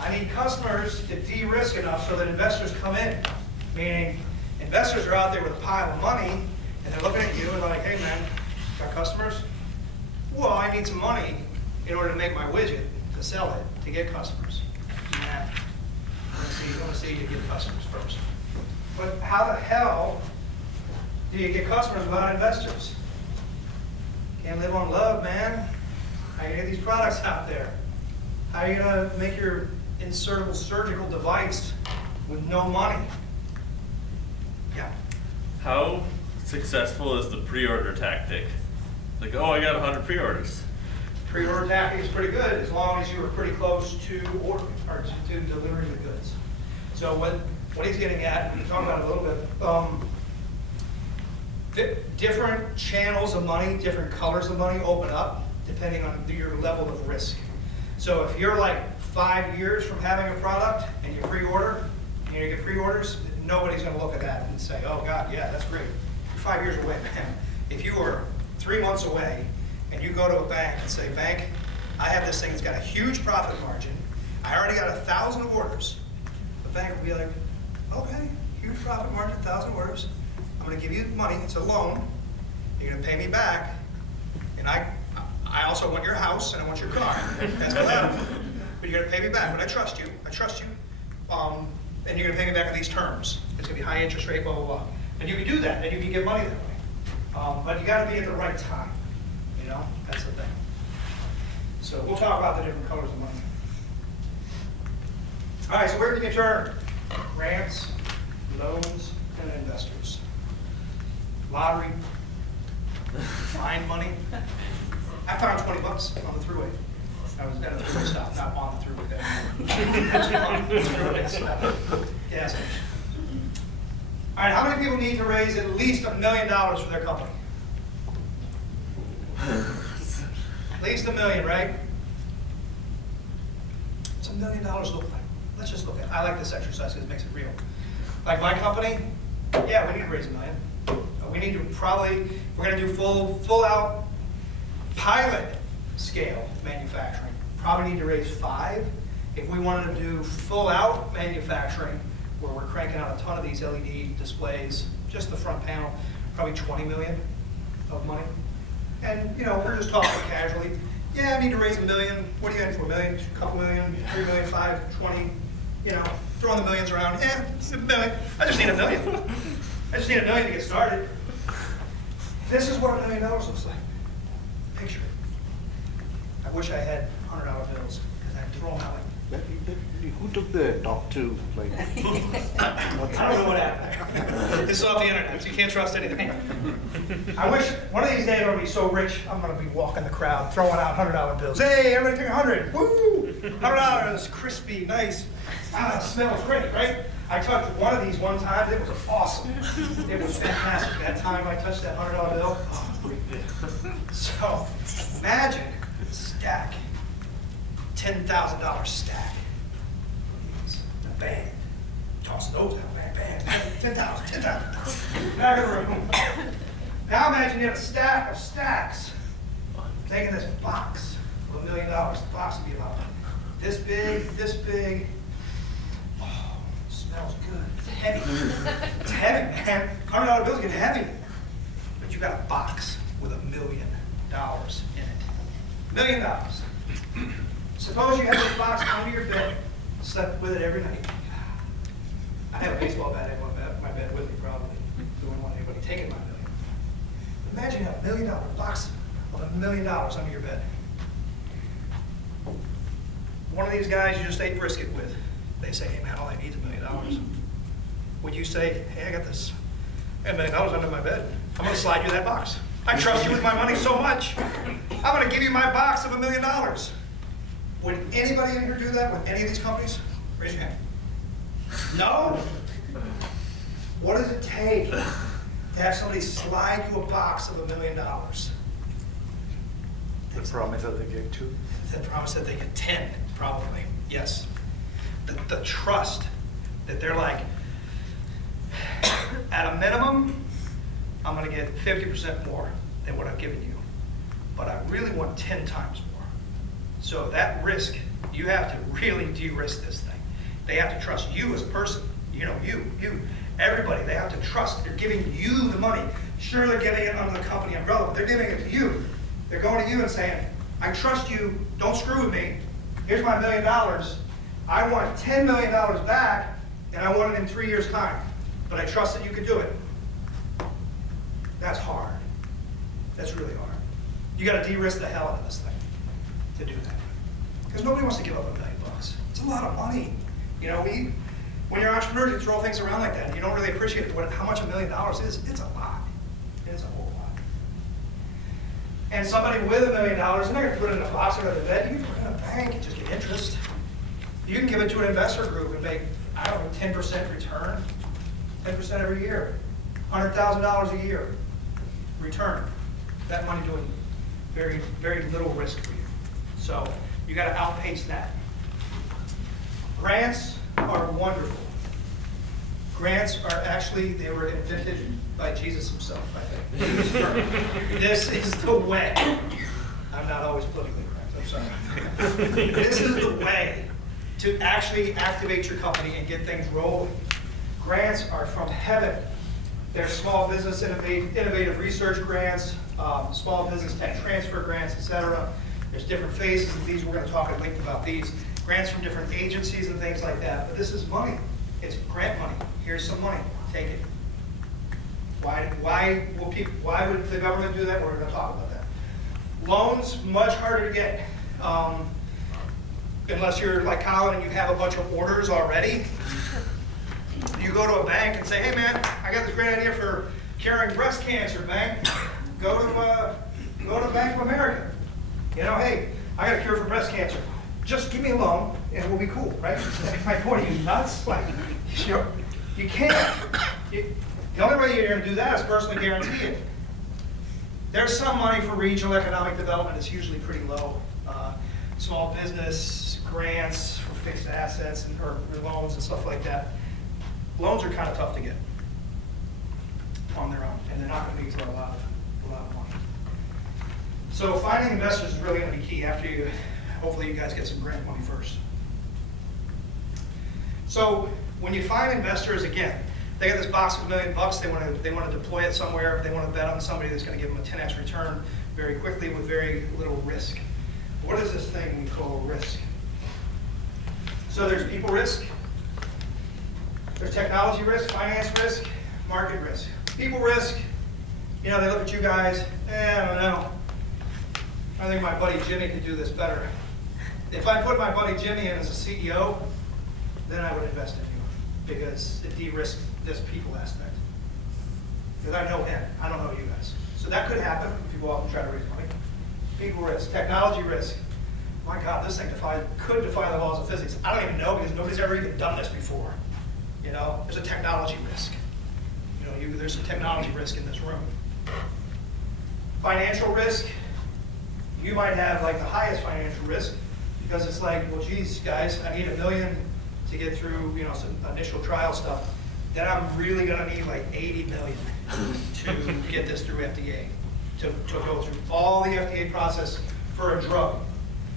I need customers to de-risk enough so that investors come in. Meaning, investors are out there with a pile of money, and they're looking at you and like, hey man, got customers? Well, I need some money in order to make my widget, to sell it, to get customers. Nah. I want to see you get customers first. But how the hell do you get customers without investors? Can't live on love, man. How are you going to get these products out there? How are you going to make your insertable surgical device with no money? Yeah. How successful is the pre-order tactic? Like, oh, I got 100 pre-orders. Pre-order tactic is pretty good as long as you are pretty close to ordering or to delivering the goods. So what he's getting at, we talked about it a little bit. Different channels of money, different colors of money open up depending on your level of risk. So if you're like 5 years from having a product and you pre-order, and you get pre-orders, nobody's going to look at that and say, oh God, yeah, that's great. You're 5 years away, man. If you were 3 months away and you go to a bank and say, bank, I have this thing that's got a huge profit margin. I already got 1,000 orders. The bank will be like, okay, huge profit margin, 1,000 orders. I'm going to give you money. It's a loan. You're going to pay me back. And I also want your house and I want your car. That's what happens. But you're going to pay me back. But I trust you. I trust you. And you're going to pay me back on these terms. It's going to be high interest rate, blah, blah, blah. And you can do that, and you can get money that way. But you got to be at the right time. You know, that's the thing. So we'll talk about the different colors of money. All right, so where can you turn? Grants, loans, and investors. Lottery, find money. I found $20 on the thruway. I was at a thruway stop, not on the thruway. Just on the thruway stop. Gas station. All right, how many people need to raise at least $1 million for their company? At least $1 million, right? What's $1 million look like? Let's just look at it. I like this exercise because it makes it real. Like my company, yeah, we need to raise $1 million. We need to probably, we're going to do full out pilot scale manufacturing. Probably need to raise 5. If we wanted to do full out manufacturing, where we're cranking out a ton of these LED displays, just the front panel, probably 20 million of money. And you know, we're just talking casually. Yeah, I need to raise $1 million. What are you in for? $1 million, a couple million, 3 million, 5, 20. You know, throwing the millions around. Yeah, it's $1 million. I just need $1 million. I just need $1 million to get started. This is what $1 million looks like. Picture it. I wish I had $100 bills because I'd throw them out like. Who took the top 2? Like, I don't know what happened. This is off the internet, so you can't trust anything. I wish one of these days I'm going to be so rich, I'm going to be walking the crowd, throwing out $100 bills. Hey, everybody take 100. Woo! $100, crispy, nice. Ah, it smells great, right? I touched one of these one time. It was awesome. It was fantastic. That time I touched that $100 bill. Oh, so imagine a stack. $10,000 stack. The band. Toss those out, bang, bang. 10,000. Back of the room. Now imagine you have a stack of stacks. Taking this box of $1 million. The box would be about this big. Oh, it smells good. It's heavy. It's heavy, man. $100 bills get heavy. But you got a box with $1 million in it. $1 million. Suppose you have this box under your bed, slept with it every night. I have a baseball bat in my bed with me probably. Don't want anybody taking my $1 million. Imagine a $1 million box of $1 million under your bed. One of these guys you just ate brisket with, they say, hey man, all I need is $1 million. Would you say, hey, I got this $1 million under my bed. I'm gonna slide you that box. I trust you with my money so much. I'm gonna give you my box of $1 million. Would anybody in here do that with any of these companies? Raise your hand. No? What does it take to have somebody slide you a box of $1 million? The promise that they get 2. The promise that they get 10, probably. Yes. The trust that they're like, at a minimum, I'm going to get 50% more than what I've given you. But I really want 10 times more. So that risk, you have to really de-risk this thing. They have to trust you as a person. You know, you, everybody. They have to trust they're giving you the money. Sure, they're giving it under the company umbrella, but they're giving it to you. They're going to you and saying, I trust you, don't screw with me. Here's my $1 million. I want $10 million back, and I want it in 3 years' time. But I trust that you can do it. That's hard. That's really hard. You got to de-risk the hell out of this thing to do that. Because nobody wants to give up $1 million. It's a lot of money. You know, when you're entrepreneurs, you throw things around like that. You don't really appreciate how much $1 million is. It's a lot. It's a whole lot. And somebody with $1 million, they're not going to put it in a box or in a bed. You can put it in a bank and just get interest. You can give it to an investor group and make, I don't know, 10% return. 10% every year. $100,000 a year return. That money doing very, very little risk for you. So you got to outpace that. Grants are wonderful. Grants are actually, they were invented by Jesus himself, I think. This is the way. I'm not always politically correct, I'm sorry. This is the way to actually activate your company and get things rolling. Grants are from heaven. There's small business innovative research grants, small business tech transfer grants, etc. There's different phases of these. We're going to talk at length about these. Grants from different agencies and things like that. But this is money. It's grant money. Here's some money. Take it. Why would the government do that? We're going to talk about that. Loans, much harder to get. Unless you're like Colin and you have a bunch of orders already. You go to a bank and say, hey man, I got this great idea for curing breast cancer, bank. Go to Bank of America. You know, hey, I got a cure for breast cancer. Just give me a loan and we'll be cool, right? My point, are you nuts? Like, you can't. The only way you're going to do that is personally guarantee it. There's some money for regional economic development. It's usually pretty low. Small business grants for fixed assets or loans and stuff like that. Loans are kind of tough to get on their own, and they're not going to be for a lot of money. So finding investors is really going to be key after you, hopefully you guys get some grant money first. So when you find investors, again, they get this box of $1 million, they want to deploy it somewhere, they want to bet on somebody that's going to give them a 10x return very quickly with very little risk. What is this thing we call risk? So there's people risk, there's technology risk, finance risk, market risk. People risk, you know, they look at you guys, I don't know. I think my buddy Jimmy could do this better. If I put my buddy Jimmy in as a CEO, then I would invest in you because it de-risks this people aspect. Because I know him, I don't know you guys. So that could happen if you go out and try to raise money. People risk, technology risk. My God, this thing could defy the laws of physics. I don't even know because nobody's ever even done this before. You know, there's a technology risk. You know, there's a technology risk in this room. Financial risk, you might have like the highest financial risk because it's like, well, geez, guys, I need $1 million to get through, you know, some initial trial stuff. Then I'm really going to need like 80 million to get this through FDA, to go through all the FDA process for a drug.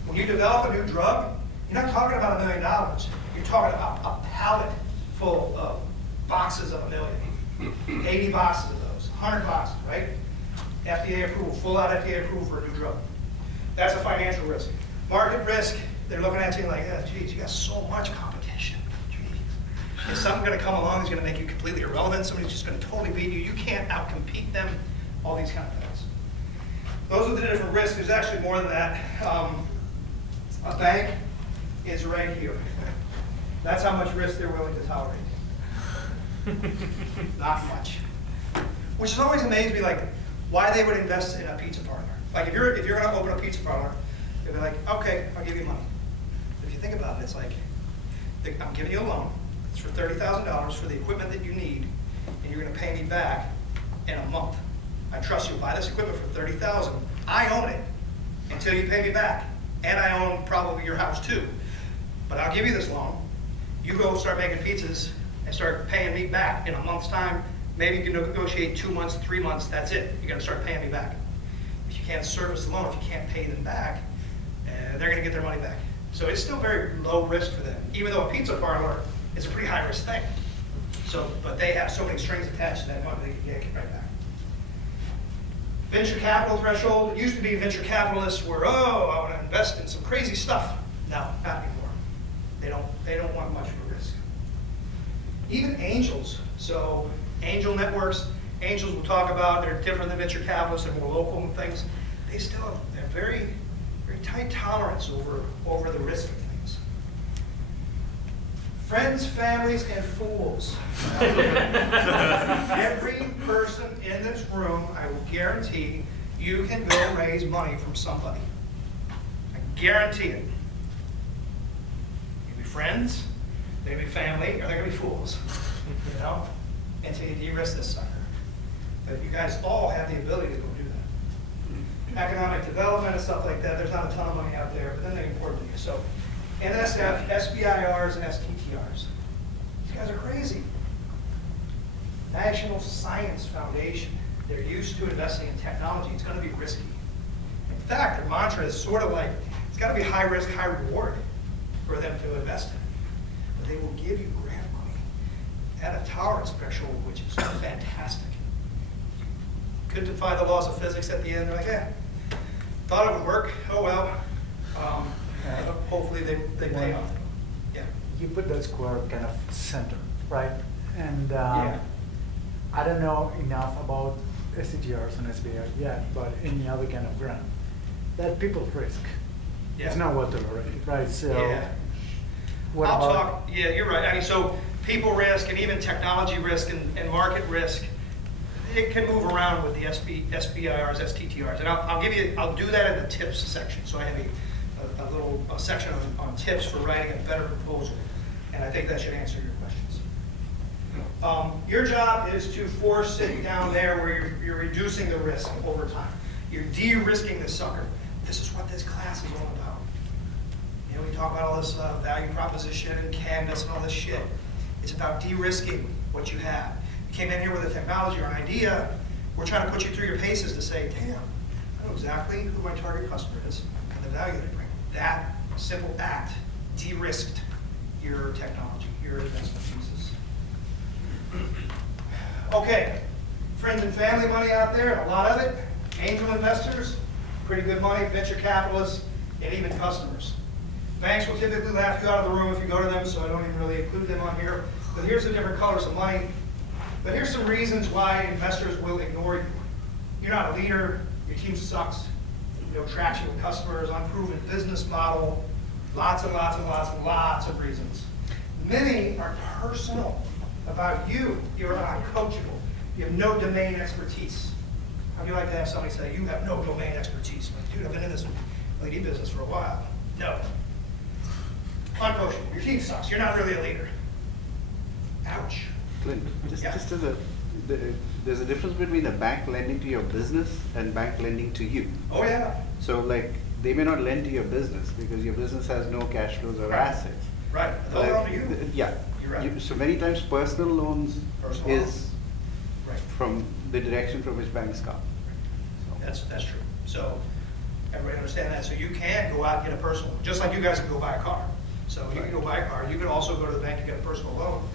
When you develop a new drug, you're not talking about $1 million. You're talking about a pallet full of boxes of $1 million, 80 boxes of those, 100 boxes, right? FDA approval, full out FDA approval for a new drug. That's a financial risk. Market risk, they're looking at you like, yeah, geez, you got so much competition. Geez. Is something gonna come along that's gonna make you completely irrelevant? Somebody's just gonna totally beat you. You can't outcompete them. All these kind of things. Those are the different risks. There's actually more than that. A bank is right here. That's how much risk they're willing to tolerate. Not much. Which has always amazed me, like, why they would invest in a pizza parlor. Like, if you're going to open a pizza parlor, they'll be like, okay, I'll give you money. But if you think about it, it's like, I'm giving you a loan. It's for $30,000 for the equipment that you need, and you're going to pay me back in a month. I trust you. Buy this equipment for $30,000. I own it until you pay me back, and I own probably your house too. But I'll give you this loan. You go start making pizzas and start paying me back in a month's time. Maybe you can negotiate 2 months, 3 months. That's it. You're going to start paying me back. If you can't service the loan, if you can't pay them back, they're going to get their money back. So it's still very low risk for them, even though a pizza parlor is a pretty high risk thing. So, but they have so many strings attached to that money, they can get it right back. Venture capital threshold. It used to be venture capitalists were, oh, I want to invest in some crazy stuff. No, not anymore. They don't want much of a risk. Even angels. So angel networks, angels we'll talk about, they're different than venture capitalists, they're more local and things. They still have a very, very tight tolerance over the risk of things. Friends, families, and fools. Every person in this room, I will guarantee, you can go raise money from somebody. I guarantee it. Maybe friends, maybe family, or they're going to be fools. You know? Until you de-risk this sucker. But you guys all have the ability to go do that. Economic development and stuff like that, there's not a ton of money out there, but then they're important to you. So, NSF, SBIRs, and STTRs. These guys are crazy. National Science Foundation. They're used to investing in technology. It's going to be risky. In fact, their mantra is sort of like, it's got to be high risk, high reward for them to invest in. But they will give you grant money at a tolerance threshold, which is fantastic. Could defy the laws of physics at the end. They're like, yeah, thought it would work. Oh well. Hopefully they pay off. Yeah. You put that square kind of center, right? And Yeah. I don't know enough about SCGRs and SBIR yet, but any other kind of grant, that people risk. Yeah. It's not what they're already, right? So Yeah. what I'll about talk. Yeah, you're right. I mean, so people risk and even technology risk and market risk, it can move around with the SBIRs, STTRs, and I'll do that in the tips section. So I have a little section on tips for writing a better proposal, and I think that should answer your questions. Your job is to force it down there where you're reducing the risk over time. You're de-risking the sucker. This is what this class is all about. You know, we talk about all this value proposition and canvas and all this shit. It's about de-risking what you have. You came in here with a technology or an idea, we're trying to put you through your paces to say, damn, I know exactly who my target customer is and the value they bring. That simple act de-risked your technology, your investment thesis. Okay, friends and family money out there, a lot of it. Angel investors, pretty good money. Venture capitalists, and even customers. Banks will typically laugh you out of the room if you go to them, so I don't even really include them on here. But here's the different colors of money. But here's some reasons why investors will ignore you. You're not a leader, your team sucks, no traction with customers, unproven business model, lots and lots and lots and lots of reasons. Many are personal about you. You're uncoachable. You have no domain expertise. How'd you like to have somebody say, you have no domain expertise? Like, dude, I've been in this LED business for a while. No. Uncoachable. Your team sucks. You're not really a leader. Ouch. Clint, just Yeah. as there's a difference between a bank lending to your business and bank lending to you. Oh, yeah. So like, they may not lend to your business because your business has no cash flows or Right. assets. Right. Those are all to you. Yeah. You're right. So many times personal loans Personal is loans. Right. from the direction from which banks come. That's true. So everybody understand that. So you can go out and get a personal, just like you guys can go buy a car. So you can go buy a car. You can also go to the bank and get a personal loan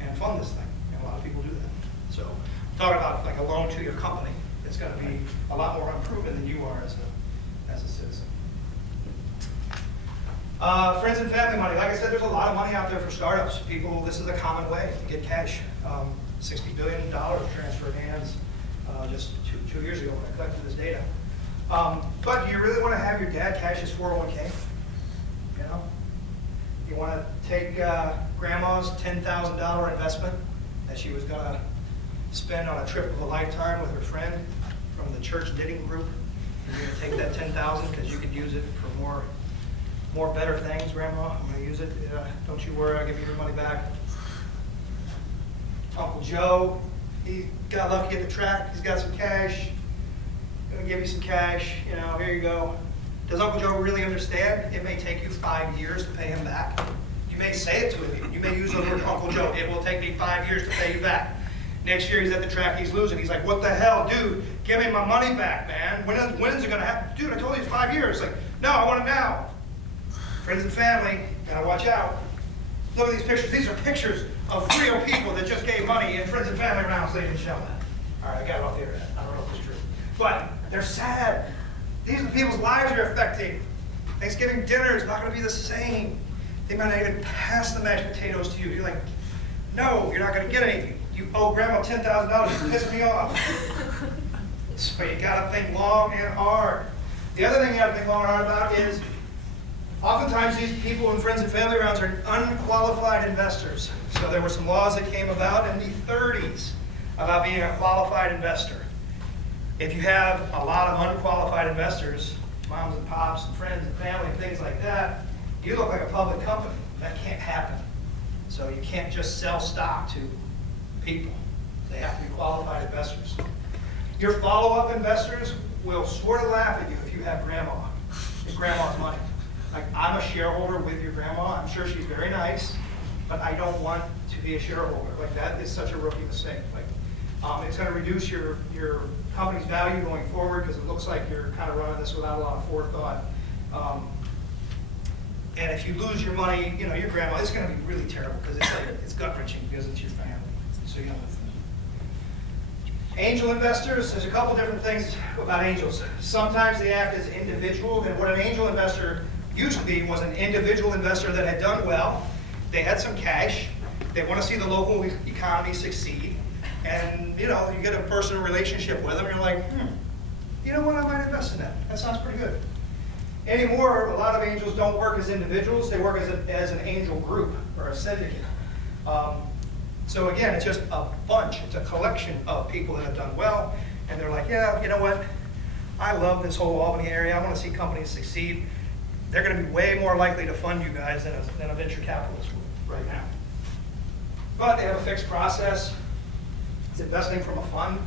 and fund this thing. And a lot of people do that. So talking about like a loan to your company, it's going to be a lot more unproven than you are as a citizen. Friends and family money. Like I said, there's a lot of money out there for startups. People, this is a common way to get cash. $60 billion transferred hands just two years ago when I collected this data. But do you really want to have your dad cash his 401k? You know? You want to take grandma's $10,000 investment that she was going to spend on a trip of a lifetime with her friend from the church knitting group. You're going to take that $10,000 because you could use it for more better things, Grandma. I'm going to use it. Don't you worry, I'll give you your money back. Uncle Joe, he got lucky at the track. He's got some cash. Going to give you some cash. You know, here you go. Does Uncle Joe really understand? It may take you 5 years to pay him back. You may say it to him. You may use the word, Uncle Joe, it will take me 5 years to pay you back. Next year he's at the track, he's losing. He's like, what the hell, dude? Give me my money back, man. When is it going to happen? Dude, I told you it's 5 years. Like, no, I want it now. Friends and family, gotta watch out. Look at these pictures. These are pictures of real people that just gave money in friends and family rounds. They didn't show that. All right, I got it off the internet. I don't know if it's true. But they're sad. These are the people's lives you're affecting. Thanksgiving dinner is not going to be the same. They might not even pass the mashed potatoes to you. You're like, no, you're not going to get anything. You owe Grandma $10,000. You're pissing me off. So you got to think long and hard. The other thing you got to think long and hard about is oftentimes these people in friends and family rounds are unqualified investors. So there were some laws that came about in the 30s about being a qualified investor. If you have a lot of unqualified investors, moms and pops and friends and family and things like that, you look like a public company. That can't happen. So you can't just sell stock to people. They have to be qualified investors. Your follow-up investors will sort of laugh at you if you have grandma's money. Like, I'm a shareholder with your grandma. I'm sure she's very nice, but I don't want to be a shareholder. Like, that is such a rookie mistake. Like, it's going to reduce your company's value going forward because it looks like you're kind of running this without a lot of forethought. And if you lose your money, you know, your grandma, it's going to be really terrible because it's gut-wrenching because it's your family. So, you know. Angel investors, there's a couple different things about angels. Sometimes they act as individual, and what an angel investor used to be was an individual investor that had done well. They had some cash. They want to see the local economy succeed. And, you know, you get a personal relationship with them, you're like, you know what, I might invest in that. That sounds pretty good. Anymore, a lot of angels don't work as individuals. They work as an angel group or a syndicate. So again, it's just a bunch. It's a collection of people that have done well. And they're like, yeah, you know what? I love this whole Albany area. I want to see companies succeed. They're going to be way more likely to fund you guys than a venture capitalist would right now. But they have a fixed process. It's investing from a fund.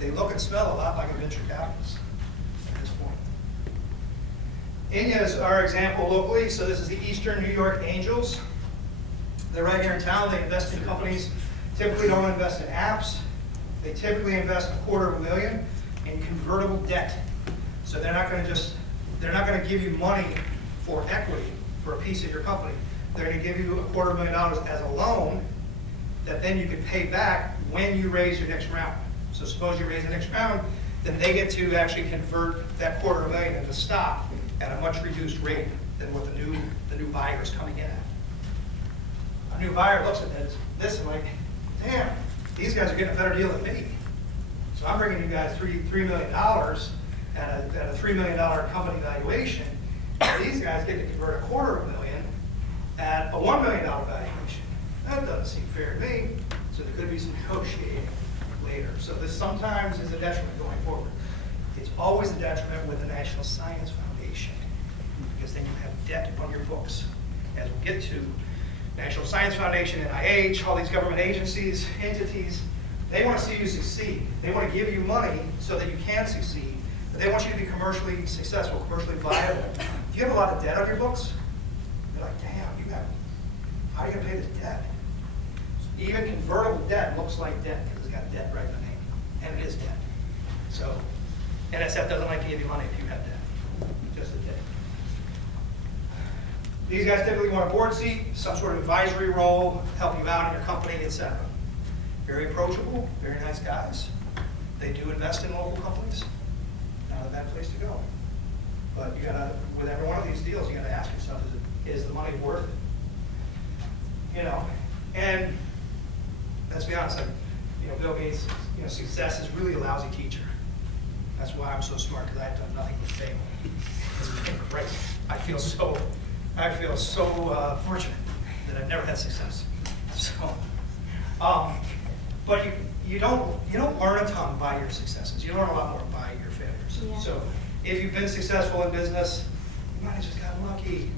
They look and smell a lot like a venture capitalist at this point. India is our example locally. So this is the Eastern New York Angels. They're right here in town. They invest in companies. Typically don't invest in apps. They typically invest $250,000 in convertible debt. So they're not going to give you money for equity for a piece of your company. They're going to give you $250,000 as a loan that then you can pay back when you raise your next round. So suppose you raise the next round, then they get to actually convert that $250,000 into stock at a much reduced rate than what the new buyer is coming in at. A new buyer looks at this and like, damn, these guys are getting a better deal than me. So I'm bringing you guys $3 million at a $3 million company valuation. These guys get to convert $250,000 at a $1 million valuation. That doesn't seem fair to me. So there could be some negotiating later. So this sometimes is a detriment going forward. It's always a detriment with the National Science Foundation because then you have debt on your books. As we'll get to, National Science Foundation, NIH, all these government agencies, entities, they want to see you succeed. They want to give you money so that you can succeed. But they want you to be commercially successful, commercially viable. If you have a lot of debt on your books, they're like, damn, how are you going to pay this debt? Even convertible debt looks like debt because it's got debt right in the name. And it is debt. So NSF doesn't like to give you money if you have debt. Just a debt. These guys typically want a board seat, some sort of advisory role, help you out in your company, etc. Very approachable, very nice guys. They do invest in local companies. Not a bad place to go. But you gotta, with every one of these deals, you gotta ask yourself, Is the money worth it? You know, and let's be honest, like, you know, Bill Gates, you know, success is really a lousy teacher. That's why I'm so smart, because I've done nothing but fail. It's been great. I feel so fortunate that I've never had success. So, but you don't learn a ton by your successes. You learn a lot more by your failures. Yeah. So if you've been successful in business, you might have just gotten lucky.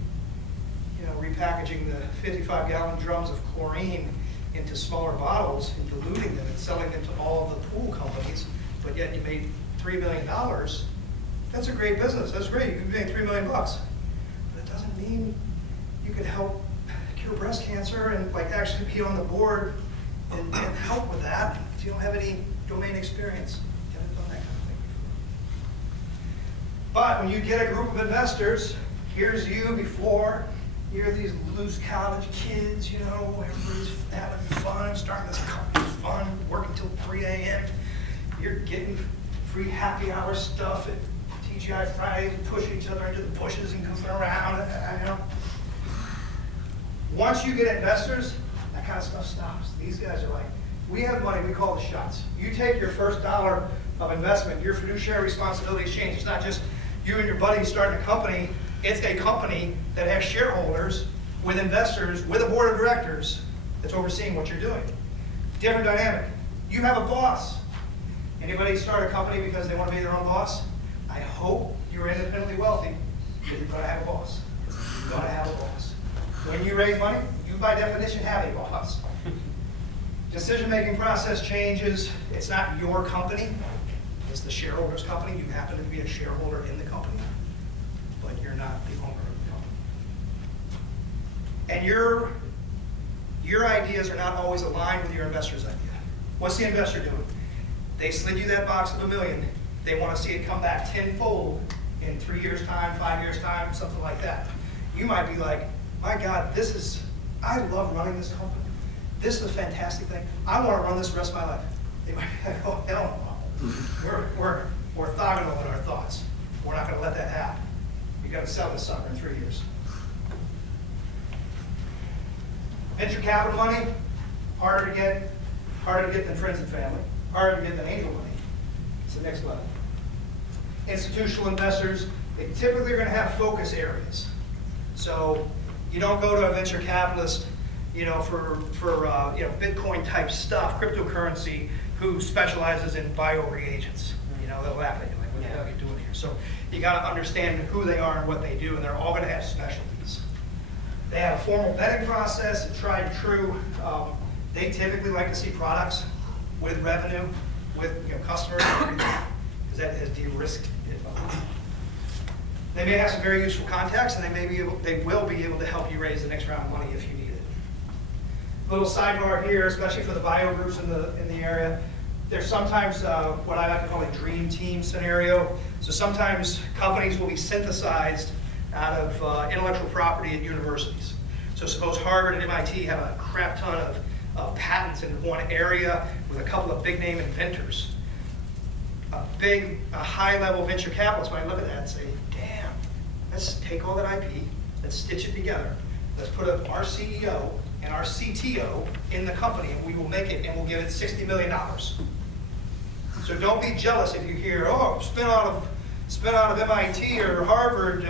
You know, repackaging the 55-gallon drums of chlorine into smaller bottles and diluting them and selling them to all of the pool companies, but yet you made $3 million. That's a great business. That's great. You can make $3 million. But it doesn't mean you can help cure breast cancer and like actually be on the board and help with that if you don't have any domain experience. You haven't done that kind of thing before. But when you get a group of investors, here's you before, you're these loose college kids, you know, everybody's having fun, starting this company's fun, working till 3 a.m. You're getting free happy hour stuff at TGI Fridays and pushing each other into the bushes and goofing around, you know. Once you get investors, that kind of stuff stops. These guys are like, we have money, we call the shots. You take your first dollar of investment, your fiduciary responsibilities change. It's not just you and your buddies starting a company, it's a company that has shareholders with investors, with a board of directors that's overseeing what you're doing. Different dynamic. You have a boss. Anybody start a company because they want to be their own boss? I hope you're independently wealthy, because you're going to have a boss. You're going to have a boss. When you raise money, you by definition have a boss. Decision-making process changes. It's not your company. It's the shareholder's company. You happen to be a shareholder in the company, but you're not the owner of the company. And your ideas are not always aligned with your investor's idea. What's the investor doing? They slid you that box of $1 million. They want to see it come back tenfold in 3 years' time, 5 years' time, something like that. You might be like, my God, I love running this company. This is a fantastic thing. I want to run this the rest of my life. They might be like, oh, hell no. We're orthogonal in our thoughts. We're not going to let that happen. You got to sell this sucker in 3 years. Venture capital money, harder to get than friends and family. Harder to get than angel money. It's the next level. Institutional investors, they typically are going to have focus areas. So you don't go to a venture capitalist, you know, for you know, Bitcoin type stuff, cryptocurrency, who specializes in bioreagents. You know, they'll laugh at you like, what the hell are you doing here? So you got to understand who they are and what they do, and they're all going to have specialties. They have a formal vetting process, a tried and true. They typically like to see products with revenue, with, you know, customers, because that has de-risked it. They may have some very useful contacts, and they will be able to help you raise the next round of money if you need it. Little sidebar here, especially for the bio groups in the area. There's sometimes what I like to call a dream team scenario. So sometimes companies will be synthesized out of intellectual property at universities. So suppose Harvard and MIT have a crap ton of patents in one area with a couple of big name inventors. A high level venture capitalist might look at that and say, damn, let's take all that IP, let's stitch it together. Let's put our CEO and our CTO in the company, and we will make it, and we'll give it $60 million. So don't be jealous if you hear, oh, spin out of MIT or Harvard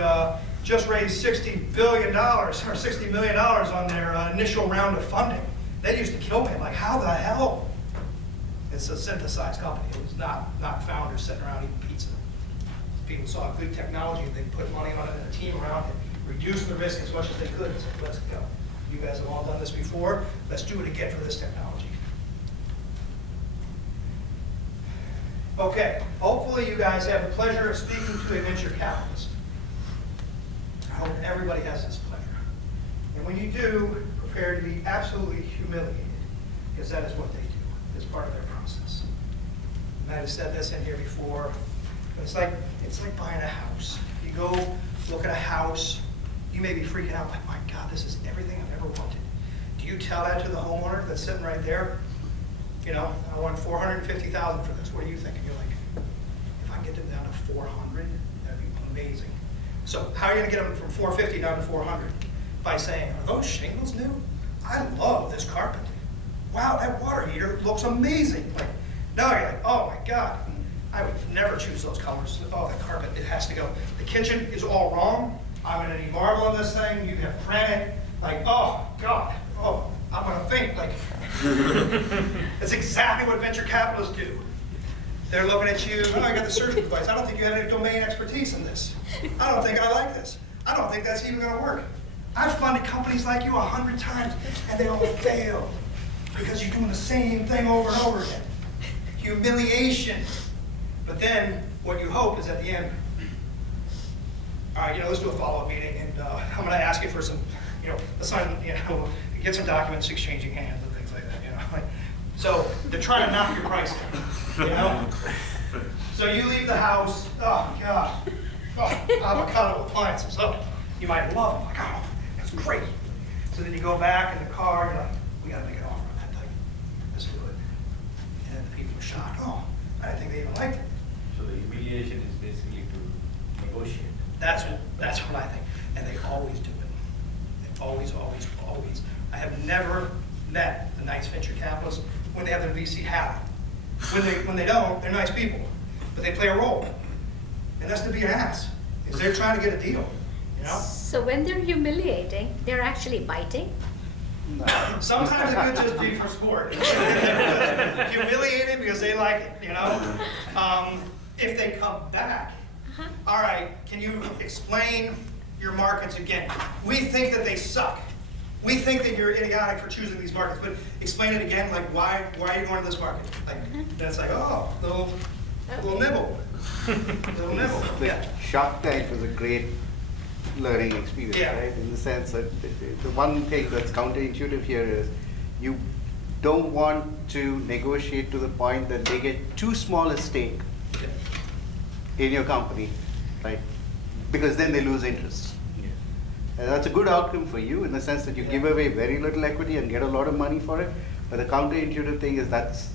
just raised $60 billion or $60 million on their initial round of funding. That used to kill me. I'm like, how the hell? It's a synthesized company. It was not founders sitting around eating pizza. People saw good technology, they put money on it and a team around it, reduced the risk as much as they could, and said, let's go. You guys have all done this before, let's do it again for this technology. Okay, hopefully you guys have the pleasure of speaking to a venture capitalist. I hope everybody has this pleasure. And when you do, prepare to be absolutely humiliated, because that is what they do. It's part of their process. I might have said this in here before, but it's like buying a house. You go look at a house, you may be freaking out like, my God, this is everything I've ever wanted. Do you tell that to the homeowner that's sitting right there? You know, I want $450,000 for this. What are you thinking? You're like, if I can get them down to 400, that'd be amazing. So how are you going to get them from 450 down to 400? by saying, are those shingles new? I love this carpet. Wow, that water heater looks amazing. Like, now you're like, oh my God, I would never choose those colors. Oh, the carpet, it has to go. The kitchen is all wrong. I'm gonna need marble on this thing. You have granite. Like, oh God, oh, I'm gonna faint. Like, it's exactly what venture capitalists do. They're looking at you, oh, I got the surgical device. I don't think you have any domain expertise in this. I don't think I like this. I don't think that's even gonna work. I've funded companies like you 100 times and they all fail because you're doing the same thing over and over again. Humiliation. But then what you hope is at the end, all right, let's do a follow-up meeting and I'm gonna ask you for some, assign, get some documents exchanging hands and things like that, So they're trying to knock your price down, So you leave the house, oh God, avocado appliances, you might love them, like, oh, that's great. So then you go back in the car, you're like, we gotta make an offer on that thing. Let's do it. And then the people are shocked, oh, I didn't think they even liked it. So the humiliation is basically to negotiate. That's what I think. And they always do it. They always, always, always. I have never met a nice venture capitalist when they have their VC hat on. When they don't, they're nice people. But they play a role. And that's to be an ass. Because they're trying to get a deal. So when they're humiliating, they're actually biting? Sometimes it could just be for sport. Humiliated because they like it, If they come back, all right, can you explain your markets again? We think that they suck. We think that you're idiotic for choosing these markets, but explain it again, like why are you going to this market? Like, then it's like, oh, little nibble. Little nibble. Yeah. Shark Tank was a great learning experience, right? In the sense that the one thing that's counterintuitive here is you don't want to negotiate to the point that they get too small a stake in your company, right? Because then they lose interest. And that's a good outcome for you in the sense that you give away very little equity and get a lot of money for it. But the counterintuitive thing is that's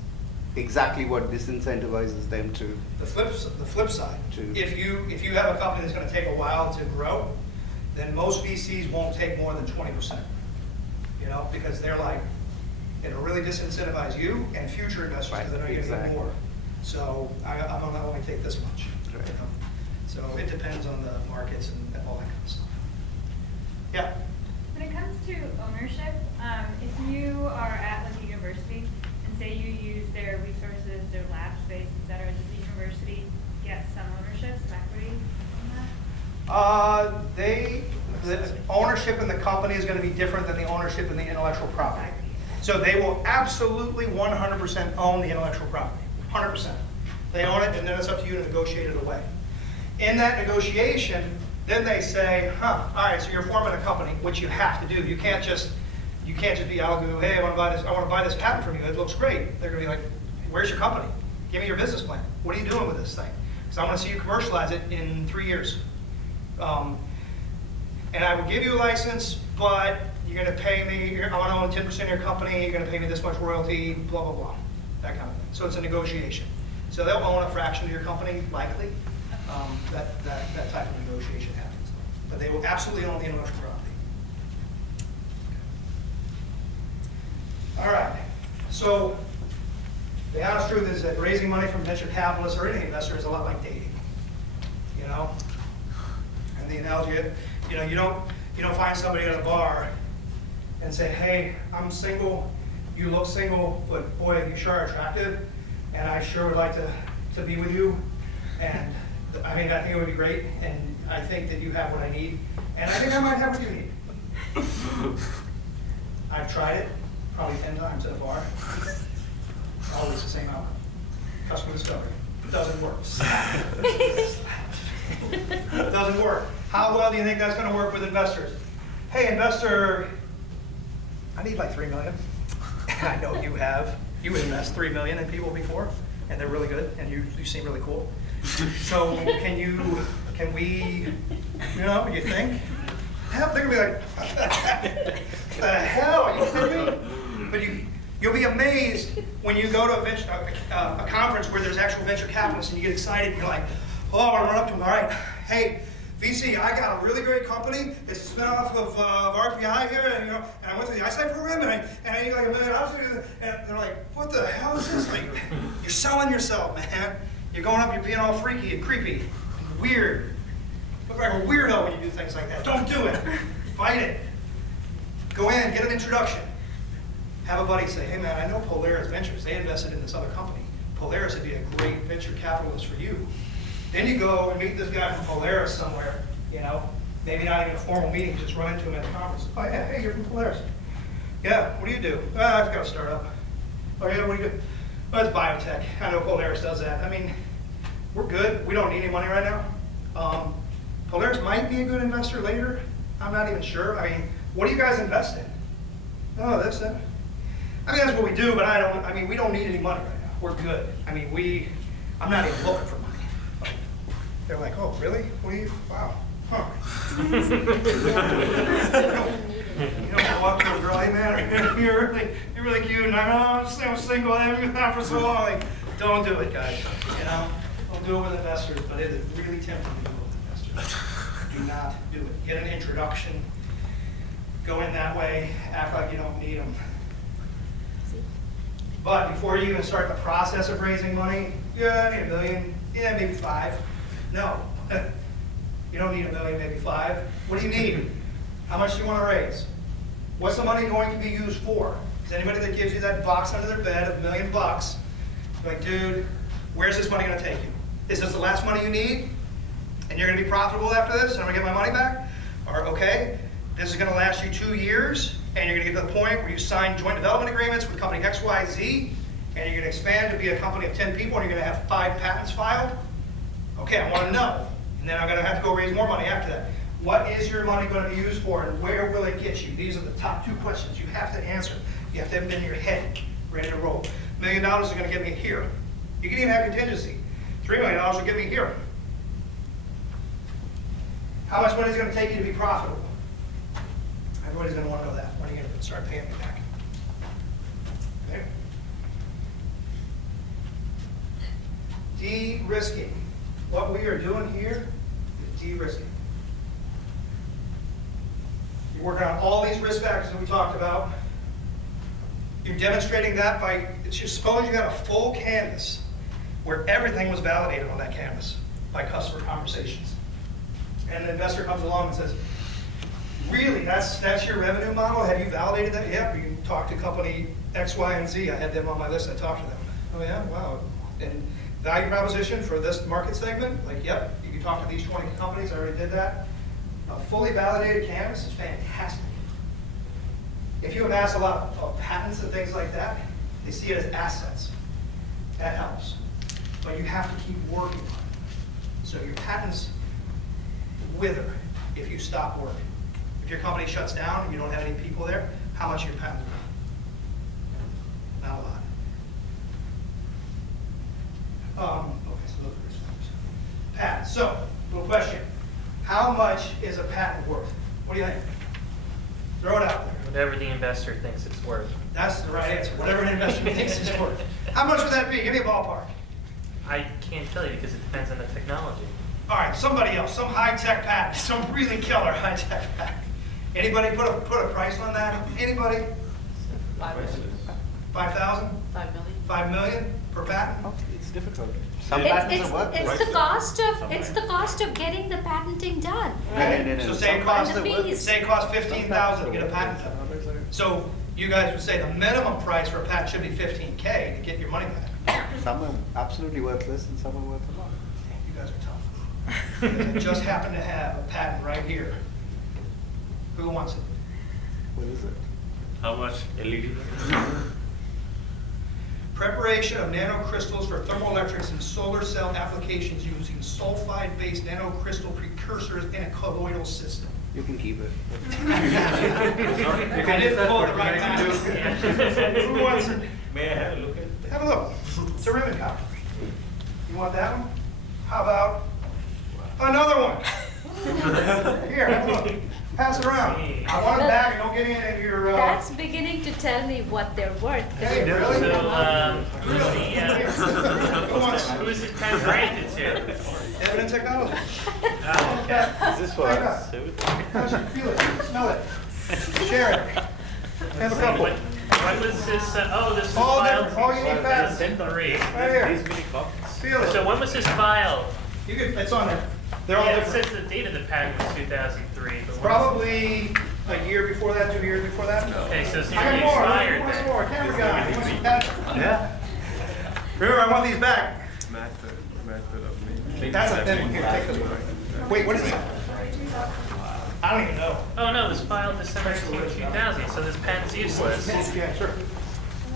exactly what disincentivizes them to. The flip side. If you have a company that's going to take a while to grow, then most VCs won't take more than 20%. Because they're like, it'll really disincentivize you and future investors because they know you're going to get more. So I'm going to only take this much. Right. So it depends on the markets and all that kind of stuff. Yeah. When it comes to ownership, if you are at like a university and say you use their resources, their lab space, et cetera, does the university get some ownership, some equity on that? The ownership in the company is going to be different than the ownership in the intellectual property. So they will absolutely 100% own the intellectual property, 100%. They own it, and then it's up to you to negotiate it away. In that negotiation, then they say, all right, so you're forming a company, which you have to do. You can't just be out and go, hey, I want to buy this patent from you. It looks great. They're going to be like, where's your company? Give me your business plan. What are you doing with this thing? Because I want to see you commercialize it in 3 years. And I will give you a license, but you're going to pay me, I want to own 10% of your company, you're going to pay me this much royalty, blah, blah, blah. That kind of thing. So it's a negotiation. So they'll own a fraction of your company, likely. That type of negotiation happens. But they will absolutely own the intellectual property. All right. So the honest truth is that raising money from venture capitalists or any investor is a lot like dating. And the analogy, you don't find somebody at a bar and say, hey, I'm single, you look single, but boy, you sure are attractive, and I sure would like to be with you. And I think it would be great, and I think that you have what I need, and I think I might have what you need. I've tried it probably 10 times at a bar. Always the same outcome. Customer discovery. It doesn't work. It doesn't work. How well do you think that's going to work with investors? Hey, investor, I need like $3 million. And I know you have. You invest $3 million in people before, and they're really good, and you seem really cool. So can we, you think? Hell, they're going to be like, the hell, are you kidding me? But you'll be amazed when you go to a conference where there's actual venture capitalists and you get excited and you're like, oh, I want to run up to them. All right, hey, VC, I got a really great company. It's a spinoff of RPI here, and and I went through the eyesight program, and I need like $1 million. And they're like, what the hell is this? Like, you're selling yourself, man. You're going up, you're being all freaky and creepy, and weird. Look like a weirdo when you do things like that. Don't do it. Fight it. Go in, get an introduction. Have a buddy say, hey man, I know Polaris Ventures. They invested in this other company. Polaris would be a great venture capitalist for you. Then you go and meet this guy from Polaris somewhere, maybe not even a formal meeting, just run into him at a conference. Oh yeah, hey, you're from Polaris. Yeah, what do you do? I've got a startup. Oh yeah, what do you do? Well, it's biotech. I know Polaris does that. I mean, we're good. We don't need any money right now. Polaris might be a good investor later. I'm not even sure. I mean, what do you guys invest in? Oh, that's it. I mean, that's what we do, but we don't need any money right now. We're good. I mean, I'm not even looking for money. They're like, oh, really? What do you, wow, huh. You don't go up to a girl, hey man, you're really cute, and I'm single, I haven't been out for so long. Like, don't do it, guys. Don't do it with investors, but it is really tempting to do it with investors. Do not do it. Get an introduction. Go in that way. Act like you don't need them. But before you even start the process of raising money, yeah, I need $1 million. Yeah, maybe 5. No, you don't need $1 million, maybe 5. What do you need? How much do you want to raise? What's the money going to be used for? Is anybody that gives you that box under their bed of $1 million, like, dude, where's this money going to take you? Is this the last money you need? And you're going to be profitable after this, and I'm going to get my money back? Or, okay, this is going to last you 2 years, and you're going to get to the point where you sign joint development agreements with company XYZ, and you're going to expand to be a company of 10 people, and you're going to have 5 patents filed? Okay, I want to know. And then I'm going to have to go raise more money after that. What is your money going to be used for, and where will it get you? These are the top 2 questions you have to answer. You have to have them in your head, ready to roll. $1 million is going to get me here. You can even have contingency. $3 million will get me here. How much money is it going to take you to be profitable? Everybody's going to want to know that. When are you going to start paying me back? Okay. De-risking. What we are doing here is de-risking. You're working on all these risk factors that we talked about. You're demonstrating that by, suppose you got a full canvas where everything was validated on that canvas by customer conversations. And an investor comes along and says, really, that's your revenue model? Have you validated that? Yep, you can talk to company X, Y, and Z. I had them on my list, I talked to them. Oh yeah, wow. And value proposition for this market segment, like, yep, you can talk to these 20 companies, I already did that. A fully validated canvas is fantastic. If you amass a lot of patents and things like that, they see it as assets. That helps. But you have to keep working on it. So your patents wither if you stop working. If your company shuts down and you don't have any people there, how much are your patents worth? Not a lot. Okay, so those are risk factors. Patents. So, little question. How much is a patent worth? What do you think? Throw it out there. Whatever the investor thinks it's worth. That's the right answer. Whatever an investor thinks it's worth. How much would that be? Give me a ballpark. I can't tell you because it depends on the technology. All right, somebody else, some high-tech patent, some really killer high-tech patent. Anybody put a price on that? Anybody? 5,000. 5,000? 5 million. 5 million per patent? Okay, it's difficult. It's the cost of getting the patenting done, Okay, right? so say it costs 15,000 to get a patent done. So you guys would say the minimum price for a patent should be 15K to get your money back. Some are absolutely worthless and some are worth a lot. You guys are tough. I just happen to have a patent right here. Who wants it? What is it? How much? LED? Preparation of nanocrystals for thermoelectrics and solar cell applications using sulfide-based nanocrystal precursors in a colloidal system. You can keep it. I didn't pull it right now. Who wants it? May I have a look at it? Have a look. It's a ribbon copy. You want that one? How about another one? Here, have a look. Pass it around. I want it back and don't get any of your... That's big beginning to tell me what they're worth. Hey, really? So, who's the pen granted to? Evident technology. Is this for us? How's it? Feel it, smell it, share it. Have a couple. When was this, this was All filed? different, all you need patents. Three. Right here. Feel it. So when was this filed? You can, it's on there. They're all Yeah, it different. says the date of the patent was 2003, but when- Probably a year before that, 2 years before that. Okay, so it's I got nearly more, expired who wants then. more? Camera guy, who wants some patents? Yeah. Remember, I want these back. Method of me. That's a thin one. Here, take this one. Wait, what is it? I don't even know. Oh, no, it was filed December 2000, so this patent's useless. Yeah, sure.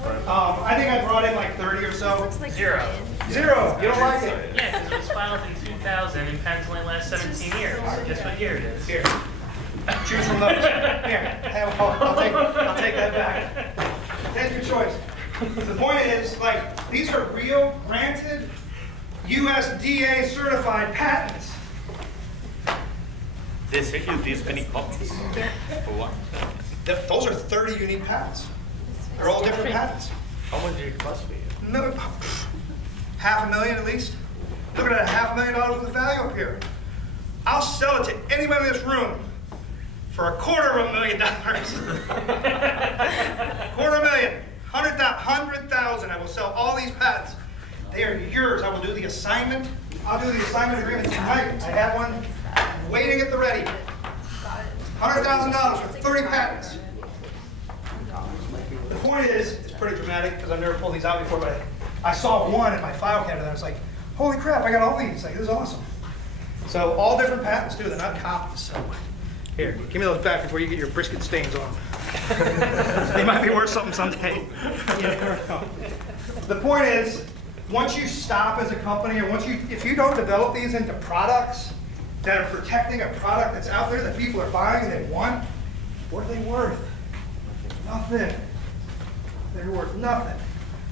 I think I brought in like 30 or so. Zero. Zero, you don't like it? Yeah, because it was filed in 2000 and patents only last 17 years. Guess what year it is? Here. Choose from those. Here, I'll take that back. Take your choice. The point is, like, these are real, granted, USDA certified patents. They send you these many copies for what? Those are 30 unique patents. They're all different patents. How much did it cost for you? No, $500,000 at least. Look at that, $500,000 worth of value up here. I'll sell it to anybody in this room for $250,000. $250,000, 100,000. I will sell all these patents. They are yours. I will do the assignment. I'll do the assignment agreement tonight. I have one waiting at the ready. $100,000 for 30 patents. The point is, it's pretty dramatic because I've never pulled these out before, but I saw one in my file cabinet and I was like, holy crap, I got all these. Like, this is awesome. So all different patents too, they're not copies. So here, give me those back before you get your brisket stains on them. They might be worth something someday. You never know. The point is, once you stop as a company, or if you don't develop these into products that are protecting a product that's out there that people are buying and they want, what are they worth? Nothing. They're worth nothing.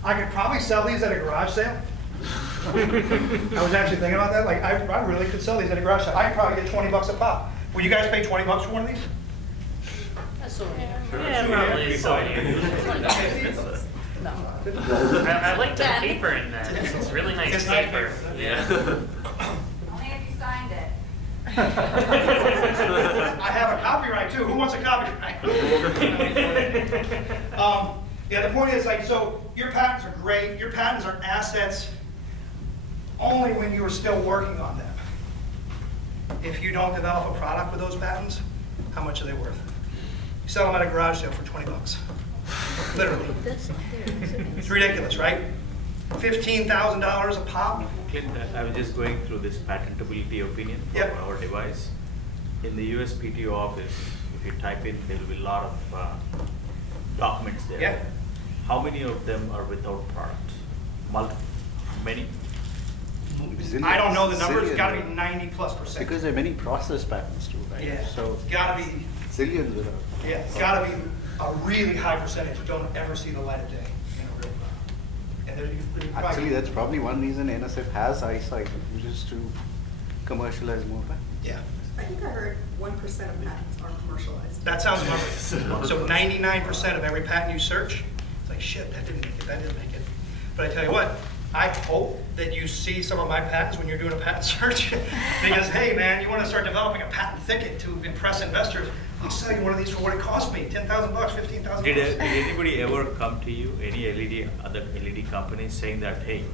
I could probably sell these at a garage sale. I was actually thinking about that. Like, I really could sell these at a garage sale. I could probably get $20 a pop. Would you guys pay $20 for one of these? Yeah, probably. So I like the paper in that. It's really nice It's nice paper. paper. Yeah. Only if you signed it. I have a copyright too. Who wants a copyright? Yeah, the point is, like, so your patents are great. Your patents are assets only when you are still working on them. If you don't develop a product with those patents, how much are they worth? You sell them at a garage sale for $20. Literally. It's ridiculous, right? $15,000 a pop. Clint, I was just going through this patentability opinion for Yep. our device. In the USPTO office, if you type in, there will be a lot of documents there. Yeah. How many of them are without product? Many? I don't know the numbers. It's Zillion. got to be 90+%. Because there are many process patents too, right? Yeah. So It's got to be. zillions without. Yeah, it's got to be a really high percentage that don't ever see the light of day in a real product. And there's probably- Actually, that's probably one reason NSF has eyesight, which is to commercialize more patents. Yeah, I think I heard 1% of patents are commercialized. that sounds about right. So 99% of every patent you search, it's like, shit, that didn't make it, that didn't make it. But I tell you what, I hope that you see some of my patents when you're doing a patent search. Because, hey, man, you want to start developing a patent thicket to impress investors, I'll sell you one of these for what it cost me, $10,000, $15,000. Did anybody ever come to you, any other LED companies saying that, hey,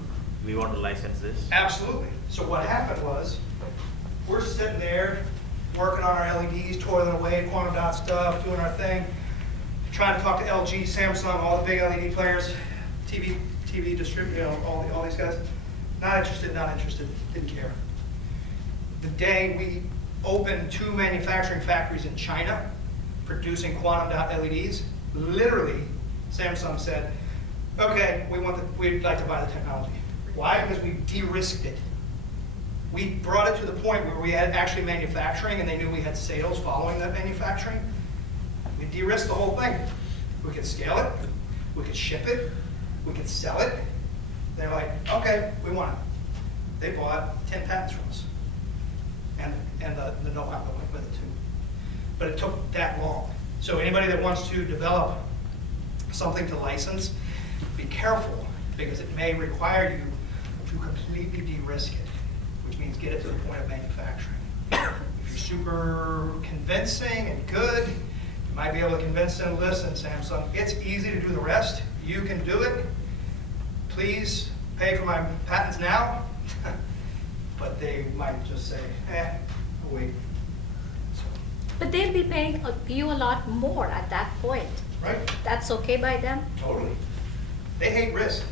we want to license this? Absolutely. So what happened was, we're sitting there working on our LEDs, toiling away, quantum dot stuff, doing our thing, trying to talk to LG, Samsung, all the big LED players, TV distributor, all these guys. Not interested, didn't care. The day we opened 2 manufacturing factories in China, producing quantum dot LEDs, literally, Samsung said, okay, we'd like to buy the technology. Why? Because we de-risked it. We brought it to the point where we had actually manufacturing and they knew we had sales following that manufacturing. We de-risked the whole thing. We could scale it, we could ship it, we could sell it. They're like, okay, we want it. They bought 10 patents from us. And the know-how that went with it too. But it took that long. So anybody that wants to develop something to license, be careful, because it may require you to completely de-risk it, which means get it to the point of manufacturing. If you're super convincing and good, you might be able to convince them, listen, Samsung, it's easy to do the rest. You can do it. Please pay for my patents now. But they might just say, I'll wait. But they'll be paying you a lot more at that point. Right. That's okay by them? Totally. They hate risk.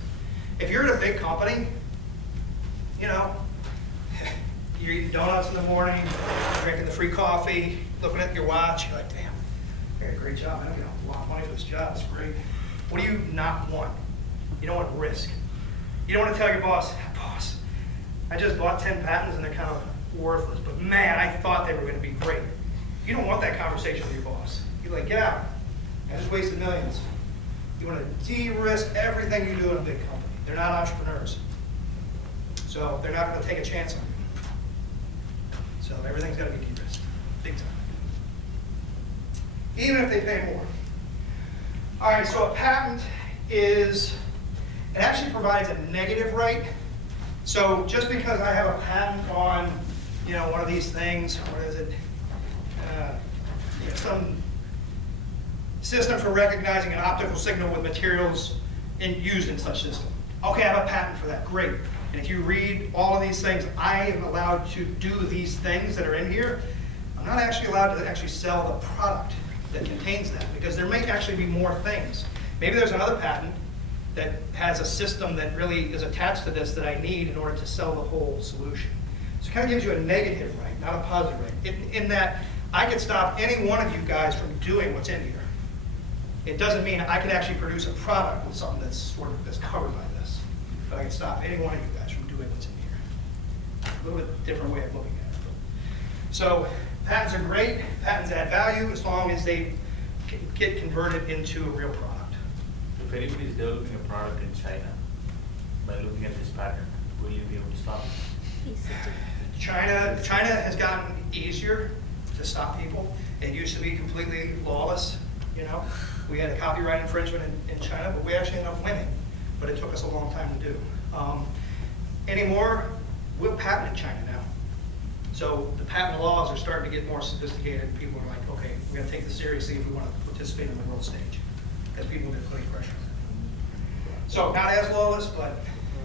If you're at a big company, you know, you're eating donuts in the morning, drinking the free coffee, looking at your watch, you're like, damn, I got a great job, man. I'm getting a lot of money for this job, it's great. What do you not want? You don't want risk. You don't want to tell your boss, boss, I just bought 10 patents and they're kind of worthless, but man, I thought they were going to be great. You don't want that conversation with your boss. You're like, get out. I just wasted millions. You want to de-risk everything you do in a big company. They're not entrepreneurs. So they're not going to take a chance on you. So everything's got to be de-risked, big time. Even if they pay more. All right, so a patent is, it actually provides a negative right. So just because I have a patent on, you know, one of these things, what is it? Some system for recognizing an optical signal with materials used in such system. Okay, I have a patent for that, great. And if you read all of these things, I am allowed to do these things that are in here. I'm not actually allowed to actually sell the product that contains that, because there may actually be more things. Maybe there's another patent that has a system that really is attached to this that I need in order to sell the whole solution. So it kind of gives you a negative right, not a positive right, in that I could stop any one of you guys from doing what's in here. It doesn't mean I can actually produce a product with something that's sort of that's covered by this, but I can stop any one of you guys from doing what's in here. A little bit different way of looking at it. So patents are great. Patents add value as long as they get converted into a real product. If anybody is developing a product in China, by looking at this pattern, will you be able to stop it? China has gotten easier to stop people. It used to be completely lawless, you know. We had a copyright infringement in China, but we actually ended up winning. But it took us a long time to do. Anymore, we'll patent in China now. So the patent laws are starting to get more sophisticated. People are like, okay, we're going to take this seriously if we want to participate in the world stage, because people have been putting pressure on it. So not as lawless, but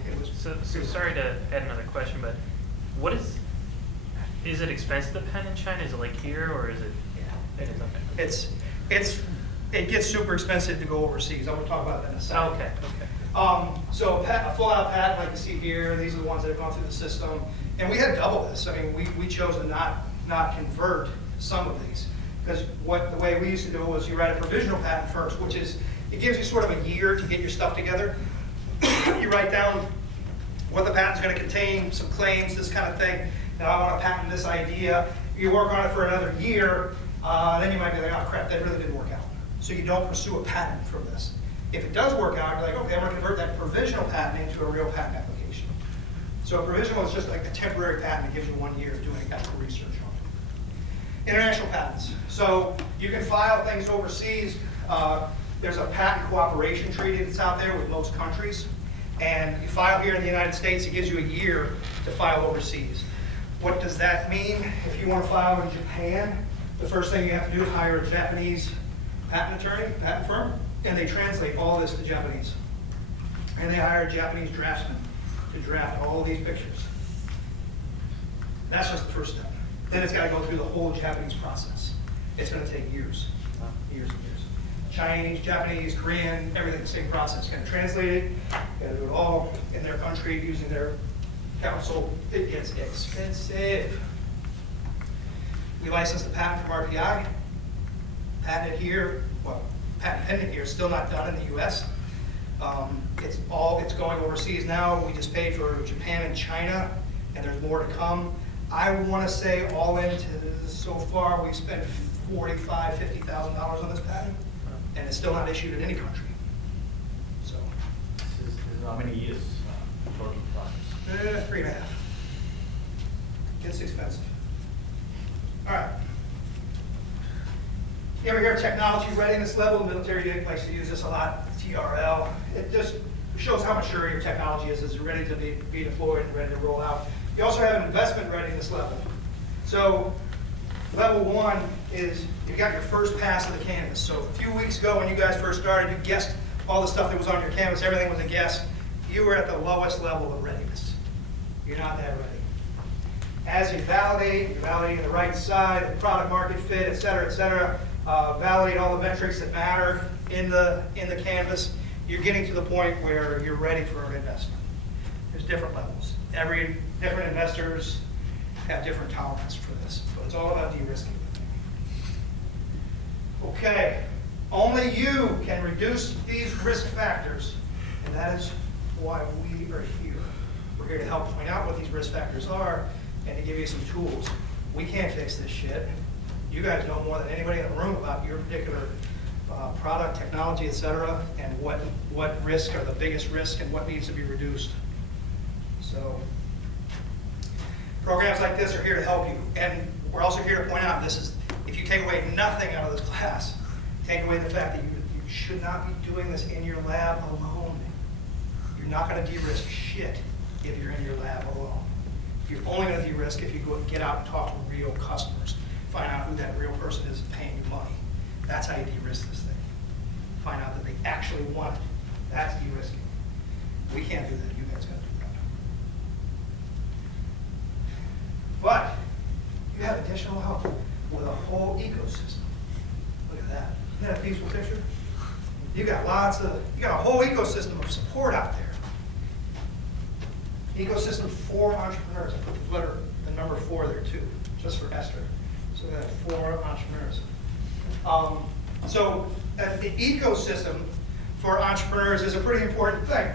it was. So sorry to add another question, but what is it expensive to pen in China? Is it like here, or is it? Yeah, it is. Okay. It gets super expensive to go overseas. I'm going to talk about that in a second. Oh, okay. So a full-out patent, like you see here, these are the ones that have gone through the system, and we had double this. I mean, we chose to not convert some of these, because the way we used to do it was you write a provisional patent first, which is it gives you sort of a year to get your stuff together. You write down what the patent's going to contain, some claims, this kind of thing. Now I want to patent this idea. You work on it for another year, then you might be like, oh crap, that really didn't work out. So you don't pursue a patent from this. If it does work out, you're like, okay, I'm going to convert that provisional patent into a real patent application. So a provisional is just like a temporary patent that gives you 1 year of doing actual research on it. International patents. So you can file things overseas. There's a patent cooperation treaty that's out there with most countries. And you file here in the United States, it gives you a year to file overseas. What does that mean? If you want to file in Japan, the first thing you have to do is hire a Japanese patent attorney, patent firm, and they translate all this to Japanese. And they hire a Japanese draftsman to draft all these pictures. That's just the first step. Then it's got to go through the whole Japanese process. It's going to take years, years and years. Chinese, Japanese, Korean, everything, the same process. Going to translate it, got to do it all in their country using their counsel. It gets expensive. We licensed the patent from RPI. Patented here, well, patent pending here, still not done in the US. It's going overseas now. We just paid for Japan and China, and there's more to come. I want to say all in so far we spent $45,000, $50,000 on this patent, and it's still not issued in any country. So. This is how many years total process? 3.5. It's expensive. All right. You ever hear technology readiness level? The military likes to use this a lot, TRL. It just shows how mature your technology is ready to be deployed and ready to roll out. You also have an investment readiness level. So level 1 is you got your first pass of the canvas. So a few weeks ago when you guys first started, you guessed all the stuff that was on your canvas, everything was a guess. You were at the lowest level of readiness. You're not that ready. As you validate, you're validating the right side, the product market fit, et cetera, validate all the metrics that matter in the canvas, you're getting to the point where you're ready for an investment. There's different levels. Different investors have different tolerance for this, but it's all about de-risking. Okay, only you can reduce these risk factors, and that is why we are here. We're here to help point out what these risk factors are and to give you some tools. We can't fix this shit. You guys know more than anybody in the room about your particular product, technology, et cetera, and what risks are the biggest risk and what needs to be reduced. So programs like this are here to help you. And we're also here to point out this is, if you take away nothing out of this class, take away the fact that you should not be doing this in your lab alone. You're not going to de-risk shit if you're in your lab alone. You're only going to de-risk if you go get out and talk to real customers. Find out who that real person is paying you money. That's how you de-risk this thing. Find out that they actually want it. That's de-risking. We can't do that. You guys got to do that. But you have additional help with a whole ecosystem. Look at that. Isn't that a peaceful picture? You got a whole ecosystem of support out there. Ecosystem for entrepreneurs. I put the number 4 there too, just for Esther. So we have 4 entrepreneurs. So the ecosystem for entrepreneurs is a pretty important thing.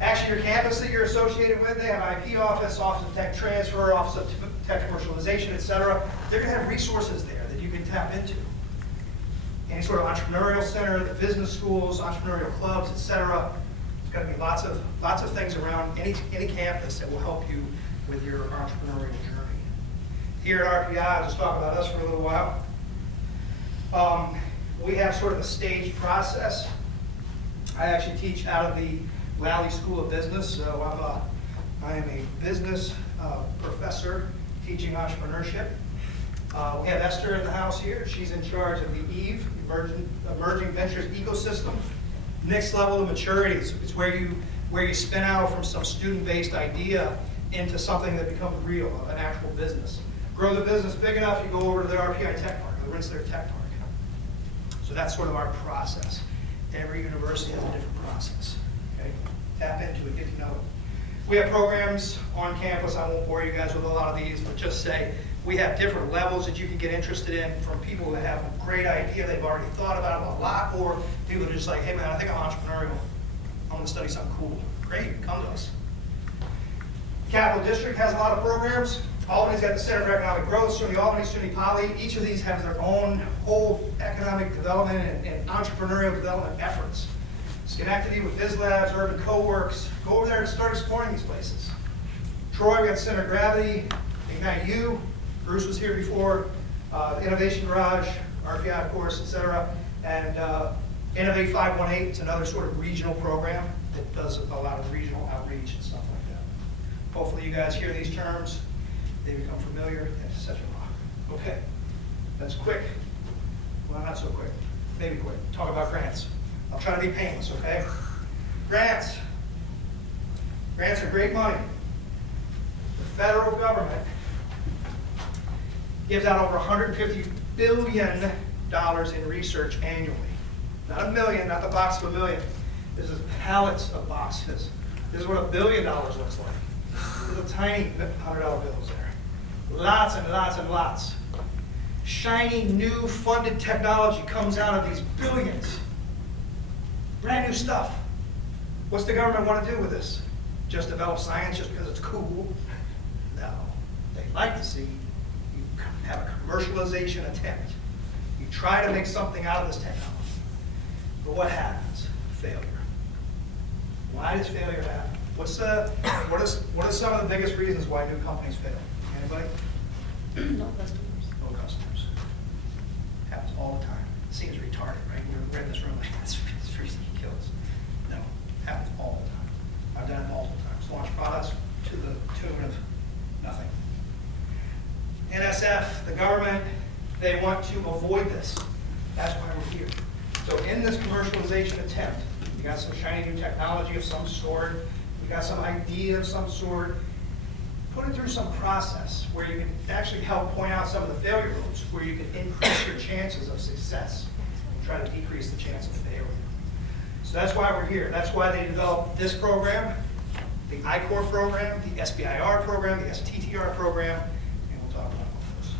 Actually, your campus that you're associated with, they have IP office, Office of Tech Transfer, Office of Tech Commercialization, et cetera. They're going to have resources there that you can tap into. Any sort of entrepreneurial center, the business schools, entrepreneurial clubs, et cetera. There's going to be lots of things around any campus that will help you with your entrepreneurial journey. Here at RPI, I'll just talk about us for a little while. We have sort of a staged process. I actually teach out of the Valley School of Business, so I am a business professor teaching entrepreneurship. We have Esther in the house here. She's in charge of the EVE, Emerging Ventures Ecosystem. Next level of maturity is where you spin out from some student-based idea into something that becomes real, an actual business. Grow the business big enough, you go over to the RPI Tech Park, the Rensselaer Tech Park. So that's sort of our process. Every university has a different process. Okay? Tap into it, get to know it. We have programs on campus. I won't bore you guys with a lot of these, but just say we have different levels that you can get interested in, from people that have a great idea, they've already thought about it a lot, or people that are just like, hey man, I think I'm entrepreneurial. I'm going to study something cool. Great, come to us. Capital District has a lot of programs. Albany's got the Center for Economic Growth, SUNY Albany, SUNY Poly. Each of these has their own whole economic development and entrepreneurial development efforts. Schenectady with BizLabs, Urban Co-works. Go over there and start exploring these places. Troy, we got Center of Gravity, Ignite U. Bruce was here before. Innovation Garage, RPI, of course, et cetera. And Innovate 518, it's another sort of regional program that does a lot of regional outreach and stuff like that. Hopefully you guys hear these terms. They become familiar, etc. Okay, that's quick. Well, not so quick. Maybe quick. Talk about grants. I'll try to be painless, okay? Grants. Grants are great money. The federal government gives out over $150 billion in research annually. Not a million, not the box of a million. This is pallets of boxes. This is what $1 billion looks like. Little tiny $100 bills there. Lots and lots and lots. Shiny, new, funded technology comes out of these billions. Brand new stuff. What's the government want to do with this? Just develop science just because it's cool? No. They like to see you have a commercialization attempt. You try to make something out of this technology. But what happens? Failure. Why does failure happen? What are some of the biggest reasons why new companies fail? Anybody? No customers. No customers. Happens all the time. Seems retarded, right? We're in this room like that's freezing kills. No, happens all the time. I've done it multiple times. Launch products to the tune of nothing. NSF, the government, they want to avoid this. That's why we're here. So in this commercialization attempt, you got some shiny new technology of some sort, you got some idea of some sort, put it through some process where you can actually help point out some of the failure routes, where you can increase your chances of success, try to decrease the chance of failure. So that's why we're here. That's why they developed this program, the I-Corps program, the SBIR program, the STTR program, and we'll talk about all those.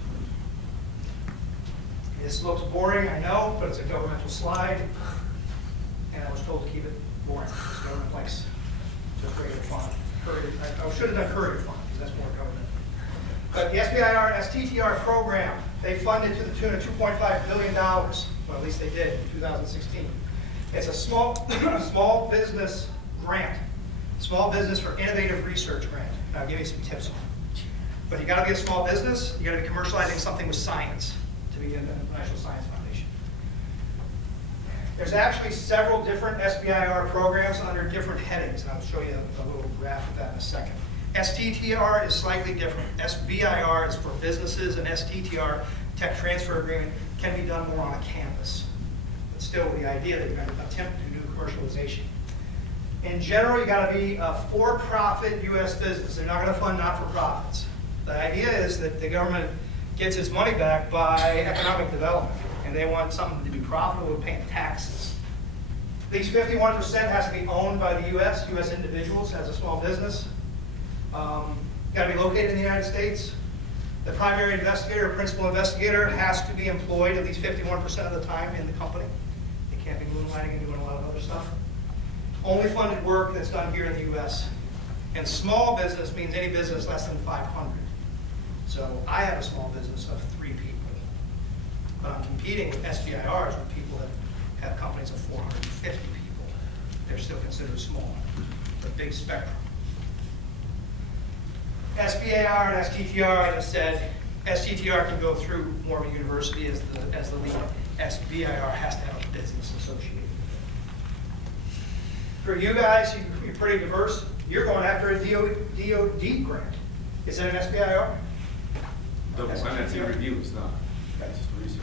This looks boring, I know, but it's a governmental slide, and I was told to keep it boring. This government likes to create a font. I should have done courier font, because that's more government. But the SBIR and STTR program, they funded to the tune of $2.5 billion. Well, at least they did in 2016. It's a small business grant, small business for innovative research grant. And I'll give you some tips on it. But you got to be a small business. You got to be commercializing something with science to be in the National Science Foundation. There's actually several different SBIR programs under different headings, and I'll show you a little graph of that in a second. STTR is slightly different. SBIR is for businesses, and STTR, tech transfer agreement, can be done more on a campus. But still, the idea that you're going to attempt to do commercialization. In general, you got to be a for-profit U.S. business. They're not going to fund not-for-profits. The idea is that the government gets its money back by economic development, and they want something to be profitable with paying taxes. At least 51% has to be owned by the U.S. individuals as a small business. Got to be located in the United States. The primary investigator or principal investigator has to be employed at least 51% of the time in the company. They can't be moonlighting and doing a lot of other stuff. Only funded work that's done here in the U.S. And small business means any business less than 500. So I have a small business of 3 people. But I'm competing with SBIRs with people that have companies of 450 people. They're still considered small, but big spectrum. SBIR and STTR, I just said, STTR can go through more of a university as the lead. SBIR has to have a business associated with it. For you guys, you're pretty diverse. You're going after a DOD grant. Is that an SBIR? The one that's in review is not. That's just research.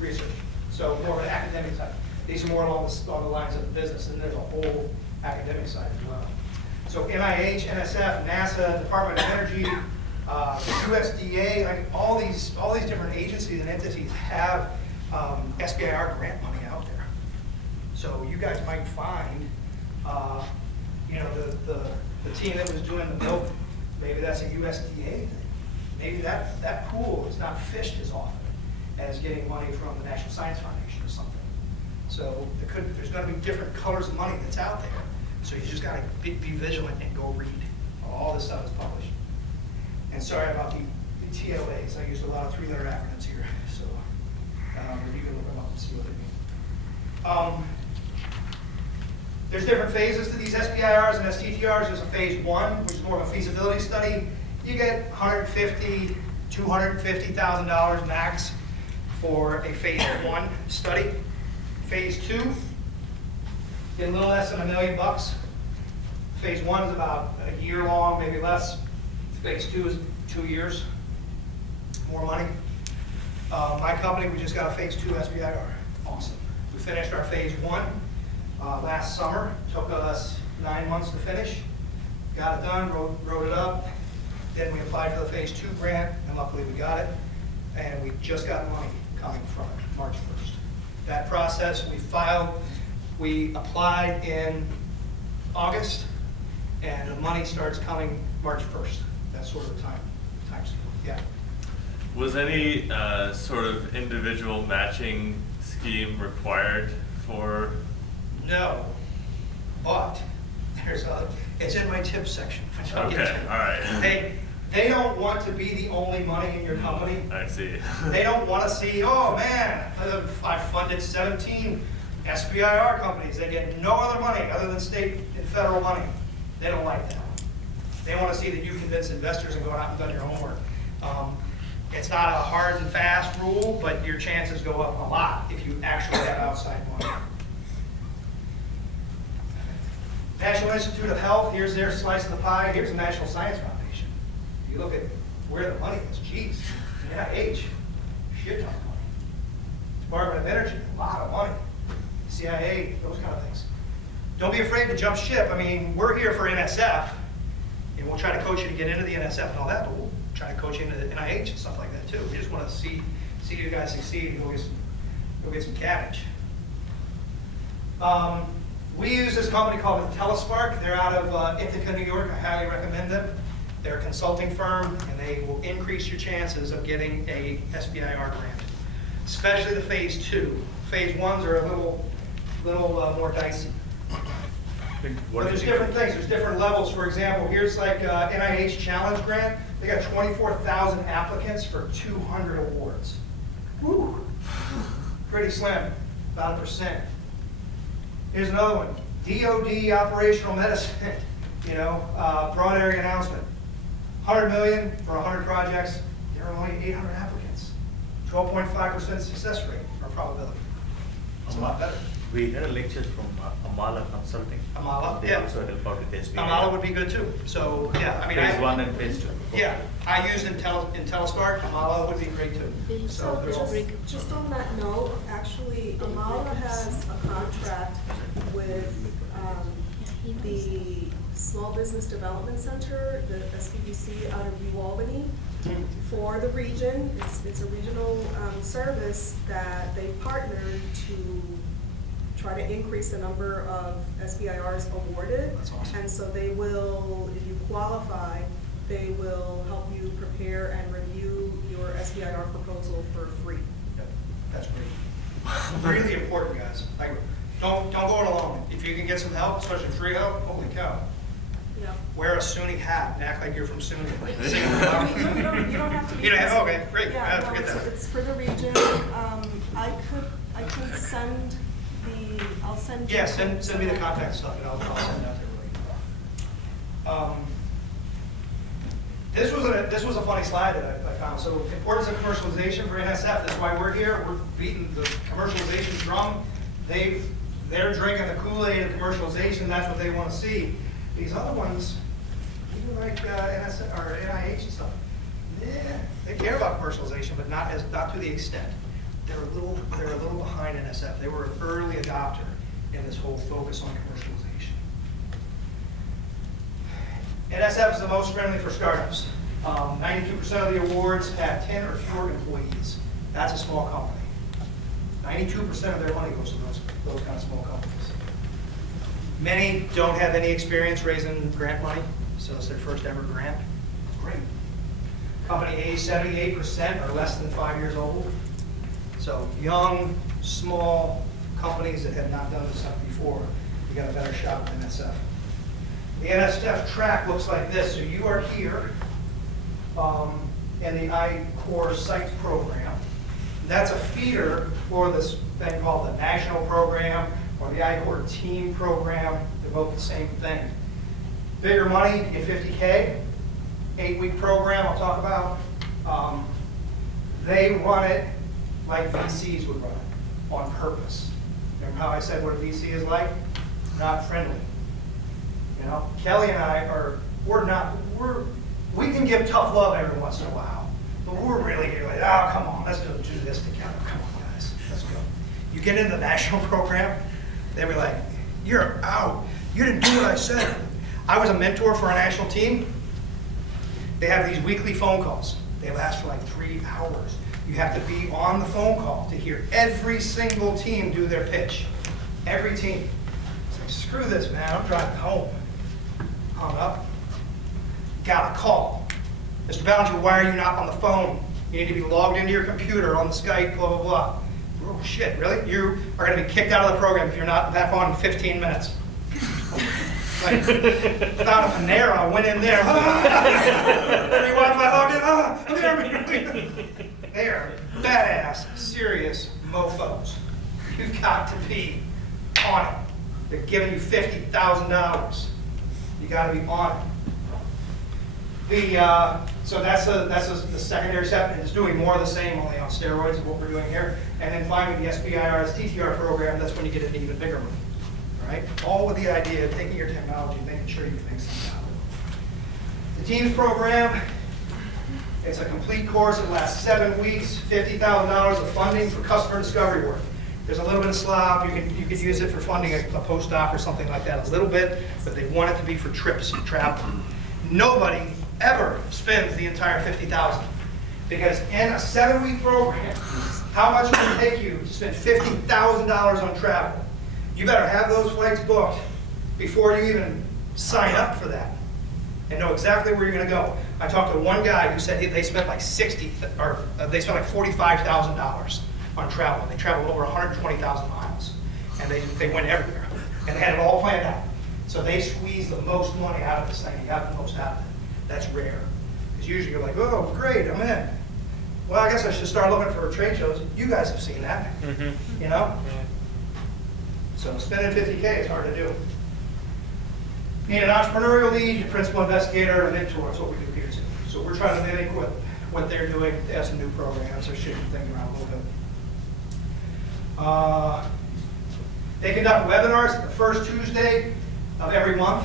Research. So more of an academic side. These are more along the lines of the business, and there's a whole academic side as well. So NIH, NSF, NASA, Department of Energy, USDA, like all these different agencies and entities have SBIR grant money out there. So you guys might find, the team that was doing the milk, maybe that's a USDA thing. Maybe that pool is not fished as often as getting money from the National Science Foundation or something. So there's going to be different colors of money that's out there. So you just got to be vigilant and go read. All this stuff is published. And sorry about the TOAs. I used a lot of 3-letter acronyms here. So you can look them up and see what they mean. There's different phases to these SBIRs and STTRs. There's a phase 1, which is more of a feasibility study. You get $150,000, $250,000 max for a phase 1 study. Phase 2, get a little less than $1 million. Phase 1 is about a year long, maybe less. Phase 2 is 2 years, more money. My company, we just got a phase 2 SBIR. Awesome. We finished our phase 1 last summer. Took us 9 months to finish. Got it done, wrote it up. Then we applied for the phase 2 grant, and luckily we got it. And we just got money coming from it, March 1st. That process, we applied in August, and the money starts coming March 1st. That's sort of the time scale. Yeah. Was any sort of individual matching scheme required for? No, but it's in my tips section. Okay, all right. They don't want to be the only money in your company. I see. They don't want to see, oh man, I funded 17 SBIR companies. They get no other money other than state and federal money. They don't like that. They want to see that you convince investors and go out and done your homework. It's not a hard and fast rule, but your chances go up a lot if you actually have outside money. National Institute of Health, here's their slice of the pie. Here's the National Science Foundation. You look at where the money is, geez, NIH, shit ton of money. Department of Energy, a lot of money. CIA, those kind of things. Don't be afraid to jump ship. I mean, we're here for NSF, and we'll try to coach you to get into the NSF and all that, but we'll try to coach you into the NIH and stuff like that too. We just want to see you guys succeed and go get some cabbage. We use this company called IntelliSpark. They're out of Ithaca, New York. I highly recommend them. They're a consulting firm, and they will increase your chances of getting a SBIR grant, especially the phase 2. Phase 1s are a little more dicey. But there's different things. There's different levels. For example, here's like NIH Challenge Grant. They got 24,000 applicants for 200 awards. Woo! Pretty slim, about 1%. Here's another one. DOD Operational Medicine. Broad area announcement. 100 million for 100 projects. There are only 800 applicants. 12.5% success rate or probability. It's a lot better. We had a lecture from Amala Consulting. Amala, They yeah. also help out with SBI. Amala would be good too. So, yeah, I mean, Phase 1 and phase 2. Yeah, I used IntelliSpark. Amala would be great too. So they're all Just on that note, actually, Amala has a contract with the Small Business Development Center, the SBDC out of New Albany, for the region. It's a regional service that they've partnered to try to increase the number of SBIRs awarded. That's awesome. And so they will, if you qualify, they will help you prepare and review your SBIR proposal for free. Yep, that's great. Really important, guys. Like, don't go it alone. If you can get some help, especially free help, holy cow. Yeah. Wear a SUNY hat and act like you're from SUNY. You don't have to be. You don't have, okay, great. Yeah, no, forget that. it's for the region. I can send I'll send. Yeah, send me the contact stuff and I'll send it out to everybody. This was a funny slide that I found. So importance of commercialization for NSF. That's why we're here. We're beating the commercialization drum. They're drinking the Kool-Aid of commercialization. That's what they want to see. These other ones, even like NSF or NIH and stuff, yeah, they care about commercialization, but not to the extent. They're a little behind NSF. They were an early adopter in this whole focus on commercialization. NSF is the most friendly for startups. 92% of the awards have 10 or fewer employees. That's a small company. 92% of their money goes to those kind of small companies. Many don't have any experience raising grant money, so it's their first ever grant. Great. Company age 78% are less than 5 years old. So young, small companies that have not done this stuff before, you got a better shot with NSF. The NSF track looks like this. So you are here in the I-Core Sites program. That's a feeder for this thing called the National Program or the I-Core Team Program. They're both the same thing. Bigger money, you get 50K. 8-week program I'll talk about. They run it like VCs would run it, on purpose. Remember how I said what a VC is like? Not friendly. Kelly and I we can give tough love every once in a while, but we're really here like, oh, come on, let's go do this together. Come on, guys, let's go. You get into the national program, they were like, you're out. You didn't do what I said. I was a mentor for a national team. They have these weekly phone calls. They last for like 3 hours. You have to be on the phone call to hear every single team do their pitch. Every team. It's like, screw this, man, I'm driving home. Hung up. Got a call. Mr. Ballinger, why are you not on the phone? You need to be logged into your computer on the Skype, blah, blah, blah. Oh, shit, really? You are going to be kicked out of the program if you're not back on in 15 minutes. Like, found a Panera, went in there. Free Wi-Fi logged in. I'm here. They are badass, serious mofos. You've got to be on it. They're giving you $50,000. You got to be on it. So that's the secondary step, and it's doing more of the same, only on steroids of what we're doing here. And then finally, the SBIR's TTR program, that's when you get into even bigger money, all right? All with the idea of taking your technology and making sure you can make something out of it. The TEAMS program, it's a complete course. It lasts 7 weeks, $50,000 of funding for customer discovery work. There's a little bit of slop. You could use it for funding a postdoc or something like that, a little bit, but they want it to be for trips and travel. Nobody ever spends the entire $50,000, because in a 7-week program, how much would it take you to spend $50,000 on travel? You better have those flights booked before you even sign up for that and know exactly where you're going to go. I talked to one guy who said they spent like $45,000 on travel. They traveled over 120,000 miles, and they went everywhere, and they had it all planned out. So they squeezed the most money out of this thing and got the most out of it. That's rare, because usually you're like, oh, great, I'm in. Well, I guess I should start looking for trade shows. You guys have seen that, you know? So spending $50K is hard to do. Need an entrepreneurial lead, principal investigator, and mentor. That's what we do here too. So we're trying to mimic what they're doing. They have some new programs. They're shifting things around a little bit. They conduct webinars the first Tuesday of every month.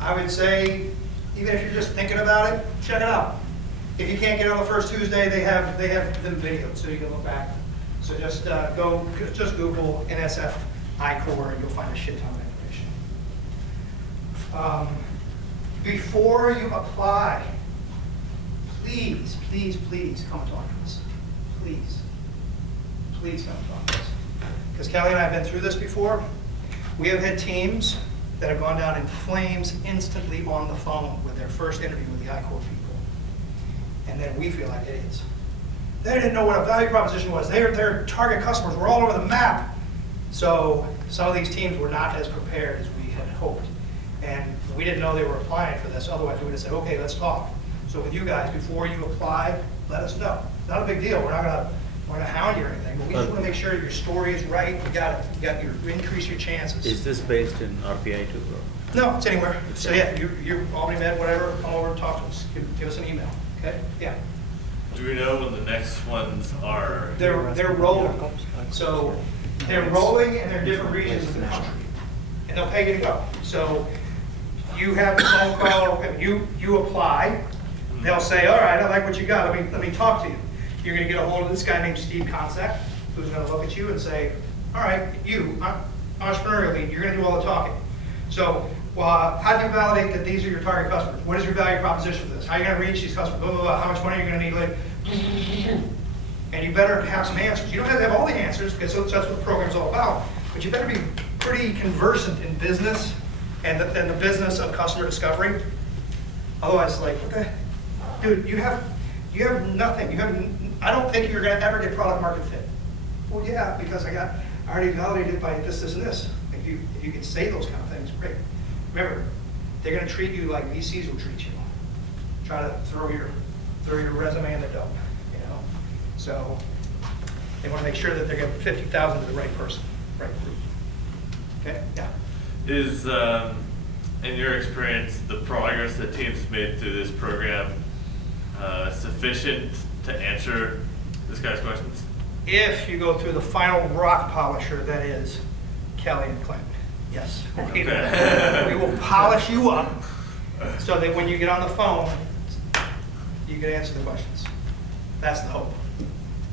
I would say, even if you're just thinking about it, check it out. If you can't get on the first Tuesday, they have them videoed so you can look back. So just Google NSF iCore and you'll find a shit ton of information. Before you apply, please come talk to us. Please come talk to us. Because Kelly and I have been through this before. We have had teams that have gone down in flames instantly on the phone with their first interview with the iCore people. And then we feel like idiots. They didn't know what a value proposition was. Their target customers were all over the map. So some of these teams were not as prepared as we had hoped. And we didn't know they were applying for this. Otherwise, we would have said, okay, let's talk. So with you guys, before you apply, let us know. It's not a big deal. We're not gonna hound you or anything, but we just want to make sure your story is right. You got increase your chances. Is this based in RPI too, bro? No, it's anywhere. So yeah, you're Albany Med, whatever, come over and talk to us. Give us an email, okay? Yeah. Do we know when the next ones are? They're rolling. So they're rolling and they're different regions of the country. And they'll pay you to go. So you have a phone call, you apply, they'll say, all right, I like what you got, let me talk to you. You're gonna get a hold of this guy named Steve Concept, who's gonna look at you and say, all right, entrepreneurial lead, you're gonna do all the talking. So, how do you validate that these are your target customers? What is your value proposition for this? How are you gonna reach these customers? Blah, blah, blah. How much money are you gonna need? Like, and you better have some answers. You don't have to have all the answers, because that's what the program's all about, but you better be pretty conversant in business and the business of customer discovery. Otherwise, like, okay, dude, you have nothing. I don't think you're gonna ever get product market fit. Well, yeah, because I already validated it by this, and this. If you can say those kind of things, great. Remember, they're gonna treat you like VCs will treat you. Try to throw your resume in the dump, you know. So they want to make sure that they're getting 50,000 to the right person, right group. Okay, yeah. Is, in your experience, the progress that teams made through this program sufficient to answer this guy's questions? If you go through the final rock polisher, that is Kelly and Clinton. Yes. Okay. We will polish you up so that when you get on the phone, you can answer the questions. That's the hope.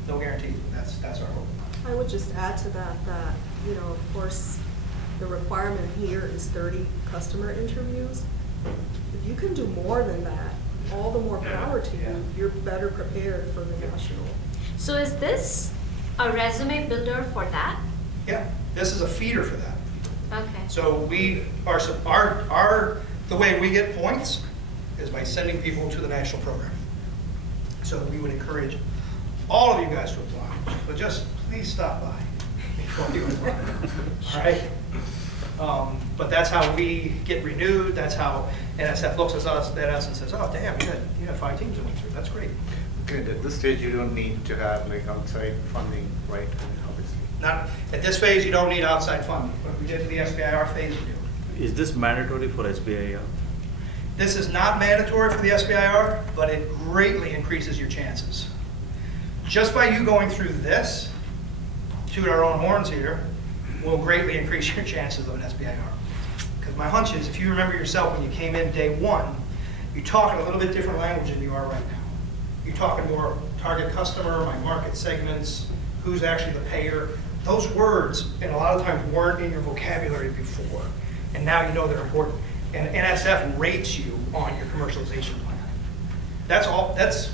No guarantee, but that's our hope. I would just add to that, of course, the requirement here is 30 customer interviews. If you can do more than that, all the more power to you. You're better prepared for the national. So is this a resume builder for that? Yeah, this is a feeder for that. Okay. So the way we get points is by sending people to the national program. So we would encourage all of you guys to apply, but just please stop by before you apply. All right? But that's how we get renewed. That's how NSF looks at us and says, oh, damn, you had 5 teams that went through. That's great. Okay, at this stage, you don't need to have like outside funding, right? I mean, obviously. Not at this phase, you don't need outside funding, but if we get to the SBIR phase, you do. Is this mandatory for SBIR? This is not mandatory for the SBIR, but it greatly increases your chances. Just by you going through this, toot our own horns here, will greatly increase your chances of an SBIR. Because my hunch is, if you remember yourself when you came in day one, you talk in a little bit different language than you are right now. You're talking more target customer, my market segments, who's actually the payer. Those words, and a lot of times, weren't in your vocabulary before. And now you know they're important. And NSF rates you on your commercialization plan. That's all. That's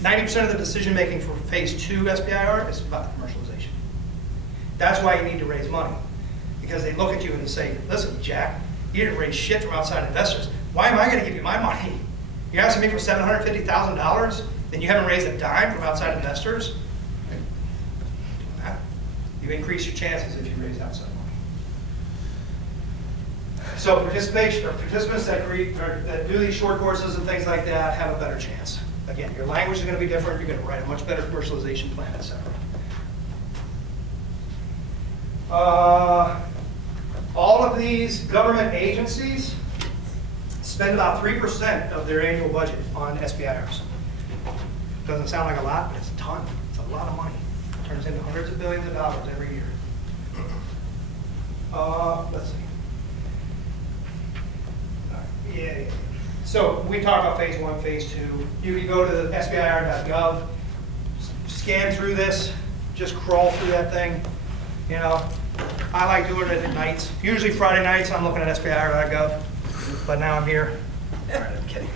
90% of the decision making for phase 2 SBIR is about the commercialization. That's why you need to raise money. Because they look at you and they say, listen, Jack, you didn't raise shit from outside investors. Why am I going to give you my money? You're asking me for $750,000, then you haven't raised a dime from outside investors? You increase your chances if you raise outside money. So participants that do these short courses and things like that have a better chance. Again, your language is going to be different. You're going to write a much better commercialization plan, etc. All of these government agencies spend about 3% of their annual budget on SBIRs. Doesn't sound like a lot, but it's a ton. It's a lot of money. It turns into hundreds of billions of dollars every year. Let's see. Yeah. So we talked about phase 1, phase 2. You can go to SBIR.gov, scan through this, just crawl through that thing. You know, I like doing it at nights. Usually Friday nights I'm looking at SBIR.gov, but now I'm here. All right, I'm kidding.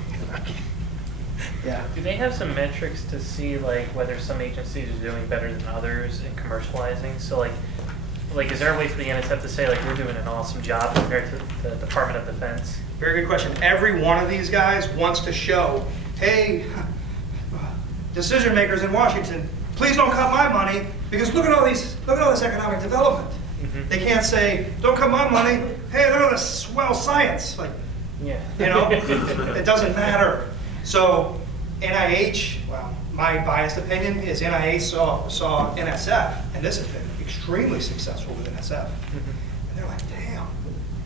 Yeah. Do they have some metrics to see like whether some agencies are doing better than others in commercializing? So like is there a way for the NSF to say like we're doing an awesome job compared to the Department of Defense? Very good question. Every one of these guys wants to show, hey, decision makers in Washington, please don't cut my money because look at all this economic development. Mm-hmm. They can't say, don't cut my money. Hey, look at this swell science. Like, yeah, you know, it doesn't matter. So NIH, well, my biased opinion is NIH saw NSF, and this has been extremely successful with NSF. Mm-hmm. And they're like, damn,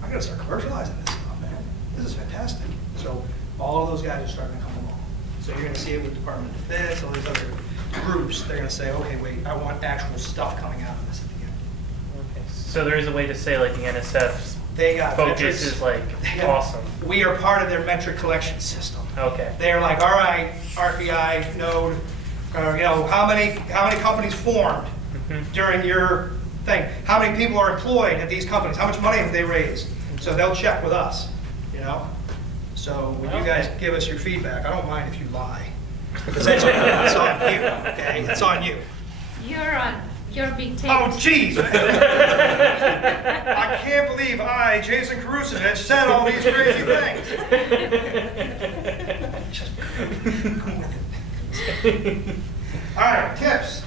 I gotta start commercializing this stuff, man. This is fantastic. So all of those guys are starting to come along. So you're gonna see it with Department of Defense, all these other groups. They're gonna say, okay, wait, I want actual stuff coming out of this at the end. Okay. So there is a way to say like the NSF's focus metrics. Is like awesome. We are part of their metric collection system. Okay. They're like, all right, RPI node, you know, how many companies formed during your thing? How many people are employed at these companies? How much money have they raised? So they'll check with us, you know. So when you guys give us your feedback, I don't mind if you lie. Because it's on you, okay? It's on you. You're being taken. Oh, jeez. I can't believe Jason Karusevich, said all these crazy things. Just all right, tips.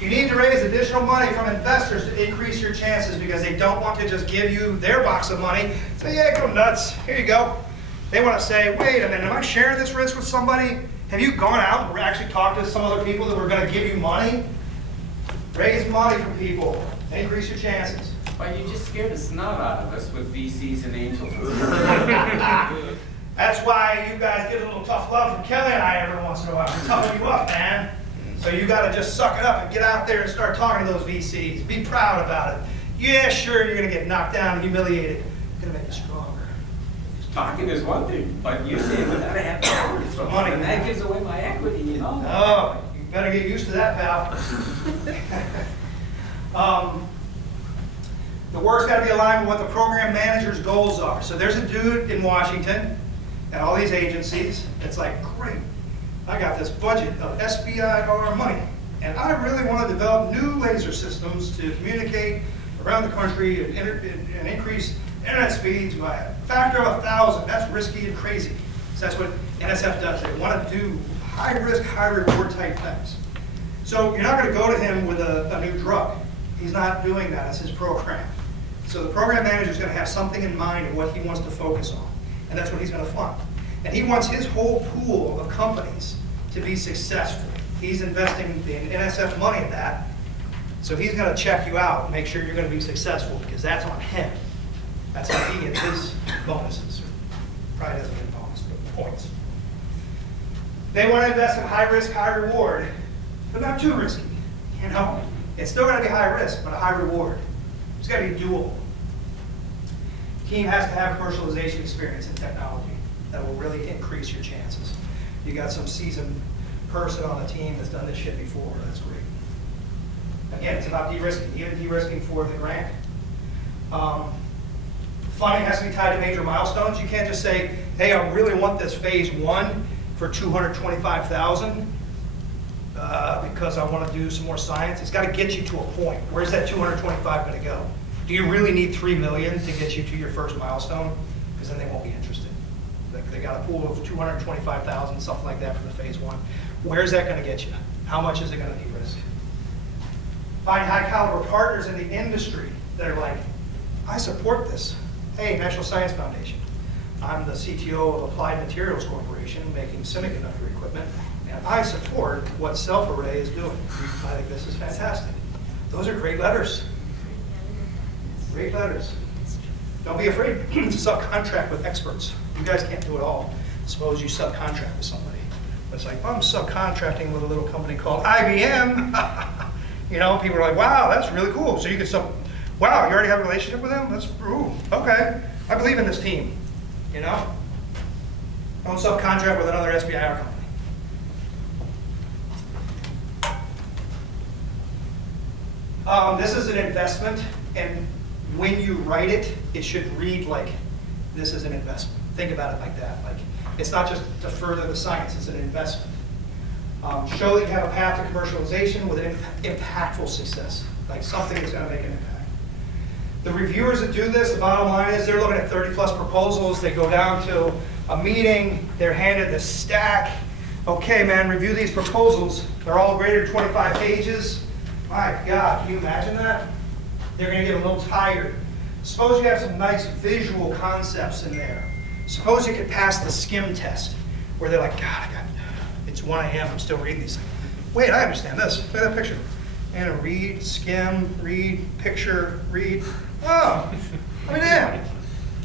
You need to raise additional money from investors to increase your chances because they don't want to just give you their box of money. Say, yeah, go nuts. Here you go. They want to say, wait a minute, am I sharing this risk with somebody? Have you gone out and actually talked to some other people that were going to give you money? Raise money from people. Increase your chances. Well, you just scared the snot out of us with VCs and angels. That's why you guys get a little tough love from Kelly and I every once in a while. We toughen you up, man. So you got to just suck it up and get out there and start talking to those VCs. Be proud about it. Yeah, sure, you're going to get knocked down and humiliated. It's going to make you stronger. Talking is one thing, but you say that I have hours for money, and that gives away my equity, you know? Oh, you better get used to that, pal. The work's got to be aligned with what the program manager's goals are. So there's a dude in Washington at all these agencies. It's like, great, I got this budget of SBIR money, and I really want to develop new laser systems to communicate around the country and increase internet speeds by a factor of 1,000. That's risky and crazy. So that's what NSF does. They want to do high risk, high reward type things. So you're not going to go to him with a new drug. He's not doing that. It's his program. So the program manager is going to have something in mind of what he wants to focus on. And that's what he's going to fund. And he wants his whole pool of companies to be successful. He's investing the NSF money in that. So he's going to check you out and make sure you're going to be successful because that's on him. That's how he gets his bonuses. Probably They want to invest in high risk, high reward, but not too risky. You know, it's still going to be high risk, but a high reward. It's got to be doable. Team has to have commercialization experience in technology. That will really increase your chances. You got some seasoned person on the team that's done this shit before. That's great. Again, it's about de-risking, even de-risking for the grant. Funding has to be tied to major milestones. You can't just say, hey, I really want this phase 1 for $225,000 because I want to do some more science. It's got to get you to a point. Where's that $225 going to go? Do you really need $3 million to get you to your first milestone? Because then they won't be interested. They got a pool of $225,000, something like that for the phase 1. Where's that going to get you? How much is it going to de-risk? Find high caliber partners in the industry that are like, I support this. Hey, National Science Foundation. I'm the CTO of Applied Materials Corporation making semiconductor equipment, and I support what Self-Array is doing. I think this is fantastic. Those are great letters. Great letters. Don't be afraid to subcontract with experts. You guys can't do it all. Suppose you subcontract with somebody. But it's like, I'm subcontracting with a little company called IBM. You know, people are like, wow, that's really cool. So you can wow, you already have a relationship with them? That's, ooh, okay. I believe in this team, you know? Don't subcontract with another SBIR company. This is an investment, and when you write it, it should read like, this is an investment. Think about it like that. Like, it's not just to further the science, it's an investment. Show that you have a path to commercialization with an impactful success, like something that's going to make an impact. The reviewers that do this, the bottom line is they're looking at 30+ proposals. They go down to a meeting, they're handed the stack. Okay, man, review these proposals. They're all greater than 25 pages. My God, can you imagine that? They're going to get a little tired. Suppose you have some nice visual concepts in there. Suppose you could pass the skim test, where they're like, God, it's 1 a.m., I'm still reading these things. Wait, I understand this. Look at that picture. And read, skim, read, picture, read. Oh, I mean, damn.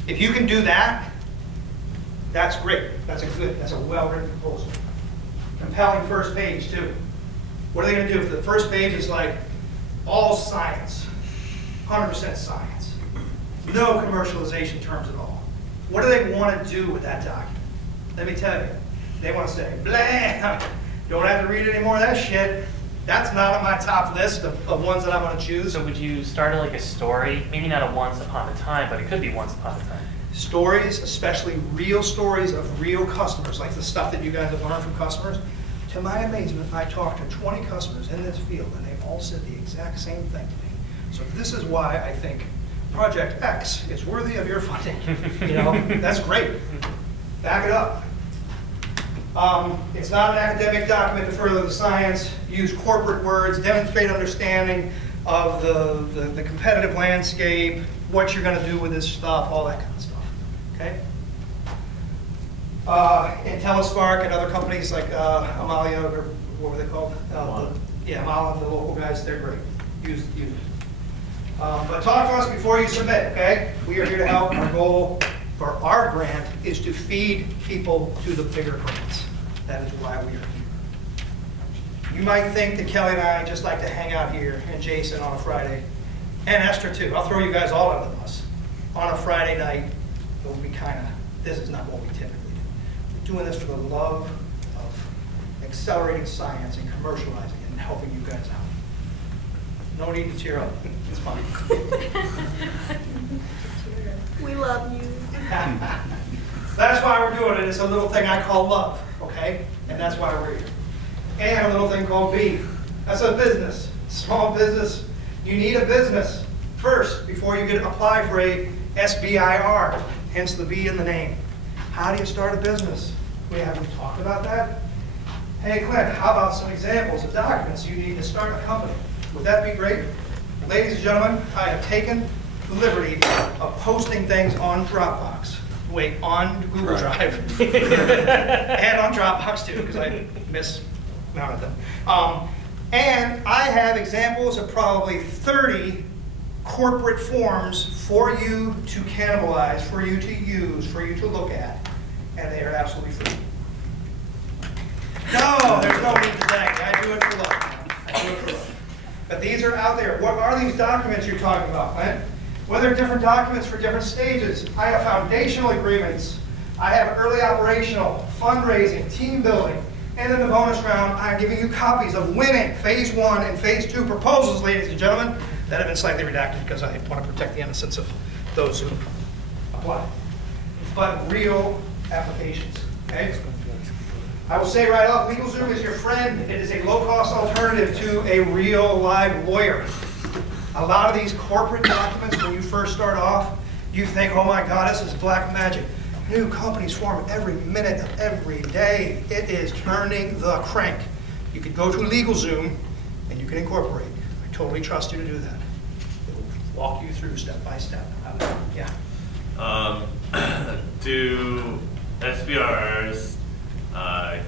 If you can do that, that's great. That's a well-written proposal. Compelling first page, too. What are they going to do if the first page is like all science, 100% science, no commercialization terms at all? What do they want to do with that document? Let me tell you. They want to say, blah, don't have to read any more of that shit. That's not on my top list of ones that I want to choose. So would you start like a story, maybe not a once upon a time, but it could be once upon a time? Stories, especially real stories of real customers, like the stuff that you guys have learned from customers. To my amazement, I talked to 20 customers in this field, and they all said the exact same thing to me. So this is why I think Project X is worthy of your funding. You know, that's great. Back it up. It's not an academic document to further the science. Use corporate words, demonstrate understanding of the competitive landscape, what you're going to do with this stuff, all that kind of stuff. Okay? IntelliSpark and other companies like Amalia, or what were they called? Amalia, the local guys, they're great. Use it. But talk to us before you submit, okay? We are here to help. Our goal for our grant is to feed people to the bigger grants. That is why we are here. You might think that Kelly and I just like to hang out here, and Jason on a Friday, and Esther too. I'll throw you guys all under the bus. On a Friday night, it will be this is not what we typically do. We're doing this for the love of accelerating science and commercializing it and helping you guys out. No need to cheer up. It's fine. We love you. That's why we're doing it. It's a little thing I call love, okay? And that's why we're here. And a little thing called B. That's a business, small business. You need a business first before you can apply for a SBIR, hence the B in the name. How do you start a business? We haven't talked about that. Hey, Clint, how about some examples of documents you need to start a company? Would that be great? Ladies and gentlemen, I have taken the liberty of posting things on Dropbox. Wait, on Google Drive. And on Dropbox too, because I mismounted them. And I have examples of probably 30 corporate forms for you to cannibalize, for you to use, for you to look at. And they are absolutely free. No, there's no need to thank. I do it for love. But these are out there. What are these documents you're talking about, Clint? Well, they're different documents for different stages. I have foundational agreements. I have early operational, fundraising, team building. And in the bonus round, I'm giving you copies of winning phase 1 and phase 2 proposals, ladies and gentlemen, that have been slightly redacted because I want to protect the innocence of those who apply. But real applications, okay? I will say right off, LegalZoom is your friend. It is a low-cost alternative to a real live lawyer. A lot of these corporate documents, when you first start off, you think, oh my God, this is black magic. New companies form every minute of every day. It is turning the crank. You could go to LegalZoom and you can incorporate. I totally trust you to do that. It will walk you through step by step. Yeah. Do SBRs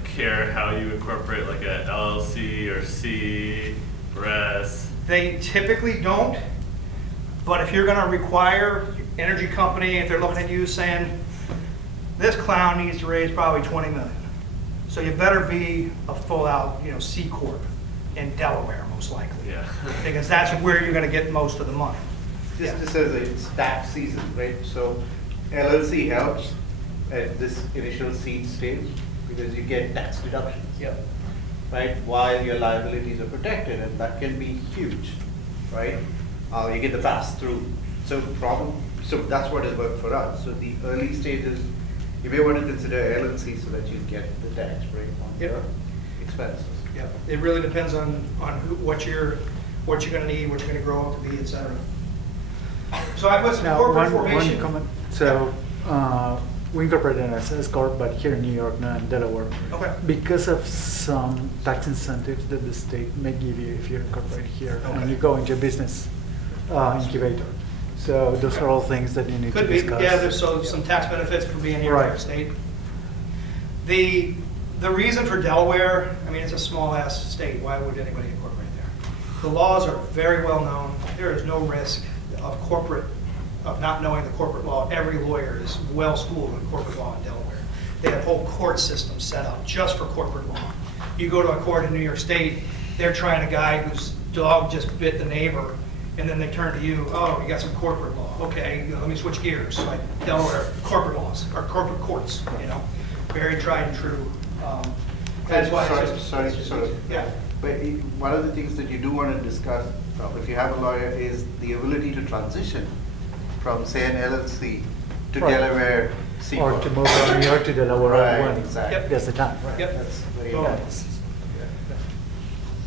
care how you incorporate like a LLC or C or S? They typically don't, but if you're going to require energy company, if they're looking at you saying, this clown needs to raise probably 20 million. So you better be a full out, C Corp in Delaware, most likely. Yeah. Because that's where you're going to get most of the money. Just as it's tax season, right? So LLC helps at this initial seed stage because you get tax deductions. Yep. Right, while your liabilities are protected, and that can be huge, right? You get the pass through. So that's what has worked for us. So the early stages, you may want to consider LLC so that you get the tax break on your expenses. Yeah, it really depends on what you're going to need, what you're going to grow up to be, et cetera. So I put some Now, corporate one formation. comment. So we incorporated as S Corp, but here in New York, not in Delaware. Okay. Because of some tax incentives that the state may give you if you incorporate here and you go into a business incubator. So those are all things that you need Could to be, discuss. yeah, there's some tax benefits for being here in New York State. The reason for Delaware, I mean, it's a small ass state. Why would anybody incorporate there? The laws are very well known. There is no risk of not knowing the corporate law. Every lawyer is well schooled in corporate law in Delaware. They have whole court systems set up just for corporate law. You go to a court in New York State, they're trying a guy whose dog just bit the neighbor, and then they turn to you, oh, you got some corporate law. Okay, let me switch gears. Like Delaware, corporate laws, or corporate courts, very tried and true. That's why Sorry. yeah. But one of the things that you do want to discuss, if you have a lawyer, is the ability to transition from, say, an LLC to Delaware C Or Corp. to move from New York to Delaware Right, when exactly. there's the time. Right. Yep. That's very Boom. nice.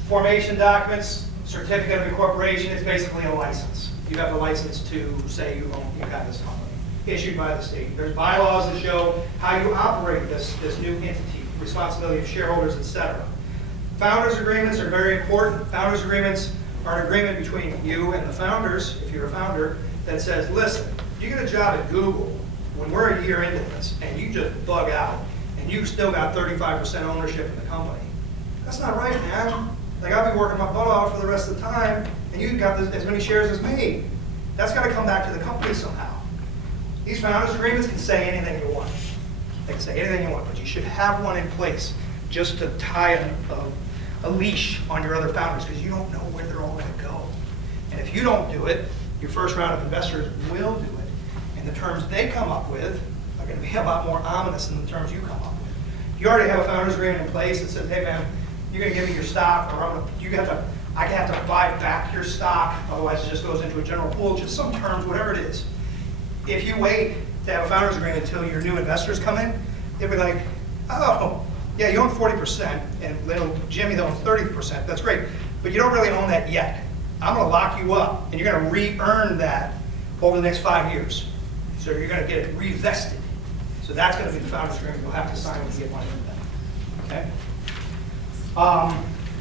Formation documents, certificate of incorporation is basically a license. You have a license to say you have this company, issued by the state. There's bylaws that show how you operate this new entity, responsibility of shareholders, et cetera. Founders agreements are very important. Founders agreements are an agreement between you and the founders, if you're a founder, that says, listen, you get a job at Google when we're a year into this and you just bug out and you still got 35% ownership in the company. That's not right, man. Like, I'll be working my butt off for the rest of the time and you got as many shares as me. That's got to come back to the company somehow. These founders agreements can say anything you want. They can say anything you want, but you should have one in place just to tie a leash on your other founders because you don't know where they're all going to go. And if you don't do it, your first round of investors will do it. And the terms they come up with are going to be a lot more ominous than the terms you come up with. You already have a founders agreement in place that says, hey man, you're going to give me your stock, or I have to buy back your stock, otherwise it just goes into a general pool, just some terms, whatever it is. If you wait to have a founders agreement until your new investors come in, they'll be like, oh, yeah, you own 40%, and little Jimmy owns 30%, that's great, but you don't really own that yet. I'm going to lock you up, and you're going to re-earn that over the next 5 years. So you're going to get it revested. So that's going to be the founders agreement you'll have to sign when you get money into that. Okay?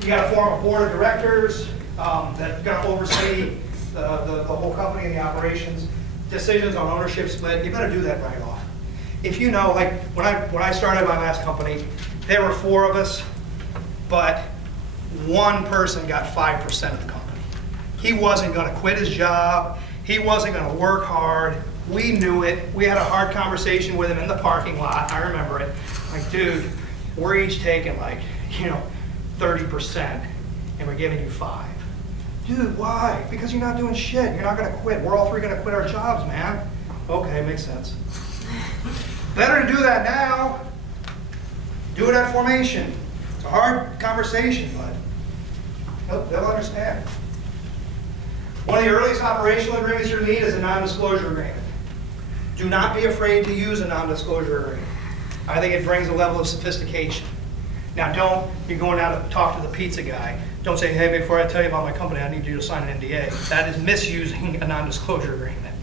You got to form a board of directors that's going to oversee the whole company and the operations. Decisions on ownership split, you better do that right off. If you know, like when I started my last company, there were 4 of us, but one person got 5% of the company. He wasn't going to quit his job. He wasn't going to work hard. We knew it. We had a hard conversation with him in the parking lot. I remember it. Like, dude, we're each taking like 30%, and we're giving you 5. Dude, why? Because you're not doing shit. You're not gonna quit. We're all 3 gonna quit our jobs, man. Okay, makes sense. Better to do that now. Do it at formation. It's a hard conversation, but they'll understand. One of the earliest operational agreements you'll need is a non-disclosure agreement. Do not be afraid to use a non-disclosure agreement. I think it brings a level of sophistication. Now you're going out to talk to the pizza guy. Don't say, hey, before I tell you about my company, I need you to sign an NDA. That is misusing a non-disclosure agreement.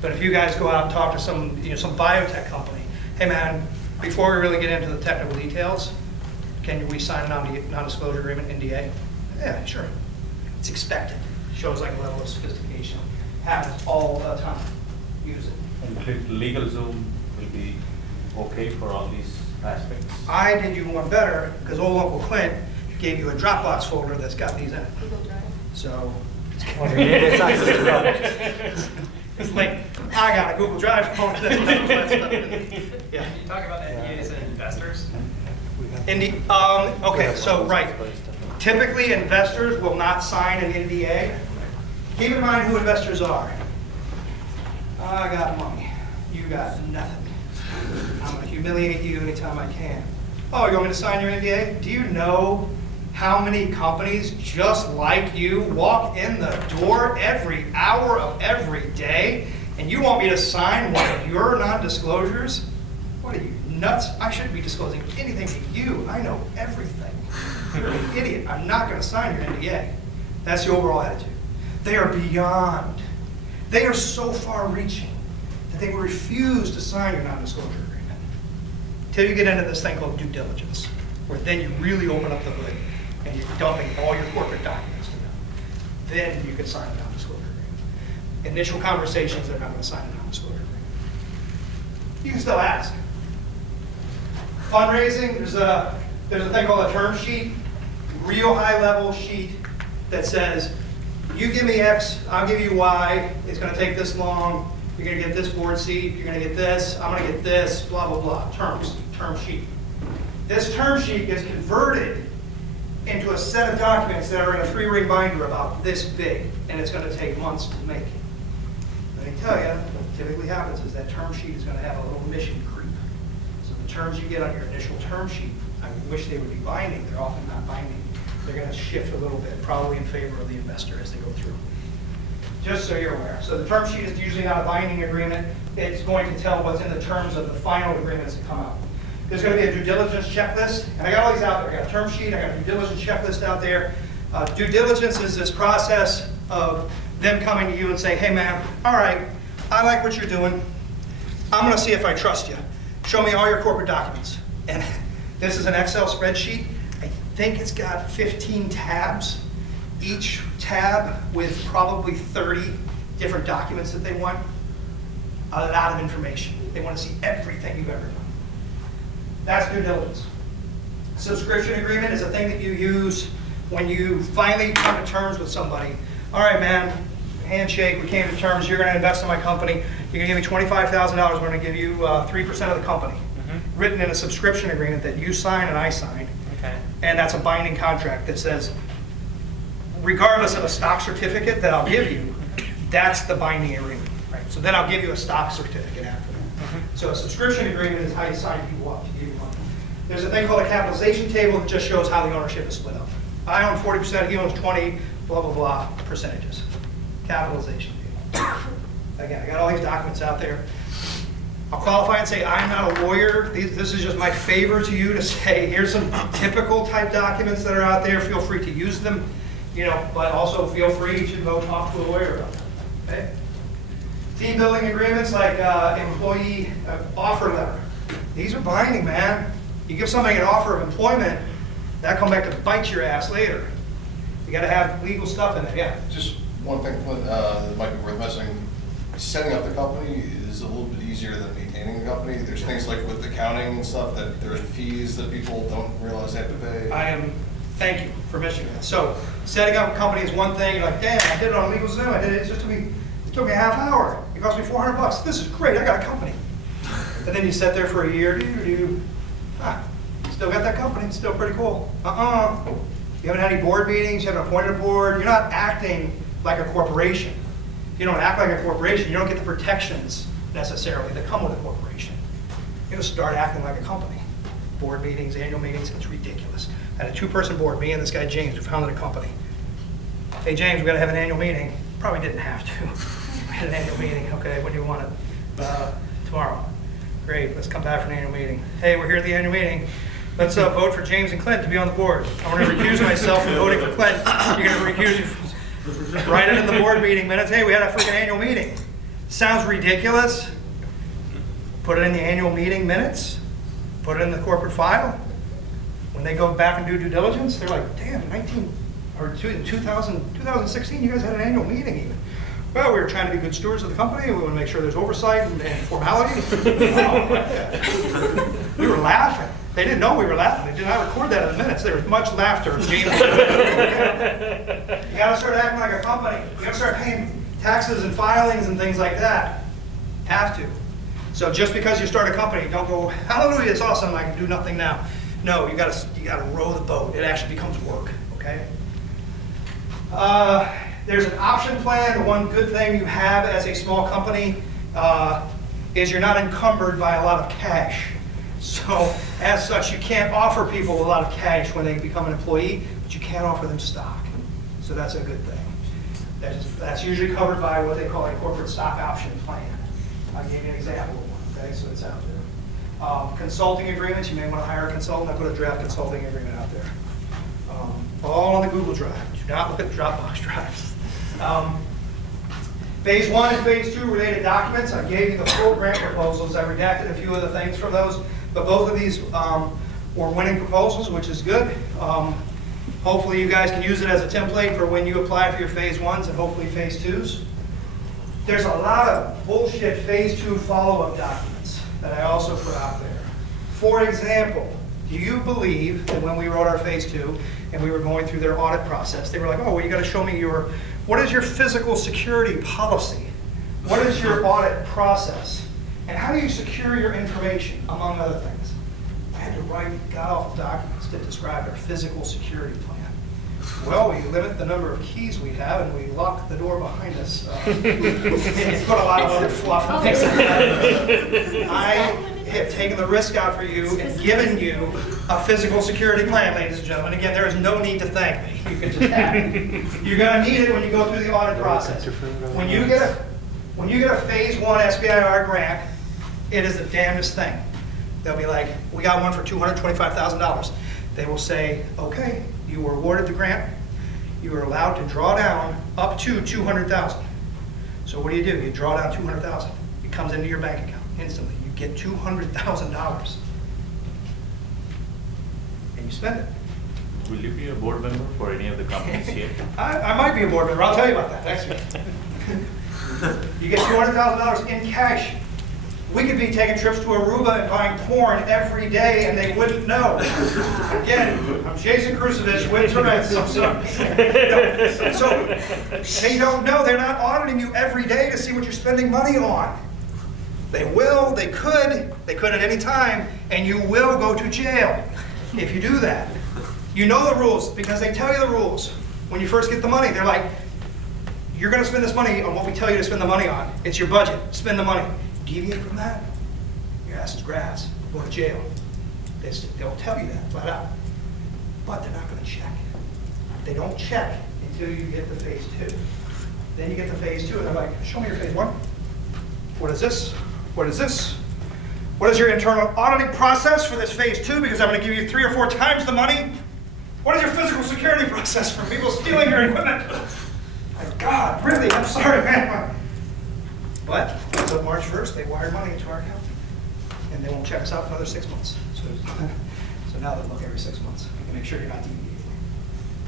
But if you guys go out and talk to some biotech company, hey man, before we really get into the technical details, can we sign a non-disclosure agreement, NDA? Yeah, sure. It's expected. Shows like a level of sophistication. Happens all the time. Use it. And LegalZoom will be okay for all these aspects? I did you one better because old Uncle Clint gave you a Dropbox folder that's got these in it. Google Drive. So It's like, I got a Google Drive folder that's got all that stuff in it. Yeah. Can you talk about NDAs and investors? Okay, so right. Typically, investors will not sign an NDA. Keep in mind who investors are. I got money. You got nothing. I'm going to humiliate you anytime I can. Oh, you want me to sign your NDA? Do you know how many companies just like you walk in the door every hour of every day, and you want me to sign one of your non-disclosures? What are you, nuts? I shouldn't be disclosing anything to you. I know everything. You're an idiot. I'm not going to sign your NDA. That's the overall attitude. They are beyond. They are so far-reaching that they will refuse to sign your non-disclosure agreement until you get into this thing called due diligence, where then you really open up the hood and you're dumping all your corporate documents to them. Then you can sign a non-disclosure agreement. Initial conversations, they're not going to sign a non-disclosure agreement. You can still ask. Fundraising, there's a thing called a term sheet, real high-level sheet that says, you give me X, I'll give you Y, it's going to take this long, you're going to get this board seat, you're going to get this, I'm going to get this, blah, blah, blah, term sheet. This term sheet gets converted into a set of documents that are in a 3-ring binder about this big, and it's going to take months to make. Let me tell you, what typically happens is that term sheet is going to have a little mission creep. So the terms you get on your initial term sheet, I wish they would be binding, they're often not binding. They're going to shift a little bit, probably in favor of the investor as they go through. Just so you're aware. So the term sheet is usually not a binding agreement. It's going to tell what's in the terms of the final agreements that come out. There's going to be a due diligence checklist, and I got all these out there. I got a term sheet, I got a due diligence checklist out there. Due diligence is this process of them coming to you and saying, hey man, all right, I like what you're doing. I'm going to see if I trust you. Show me all your corporate documents. And this is an Excel spreadsheet. I think it's got 15 tabs, each tab with probably 30 different documents that they want. A lot of information. They want to see everything you've ever done. That's due diligence. Subscription agreement is a thing that you use when you finally come to terms with somebody. All right, man, handshake, we came to terms, you're going to invest in my company. You're going to give me $25,000, we're going to give you 3% of the company. Written in a subscription agreement that you sign and I signed. Okay. And that's a binding contract that says, regardless of a stock certificate that I'll give you, that's the binding agreement. Right? So then I'll give you a stock certificate after that. So a subscription agreement is how you sign people up to give you money. There's a thing called a capitalization table that just shows how the ownership is split up. I own 40%, he owns 20, blah, blah, blah, percentages. Capitalization table. Again, I got all these documents out there. I'll qualify and say, I'm not a lawyer. This is just my favor to you to say, here's some typical type documents that are out there. Feel free to use them, but also feel free to go talk to a lawyer about them. Okay? Team building agreements like employee offer letter. These are binding, man. You give somebody an offer of employment, that come back to bite your ass later. You got to have legal stuff in there, yeah. Just one thing that might be worth mentioning. Setting up the company is a little bit easier than maintaining the company. There's things like with accounting and stuff that there's fees that people don't realize they have to pay. Thank you for mentioning that. So setting up a company is one thing. You're like, damn, I did it on LegalZoom. I did it. It took me a half hour. It cost me $400. This is great. I got a company. And then you sit there for a year. Still got that company, it's still pretty cool. You haven't had any board meetings, you haven't appointed a board, you're not acting like a corporation. If you don't act like a corporation, you don't get the protections necessarily that come with a corporation. You gotta start acting like a company. Board meetings, annual meetings, it's ridiculous. I had a 2-person board, me and this guy James, who founded a company. Hey James, we gotta have an annual meeting. Probably didn't have to. We had an annual meeting, okay, when do you want it? Tomorrow. Great, let's come back for an annual meeting. Hey, we're here at the annual meeting. Let's vote for James and Clint to be on the board. I want to recuse myself from voting for Clint. You're going to recuse you. Write it in the board meeting minutes. Hey, we had a freaking annual meeting. Sounds ridiculous. Put it in the annual meeting minutes. Put it in the corporate file. When they go back and do due diligence, they're like, damn, in 2016, you guys had an annual meeting even. Well, we were trying to be good stewards of the company. We want to make sure there's oversight and formalities. We were laughing. They didn't know we were laughing. They did not record that in the minutes. There was much laughter. You got to start acting like a company. You got to start paying taxes and filings and things like that. Have to. So just because you start a company, don't go, hallelujah, it's awesome, I can do nothing now. No, you got to row the boat. It actually becomes work. Okay. There's an option plan. The one good thing you have as a small company is you're not encumbered by a lot of cash. So as such, you can't offer people a lot of cash when they become an employee, but you can offer them stock. So that's a good thing. That's usually covered by what they call a corporate stock option plan. I'll give you an example of one, okay? So it's out there. Consulting agreements, you may want to hire a consultant. I put a draft consulting agreement out there. All on the Google Drive. Do not look at the Dropbox drives. Phase 1 and Phase 2 related documents. I gave you the full grant proposals. I redacted a few of the things from those, but both of these were winning proposals, which is good. Hopefully you guys can use it as a template for when you apply for your Phase 1s and hopefully Phase 2s. There's a lot of bullshit Phase 2 follow-up documents that I also put out there. For example, do you believe that when we wrote our Phase 2 and we were going through their audit process, they were like, oh, well, you got to show me what is your physical security policy? What is your audit process? And how do you secure your information, among other things? I had to write god-awful documents to describe our physical security plan. Well, we limit the number of keys we have and we lock the door behind us. And it's put a lot of other fluff and things like that. I have taken the risk out for you and given you a physical security plan, ladies and gentlemen. Again, there is no need to thank me. You can just have it. You're going to need it when you go through the audit process. When you get a Phase 1 SBIR grant, it is the damnedest thing. They'll be like, we got one for $225,000. They will say, okay, you were awarded the grant. You are allowed to draw down up to $200,000. So what do? You draw down $200,000. It comes into your bank account instantly. You get $200,000. And you spend it. Will you be a board member for any of the companies here? I might be a board member. I'll tell you about that next week. You get $200,000 in cash. We could be taking trips to Aruba and buying porn every day and they wouldn't know. Again, I'm Jason Krusevich with Tourette's. I'm sorry. So they don't know. They're not auditing you every day to see what you're spending money on. They will, they could at any time, and you will go to jail if you do that. You know the rules because they tell you the rules. When you first get the money, they're like, you're going to spend this money on what we tell you to spend the money on. It's your budget. Spend the money. Deviate from that, your ass is grass. Go to jail. They'll tell you that flat out. But they're not going to check. They don't check until you get to Phase 2. Then you get to Phase 2 and they're like, show me your Phase 1. What is this? What is this? What is your internal auditing process for this Phase 2? Because I'm going to give you 3 or 4 times the money. What is your physical security process for people stealing your equipment? My God, really? I'm sorry, man. But as of March 1st, they wired money into our account. And they won't check us out for another 6 months. So now they'll look every 6 months and make sure you're not deviating.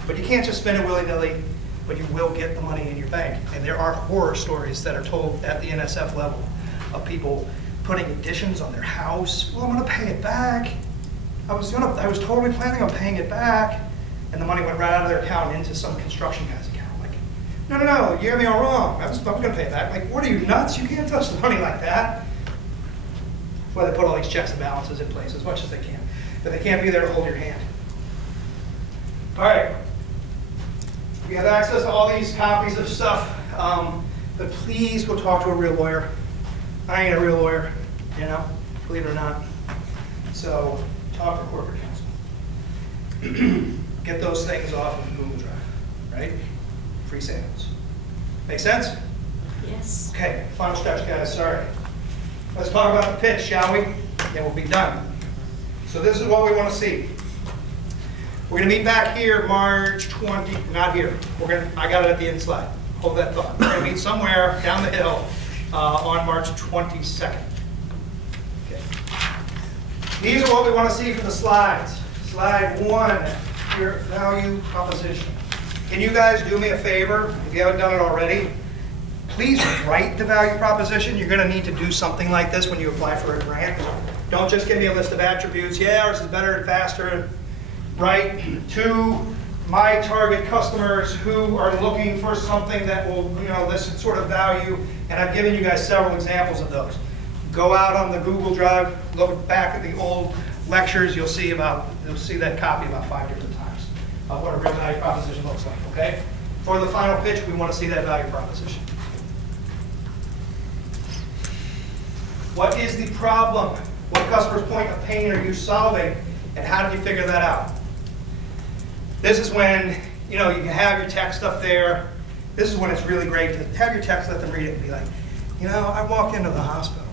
But you can't just spend it willy-nilly, but you will get the money in your bank. And there are horror stories that are told at the NSF level of people putting additions on their house. Well, I'm going to pay it back. I was totally planning on paying it back. And the money went right out of their account into some construction guy's account. No, you got me all wrong. I'm going to pay it back. Like, what are you, nuts? You can't touch the money like that. That's why they put all these checks and balances in place as much as they can. but they can't be there to hold your hand. All right. We have access to all these copies of stuff, but please go talk to a real lawyer. I ain't a real lawyer, you know, believe it or not. So talk to corporate counsel. Get those things off of Google Drive, right? Free samples. Make sense? Yes. Okay, final steps, guys, sorry. Let's talk about the pitch, shall we? Then we'll be done. So this is what we want to see. We're going to meet back here March 20, not here. I got it at the end slide. Hold that thought. We're going to meet somewhere down the hill on March 22nd. Okay. These are what we want to see from the slides. Slide 1, your value proposition. Can you guys do me a favor, if you haven't done it already? Please write the value proposition. You're going to need to do something like this when you apply for a grant. Don't just give me a list of attributes. Yeah, ours is better and faster. Right? To my target customers who are looking for something that will, you know, this sort of value. And I've given you guys several examples of those. Go out on the Google Drive, look back at the old lectures. You'll see that copy about 5 different times of what a real value proposition looks like. Okay? For the final pitch, we want to see that value proposition. What is the problem? What customer's point of pain are you solving? And how did you figure that out? This is when, you know, you can have your text up there. This is when it's really great to have your text, let them read it and be like, you know, I walk into the hospital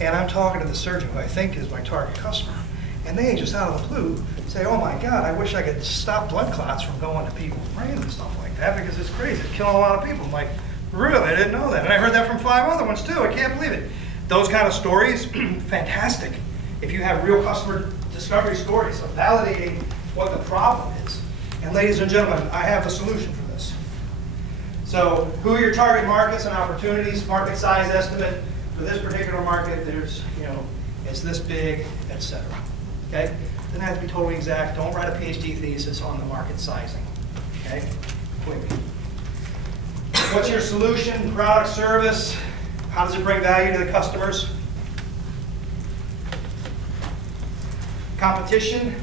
and I'm talking to the surgeon who I think is my target customer. And they just out of the blue say, oh my God, I wish I could stop blood clots from going to people's brains and stuff like that because it's crazy. It's killing a lot of people. I'm like, really? I didn't know that. And I heard that from 5 other ones too. I can't believe it. Those kind of stories, fantastic. If you have real customer discovery stories of validating what the problem is. And ladies and gentlemen, I have the solution for this. So who are your target markets and opportunities? Market size estimate for this particular market, there's, you know, it's this big, etc. Okay? Doesn't have to be totally exact. Don't write a PhD thesis on the market sizing. Okay? Quick. What's your solution, product, service? How does it bring value to the customers? Competition.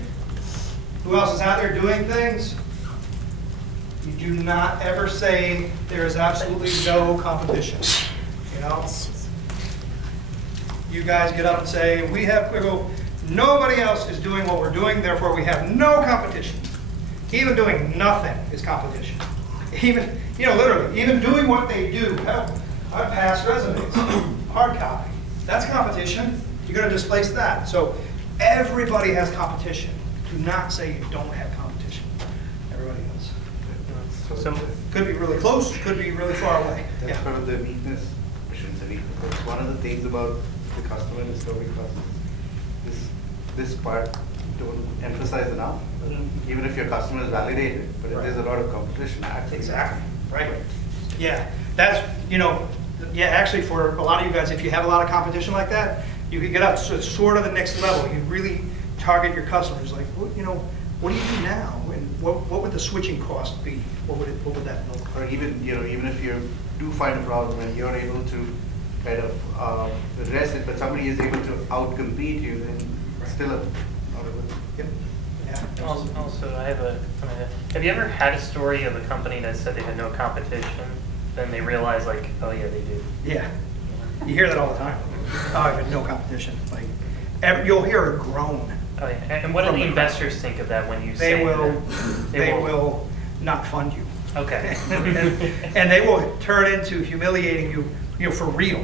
Who else is out there doing things? You do not ever say there is absolutely no competition. You know? You guys get up and say, we have Quigo, nobody else is doing what we're doing, therefore we have no competition. Even doing nothing is competition. Even, you know, literally, even doing what they do. Hell, I pass resumes, hard copy. That's competition. You're going to displace that. So everybody has competition. Do not say you don't have competition. Everybody does. So could be really close, could be really far away. That's one of the weakness. I shouldn't say weakness. That's one of the things about the customer discovery process. This part don't emphasize enough. Even if your customer is validated, but if there's a lot of competition, actually. Exactly. Right. Yeah. That's, you know, yeah, actually for a lot of you guys, if you have a lot of competition like that, you can get up to sort of the next level. You really target your customers. Like, you know, what do you do now? And what would the switching cost be? What would that look like? Or even, you know, even if you do find a problem and you're able to kind of address it, but somebody is able to outcompete you, then still a Yep. Yeah. Also, I have have you ever had a story of a company that said they had no competition, then they realize like, oh yeah, they do? Yeah. You hear that all the time. Oh, I have no competition. Like, you'll hear a groan. Oh yeah. And what do the investors think of that when you say they will not fund you. Okay. and they will turn into humiliating you, you know, for real.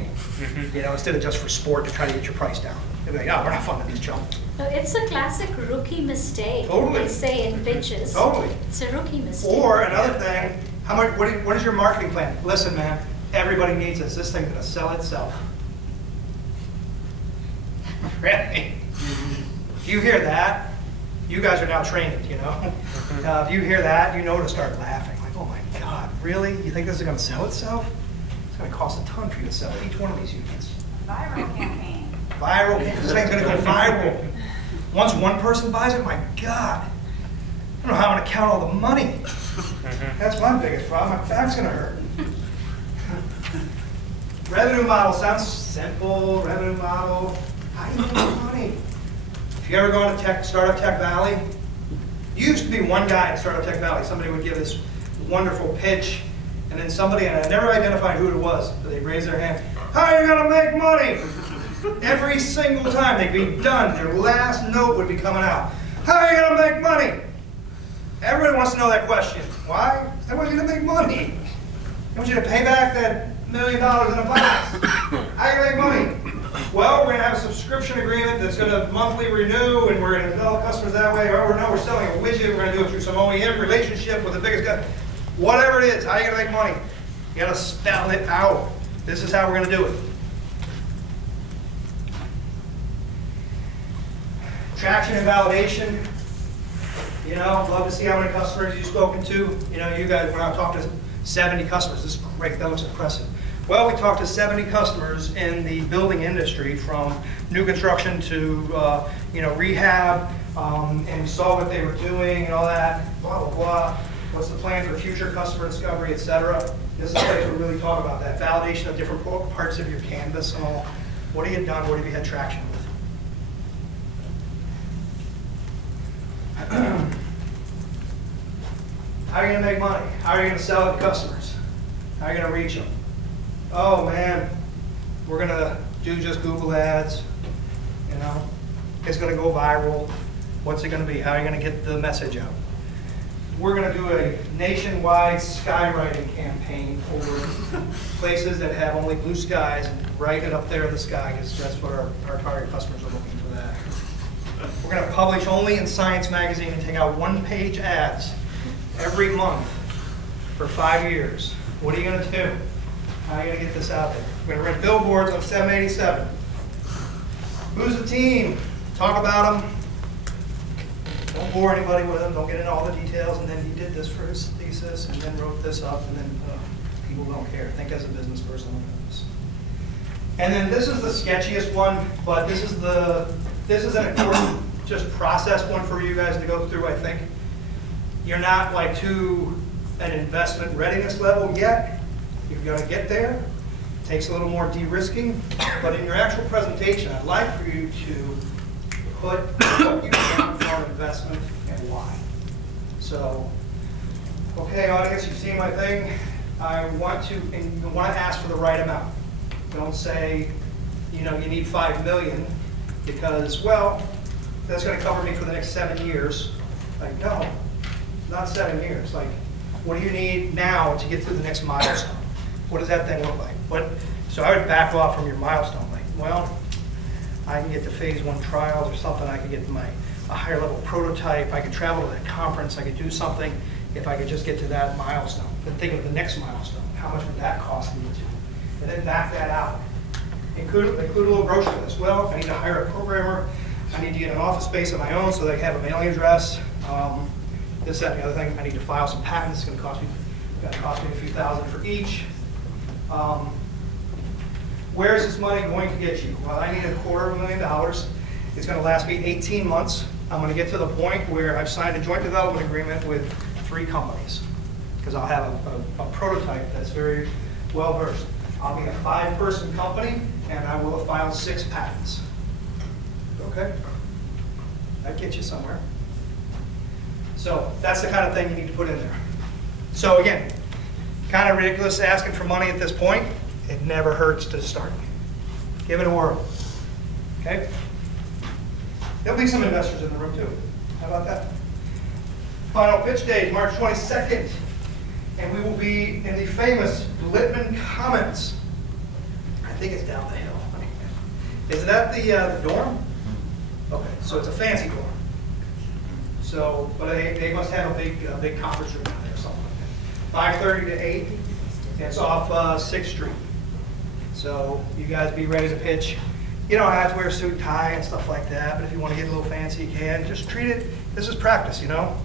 You know, instead of just for sport to try to get your price down. They're like, oh, we're not funding these chump. No, it's a classic rookie mistake. Totally. They say in pitches. Totally. It's a rookie mistake. Or another thing, how much? What is your marketing plan? Listen, man, everybody needs this. This thing's gonna sell itself. Really? If you hear that, you guys are now trained, you know? If you hear that, you know to start laughing. Like, oh my God, really? You think this is gonna sell itself? It's gonna cost a ton for you to sell each one of these units. Viral campaign. Viral campaign, this thing's gonna go viral. Once one person buys it, my God. I don't know how I'm gonna count all the money. That's my biggest problem, my back's gonna hurt. Revenue model sounds simple, revenue model. How do you make money? If If you ever gone to Startup Tech Valley, you used to be one guy at Startup Tech Valley. Somebody would give this wonderful pitch, and then somebody, and I never identified who it was, but they'd raise their hand. How are you going to make money? Every single time they'd be done, their last note would be coming out. How are you going to make money? Everybody wants to know that question. Why? I want you to make money. I want you to pay back that $1 million in a box. How are you going to make money? Well, we're going to have a subscription agreement that's going to monthly renew, and we're going to develop customers that way. Or no, we're selling a widget. We're going to do it through some OEM relationship with the biggest guy. Whatever it is, how are you going to make money? You got to spell it out. This is how we're going to do it. Traction and validation. You know, love to see how many customers you've spoken to. You know, you guys went out and talked to 70 customers. This is great. That looks impressive. Well, we talked to 70 customers in the building industry, from new construction to you know, rehab, and saw what they were doing and all that. Blah blah blah. What's the plan for future customer discovery, etc. This is a place where we really talk about that validation of different parts of your canvas and all. What have you done? What have you had traction with? How are you going to make money? How are you going to sell it to customers? How are you going to reach them? Oh man, we're going to do just Google ads. You know, it's going to go viral. What's it going to be? How are you going to get the message out? We're going to do a nationwide skywriting campaign over places that have only blue skies, and write it up there in the sky, because that's what our target customers are looking for that. We're going to publish only in Science Magazine and take out one-page ads every month for 5 years. What are you going to do? How are you going to get this out there? We're going to rent billboards on 787. Who's the team? Talk about them. Don't bore anybody with them. Don't get into all the details. And then he did this for his thesis, and then wrote this up, and then people don't care. Think as a business person about this. And then this is the sketchiest one, but this is an important just process one for you guys to go through, I think. You're not like to an investment readiness level yet. You're going to get there. It takes a little more de-risking, but in your actual presentation, I'd like for you to put what you want for an investment and why. So, okay, audience, you've seen my thing. I want to, and you want to ask for the right amount. Don't say, you know, you need $5 million because, well, that's going to cover me for the next 7 years. Like, no, not 7 years. Like, what do you need now to get to the next milestone? What does that thing look like? So I would back off from your milestone. Like, well, I can get to phase 1 trials or something. I could get to a higher level prototype. I could travel to that conference. I could do something if I could just get to that milestone. Then think of the next milestone. How much would that cost me to? And then back that out. Include a little brochure for this. Well, I need to hire a programmer. I need to get an office space of my own so that I have a mailing address. This, that, and the other thing. I need to file some patents. It's going to cost me a few thousand for each. Where is this money going to get you? Well, I need $250,000. It's going to last me 18 months. I'm going to get to the point where I've signed a joint development agreement with 3 companies, because I'll have a prototype that's very well versed. I'll be a 5-person company, and I will have filed 6 patents. Okay? That gets you somewhere. So that's the kind of thing you need to put in there. So again, kind of ridiculous asking for money at this point. It never hurts to start. Give it a whirl. Okay? There'll be some investors in the room too. How about that? Final pitch date, March 22nd. And we will be in the famous Littman Commons. I think it's down the hill. Is that the dorm? Okay, so it's a fancy dorm. So, but they must have a big conference room down there or something like that. 5:30 to 8. It's off 6th Street. So you guys be ready to pitch. You don't have to wear a suit and tie and stuff like that, but if you want to get a little fancy, you can. Just treat it, this is practice, you know.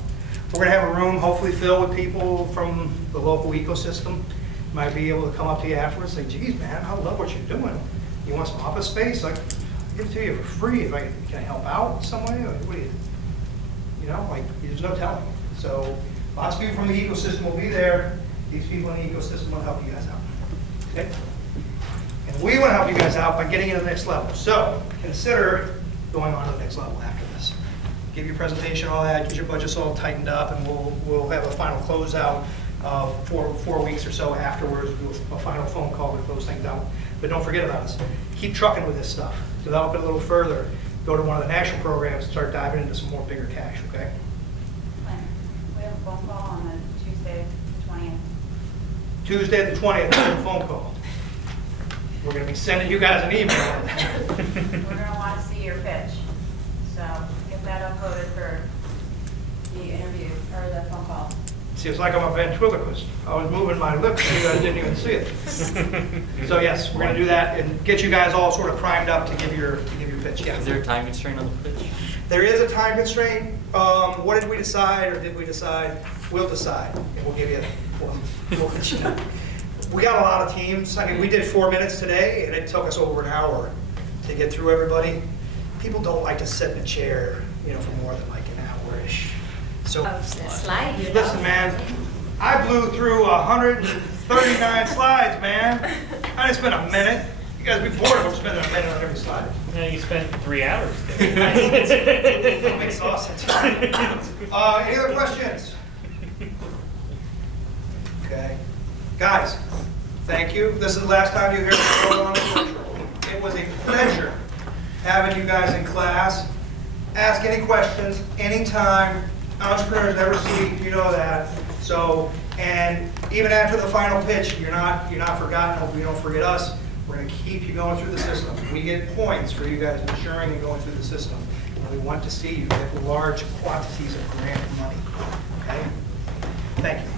We're going to have a room hopefully filled with people from the local ecosystem. Might be able to come up to you afterwards and say, geez, man, I love what you're doing. You want some office space? Like, I'll give it to you for free. If can I help out in some way? Like, what do you know, like, there's no telling. So lots of people from the ecosystem will be there. These people in the ecosystem will help you guys out. Okay? And we want to help you guys out by getting you to the next level. So consider going on to the next level after this. Give your presentation, all that, get your budgets all tightened up, and we'll have a final closeout for 4 weeks or so afterwards. We'll do a final phone call to close things out. But don't forget about us. Keep trucking with this stuff. Develop it a little further. Go to one of the national programs and start diving into some more bigger cash, okay? We have a phone call on the Tuesday, the 20th. Tuesday the 20th, we have a phone call. We're going to be sending you guys an email. We're going to want to see your pitch. So get that uploaded for the interview or the phone call. See, it's like I'm a ventriloquist. I was moving my lips, you guys didn't even see it. So yes, we're going to do that and get you guys all sort of primed up to give your pitch. Yeah. Is there a time constraint on the pitch? There is a time constraint. What did we decide, or did we decide? We'll decide, and we'll give you. We'll let you know. We got a lot of teams. I mean, we did 4 minutes today, and it took us over an hour to get through everybody. People don't like to sit in a chair, for more than like an hour-ish. So, slide, listen, man, I blew through 139 slides, man. I didn't spend a minute. You guys be bored of them spending a minute on every slide. Yeah, you spent 3 hours. I'm exhausted. Any other questions? Okay. Guys, thank you. This is the last time you hear me go on the virtual. It was a pleasure having you guys in class. Ask any questions anytime. Entrepreneurs never sleep, you know that. So, and even after the final pitch, you're not forgotten. Hope you don't forget us. We're going to keep you going through the system. We get points for you guys maturing and going through the system. And we want to see you get large quantities of grant money. Okay? Thank you.